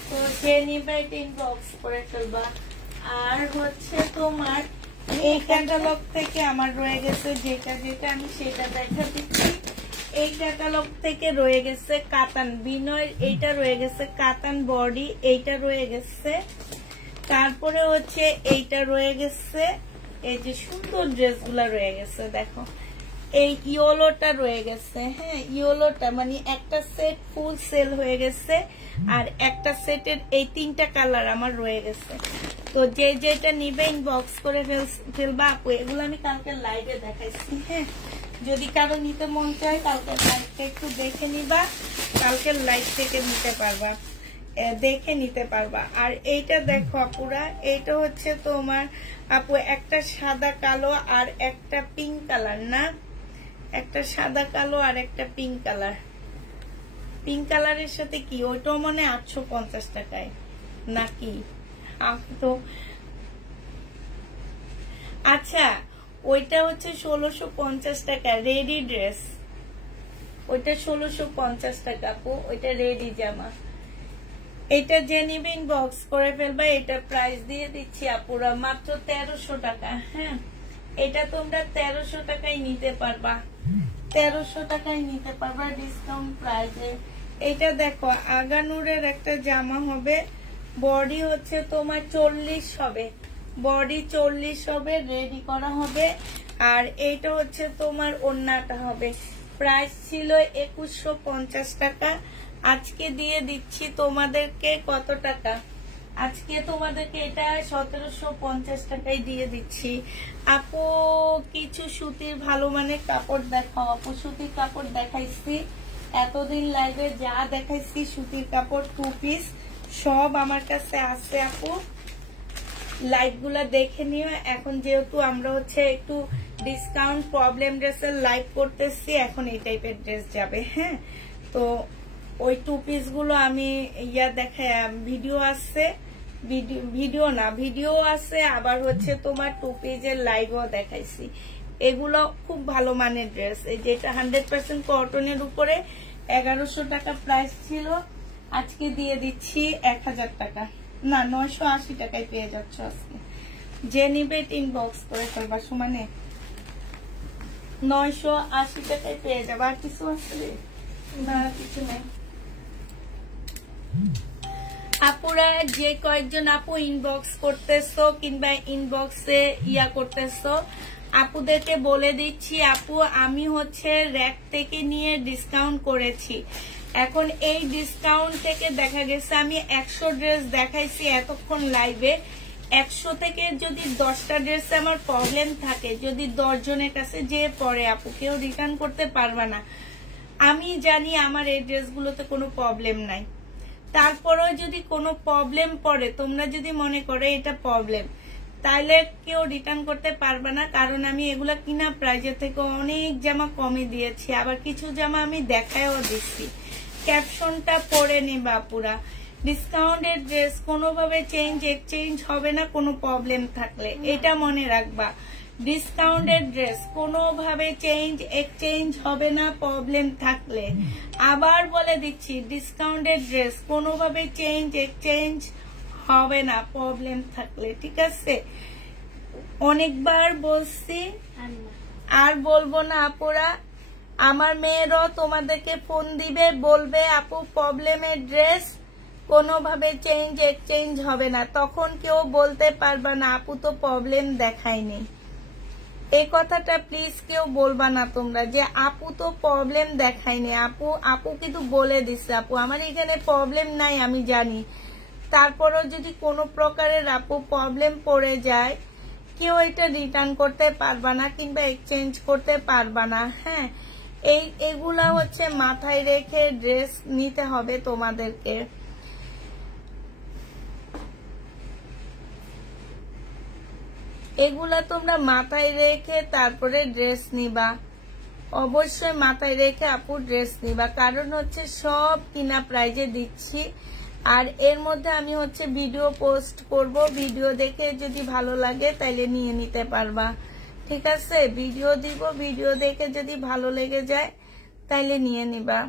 তো যে নিবে এটা ইনবক্স করে ফেলবা। আর হচ্ছে তোমার এই ক্যাটালগ থেকে আমার রয়ে গেছে যেটা যেটা আমি সেটা দেখা দিচ্ছি। এই ক্যাটালগ থেকে রয়ে গেছে কাতান বিনয়, এইটা রয়ে গেছে কাতান বডি, এইটা রয়ে গেছে। তারপরে হচ্ছে এইটা রয়ে গেছে, এই যে সুন্দর ড্রেসগুলা রয়ে গেছে দেখো, এই ইয়েলোটা রয়ে গেছে। হ্যাঁ, ইয়েলোটা মানে একটা সেট ফুল সেল হয়ে গেছে, আর একটা সেটের এই 3টা কালার আমার রয়ে গেছে। তো যে যেটা নিবে ইনবক্স করে ফেলবা আপু। এগুলো আমি কালকে লাইভে দেখাইছি। হ্যাঁ, যদি কারো নিতে মন চায় কালকে লাইভটা একটু দেখে নিবা, কালকে লাইভ থেকে নিতে পারবা, দেখে নিতে পারবা। আর এইটা দেখো আপুরা, এইটা হচ্ছে তোমার আপু একটা সাদা কালো আর একটা পিঙ্ক কালার, না একটা সাদা কালো আর একটা পিঙ্ক কালার। পিঙ্ক কালারের সাথে কি ওইটাও মানে 850 টাকায় নাকি? তো আচ্ছা, ওইটা হচ্ছে 1650 টাকা রেডি ড্রেস, ওইটা 1650 টাকা আপু, ওইটা রেডি জামা। এটা যে নিবে ইনবক্স করে ফেলবা। এটা প্রাইস দিয়ে দিচ্ছি আপুরা মাত্র 1300 টাকা। হ্যাঁ, এটা তোমরা 1300 টাকায় নিতে পারবা, 1300 টাকায় নিতে পারবা ডিসকাউন্ট প্রাইসে। এটা দেখো আগানুরের একটা জামা হবে, বডি হচ্ছে তোমার 40 হবে, বডি 40 হবে, রেডি করা হবে। আর এইটা হচ্ছে তোমার ওড়নাটা হবে। প্রাইস ছিল 2150 টাকা, আজকে দিয়ে দিচ্ছি তোমাদেরকে কত টাকা, আজকে তোমাদেরকে এটা 1750 টাকায় দিয়ে দিচ্ছি। আপু কিছু সুতির ভালো মানের কাপড় দেখাও। আপু সুতির কাপড় দেখাইছি এতদিন লাইভে, যা দেখাইছি সুতির কাপড় 2 পিস সব আমার কাছে আছে। আপু লাইভ গুলা দেখে নিও। এখন যেহেতু আমরা হচ্ছে একটু ডিসকাউন্ট প্রবলেম ড্রেসের লাইভ করতেছি, এখন এই টাইপের ড্রেস যাবে। হ্যাঁ, তো ওই 2 পিস গুলো আমি দেখাই, ভিডিও আছে, ভিডিও আছে, আবার হচ্ছে তোমার 2 পিসের লাইভও দেখাইছি। এগুলো খুব ভালো মানের ড্রেস। এই যেটা 100% কটনের উপরে 1100 টাকা প্রাইস ছিল, আজকে দিয়ে দিচ্ছি 1000 টাকা, না 980 টাকায় পেয়ে যাচ্ছ আজকে। যে নিবে ইনবক্স করে ফেলবা, সমানে 980 টাকায় পেয়ে যাবে। আর কিছু আসলে না, কিছু নেই। আপুরা যে কয়েকজন আপু ইনবক্স করতেছো কিংবা ইনবক্সে করতেছো, আপুদেরকে বলে দিচ্ছি, আপু আমি হচ্ছে র‍্যাক থেকে নিয়ে ডিসকাউন্ট করেছি। এখন এই ডিসকাউন্ট থেকে দেখা গেছে আমি 100 ড্রেস দেখাইছি এতক্ষণ লাইভে। 100 থেকে যদি 10টা ড্রেসে আমার প্রবলেম থাকে, যদি 10 জনের কাছে যে পরে আপু কেউ রিটার্ন করতে পারবে না। আমি জানি আমার এই ড্রেসগুলোতে কোনো প্রবলেম নাই, তারপরেও যদি কোনো প্রবলেম পড়ে, তোমরা যদি মনে করো এটা প্রবলেম, তাইলে কেউ রিটার্ন করতে পারবে না। কারণ আমি এগুলা কিনা প্রাইজের থেকে অনেক জামা কমে দিয়েছি, আবার কিছু জামা আমি দেখায়ও দিচ্ছি। ক্যাপশনটা পড়ে নিবা পুরা। ডিসকাউন্টের ড্রেস কোনোভাবে চেঞ্জ এক্সচেঞ্জ হবে না কোনো প্রবলেম থাকলে, এটা মনে রাখবা। ডিসকাউন্টের ড্রেস কোনোভাবে চেঞ্জ এক্সচেঞ্জ হবে না প্রবলেম থাকলে। আবার বলে দিচ্ছি, ডিসকাউন্টের ড্রেস কোনোভাবে চেঞ্জ এক্সচেঞ্জ হবে না প্রবলেম থাকলে, ঠিক আছে? অনেকবার বলছি, আর বলবো না আপুরা। আমার মেয়েরও তোমাদেরকে ফোন দিবে, বলবে আপু প্রবলেমের ড্রেস কোনোভাবে চেঞ্জ এক্সচেঞ্জ হবে না, তখন কেউ বলতে পারবে না আপু তো প্রবলেম দেখায়নি। এই কথাটা প্লিজ কেউ বলবা না তোমরা, যে আপু তো প্রবলেম দেখায়নি। আপু কিন্তু বলে দিচ্ছে আপু আমার এখানে প্রবলেম নাই, আমি জানি। তারপরও যদি কোনো প্রকারের আপু প্রবলেম পড়ে যায়, কেউ এটা রিটার্ন করতে পারবা না কিংবা এক্সচেঞ্জ করতে পারবা না। হ্যাঁ, এগুলা হচ্ছে মাথায় রেখে ড্রেস নিতে হবে তোমাদেরকে। এগুলা তোমরা মাথায় রেখে তারপরে ড্রেস নিবা, অবশ্যই মাথায় রেখে আপু ড্রেস নিবা। কারণ হচ্ছে সব কিনা প্রাইজে দিচ্ছি, আর এর মধ্যে আমি হচ্ছে ভিডিও পোস্ট করব, ভিডিও দেখে যদি ভালো লাগে তাইলে নিয়ে নিতে পারবা, ঠিক আছে? ভিডিও দিব, ভিডিও দেখে যদি ভালো লেগে যায় তাইলে নিয়ে নিবা।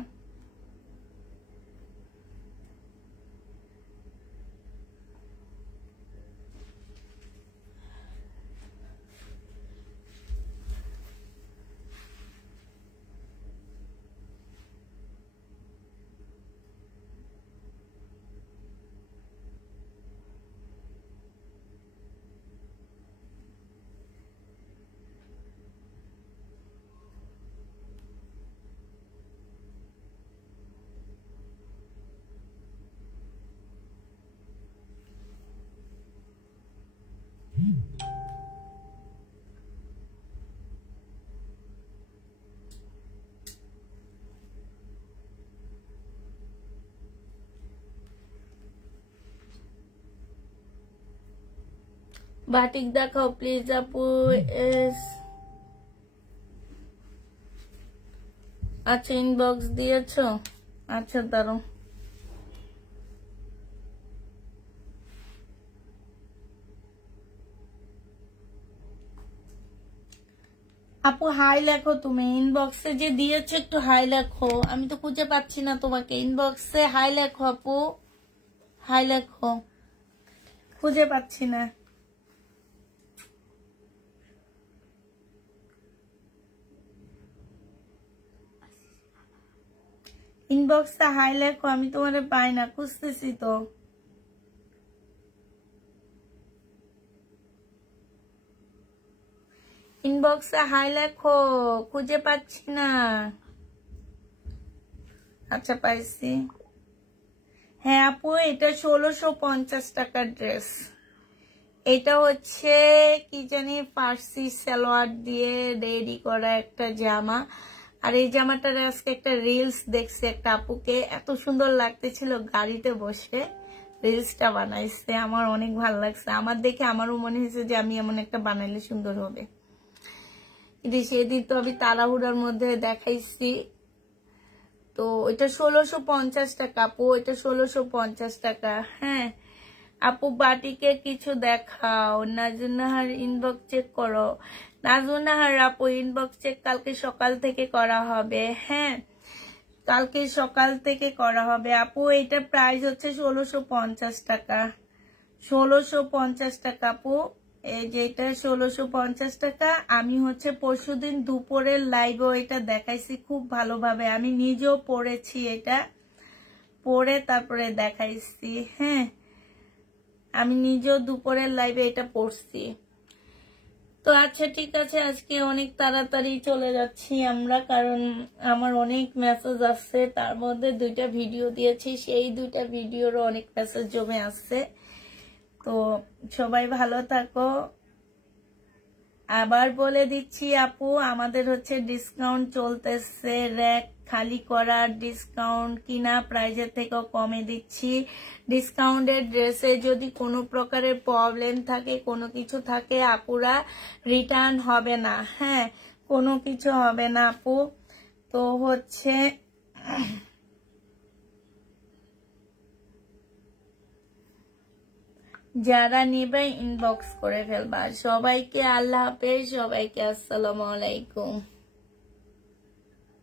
বাটিক দেখাও প্লিজ আপু। আচ্ছা ইনবক্স দিয়েছো, আচ্ছা দাঁড়াও। আপু হাই লেখো, তুমি ইনবক্সে যে দিয়েছো একটু হাই লেখো, আমি তো খুঁজে পাচ্ছি না তোমাকে। ইনবক্সে হাই লেখো আপু, হাই লেখো, খুঁজে পাচ্ছি না। ইনবক্সে হাই লেখো, আমি তোমারে পাই না, খুঁজতেছি তো। ইনবক্সে হাই লেখো, খুঁজে পাচ্ছি না। আচ্ছা পাইছি। হ্যাঁ আপু, এটা 1650 টাকার ড্রেস। এটা হচ্ছে কি জানি ফার্সি সালোয়ার দিয়ে রেডি করা একটা জামা। আর এই জামাটার আজকে একটা রিলস দেখছি, একটা আপুকে এত সুন্দর লাগতেছিল গাড়িতে বসে রিলসটা বানাইছে, আমার অনেক ভালো লাগছে। আমার দেখে আমারও মনে হয়েছে যে আমি এমন একটা বানাইলে সুন্দর হবে। কিন্তু সেদিন তো আমি তাড়াহুড়ার মধ্যে দেখাইছি। তো এটা 1650 টাকা আপু, এটা 1650 টাকা। হ্যাঁ আপু বাটিকে কিছু দেখাও। নাজুনাহার ইনবক্স চেক করো। নাজুনাহার আপু ইনবক্স চেক কালকে সকাল থেকে করা হবে। হ্যাঁ কালকে সকাল থেকে করা হবে আপু। এটা প্রাইস হচ্ছে 1650 টাকা। 1650 টাকা আপু, এই যে এটা 1650 টাকা। আমি হচ্ছে পরশুদিন দুপুরের লাইভেও এটা দেখাইছি খুব ভালোভাবে, আমি নিজেও পড়েছি, এটা পড়ে তারপরে দেখাইছি। হ্যাঁ আমি নিজেও দুপুরের লাইভে এটা পড়ছি। তো আচ্ছা ঠিক আছে, আজকে অনেক তাড়াতাড়ি চলে যাচ্ছি আমরা, কারণ আমার অনেক মেসেজ আসছে, তার মধ্যে 2টা ভিডিও দিয়েছি, সেই 2টা ভিডিওরও অনেক মেসেজ জমে আসছে। তো সবাই ভালো থাকো। আবার বলে দিচ্ছি আপু, আমাদের হচ্ছে ডিসকাউন্ট চলতেছে, র‍্যাক খালি করার ডিসকাউন্ট, কিনা প্রাইজের থেকেও কমে দিচ্ছি। ডিসকাউন্টের ড্রেসে যদি কোনো প্রকারের প্রবলেম থাকে, কোনো কিছু থাকে, আপুরা রিটার্ন হবে না। হ্যাঁ কোনো কিছু হবে না আপু। তো হচ্ছে যারা নেবে ইনবক্স করে ফেলবা। সবাইকে আল্লাহ হাফেজ, সবাইকে আসসালামু আলাইকুম।